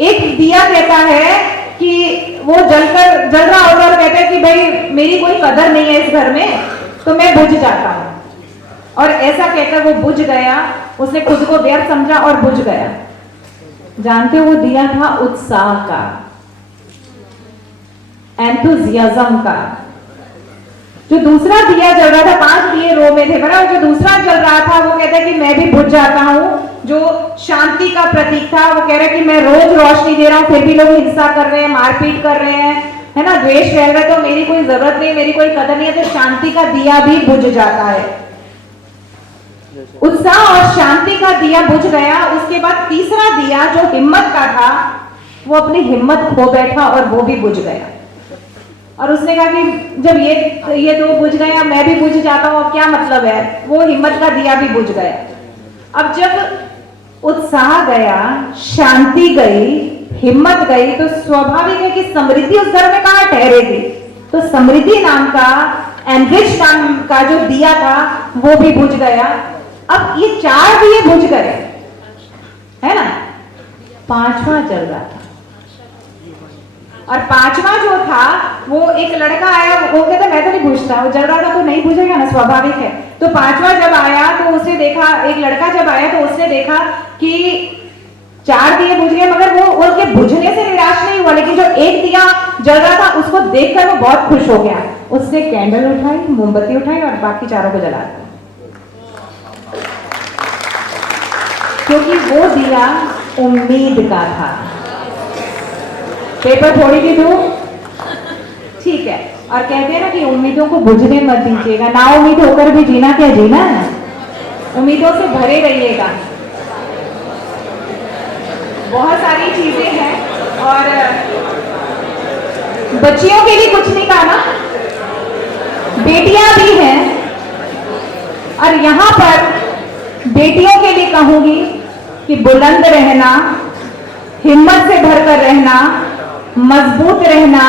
एक दिया कहता है कि वो जल रहा होगा और कहता है कि भाई मेरी कोई कदर नहीं है इस घर में, तो मैं बुझ जाता हूं। और ऐसा कहकर वो बुझ गया। उसने खुद को व्यर्थ समझा और बुझ गया। जानते हो वो दिया था उत्साह का, एंथुजियाज्म का। जो दूसरा दिया जल रहा था, 5 दिए रो में थे, बराबर। जो दूसरा जल रहा था वो कहता है कि मैं भी बुझ जाता हूं। जो शांति का प्रतीक था वो कह रहा है कि मैं रोज रोशनी दे रहा हूं, फिर भी लोग हिंसा कर रहे हैं, मारपीट कर रहे हैं, है ना, द्वेष फैल रहा है, तो मेरी कोई जरूरत नहीं, मेरी कोई कदर नहीं है। तो शांति का दिया भी बुझ जाता है। उत्साह और शांति का दिया बुझ गया। उसके बाद तीसरा दिया जो हिम्मत का था, वो अपनी हिम्मत खो बैठा और वो भी बुझ गया। और उसने कहा कि जब ये तो बुझ गया, मैं भी बुझ जाता हूँ, अब क्या मतलब है, वो हिम्मत का दिया भी बुझ गया। अब जब उत्साह गया, शांति गई, हिम्मत गई, तो स्वाभाविक है कि समृद्धि उस घर में कहाँ ठहरेगी। तो समृद्धि नाम का, एनरिच नाम का जो दिया था वो भी बुझ गया। अब ये 4 दिए बुझ गए, है ना, 5वां जल रहा था। और 5वां जो था, वो एक लड़का आया, वो कहता मैं तो नहीं बुझता, वो जल रहा था तो नहीं बुझेगा ना, स्वाभाविक है। तो 5वां जब आया तो उसने देखा, एक लड़का जब आया तो उसने देखा कि 4 दिए बुझ गए, मगर वो उनके बुझने से निराश नहीं हुआ, लेकिन जो एक दिया जल रहा था उसको देखकर वो बहुत खुश हो गया। उसने कैंडल उठाई, मोमबत्ती उठाई और बाकी 4 को जला दिया, क्योंकि वो दिया उम्मीद का था। पेपर थोड़ी भी दो, ठीक है। और कहते हैं ना कि उम्मीदों को बुझने मत दीजिएगा, ना उम्मीद होकर भी जीना क्या जीना है, उम्मीदों से भरे रहिएगा। बहुत सारी चीजें हैं और बच्चियों के लिए कुछ नहीं कहा ना, बेटियां भी हैं, और यहां पर बेटियों के लिए कहूंगी कि बुलंद रहना, हिम्मत से भरकर रहना, मजबूत रहना,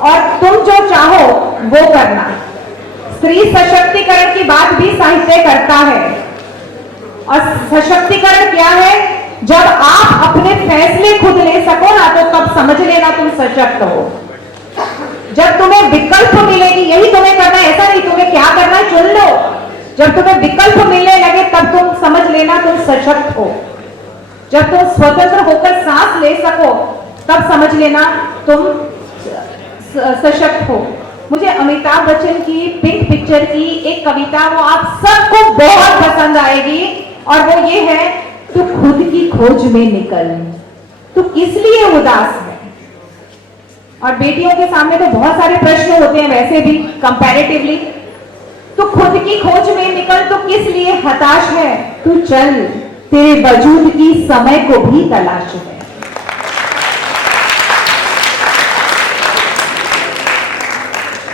और तुम जो चाहो वो करना। स्त्री सशक्तिकरण की बात भी साहित्य करता है, और सशक्तिकरण क्या है, जब आप अपने फैसले खुद ले सको ना, तो तब समझ लेना तुम सशक्त हो। जब तुम्हें विकल्प मिलेगी, यही तुम्हें करना है, ऐसा नहीं तुम्हें क्या करना है चुन लो, जब तुम्हें विकल्प मिलने लगे तब तुम समझ लेना तुम सशक्त हो। जब तुम स्वतंत्र होकर सांस ले सको तब समझ लेना तुम सशक्त हो। मुझे अमिताभ बच्चन की पिंक पिक्चर की एक कविता, वो आप सबको बहुत पसंद आएगी, और वो ये है, तू खुद की खोज में निकल, तू किस लिए उदास है। और बेटियों के सामने तो बहुत सारे प्रश्न होते हैं वैसे भी कंपैरेटिवली, तू खुद की खोज में निकल, तो किस लिए हताश है, तू चल, तेरे वजूद की समय को भी तलाश है।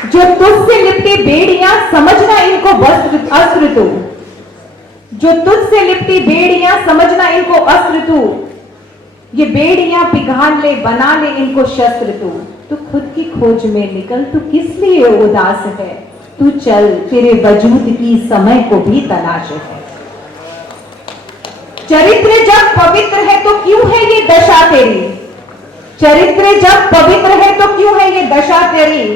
जो तुझसे लिपटी बेड़ियां, समझना इनको अस्त्र तू, जो तुझसे लिपटी बेड़ियां, समझना इनको अस्त्र तू, ये बेड़ियां पिघाल ले, बना ले इनको शस्त्र तू। तू खुद की खोज में निकल, तू किस लिए उदास है, तू चल, तेरे वजूद की समय को भी तलाश है। चरित्र जब पवित्र है तो क्यों है ये दशा तेरी, चरित्र जब पवित्र है तो क्यों है ये दशा तेरी,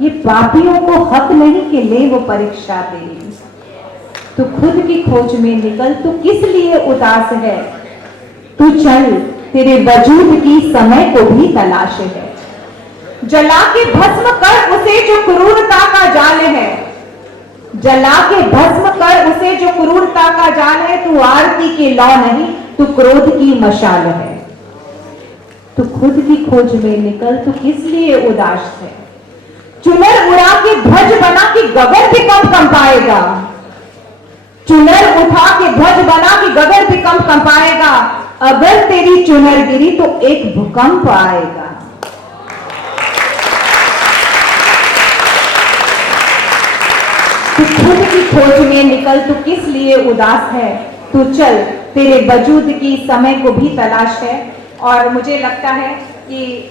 ये पापियों को हक नहीं कि ले वो परीक्षा तेरी। तू खुद की खोज में निकल, तू किस लिए उदास है, तू चल, तेरे वजूद की समय को भी तलाश है। जला के भस्म कर उसे जो क्रूरता का जाल है, जला के भस्म कर उसे जो क्रूरता का जाल है, तू आरती के लौ नहीं, तू क्रोध की मशाल है। तू खुद की खोज में निकल, तू किस लिए उदास है। चुनर उड़ा के ध्वज बना के गगन भी कंपाएगा, चुनर उठा के ध्वज बना के गगन भी कंपाएगा, अगर तेरी चुनर गिरी तो एक भूकंप आएगा। तू खुद की खोज में निकल, तू किस लिए उदास है, तू चल, तेरे वजूद की समय को भी तलाश है। और मुझे लगता है कि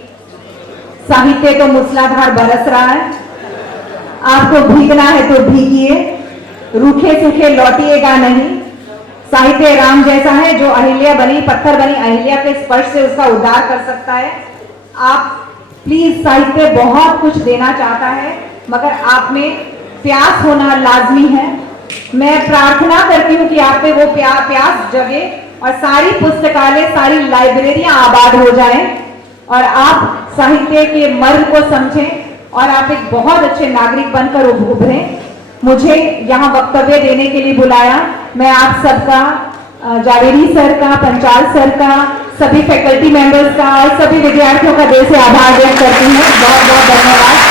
साहित्य तो मूसलाधार बरस रहा है, आपको भीगना है तो भीगिए, रूखे सूखे लौटिएगा नहीं। साहित्य राम जैसा है, जो अहिल्या बनी, पत्थर बनी अहिल्या के स्पर्श से उसका उद्धार कर सकता है। आप प्लीज, साहित्य बहुत कुछ देना चाहता है, मगर आप में प्यास होना लाजमी है। मैं प्रार्थना करती हूँ कि आप पे वो प्यास जगे और सारी पुस्तकालय, सारी लाइब्रेरियां आबाद हो जाएं और आप साहित्य के मर्म को समझें और आप एक बहुत अच्छे नागरिक बनकर उभरें। मुझे यहाँ वक्तव्य देने के लिए बुलाया, मैं आप सबका, जावेरी सर का, पंचाल सर का, सभी फैकल्टी मेंबर्स का और सभी विद्यार्थियों का दिल से आभार व्यक्त करती हूँ। बहुत बहुत धन्यवाद।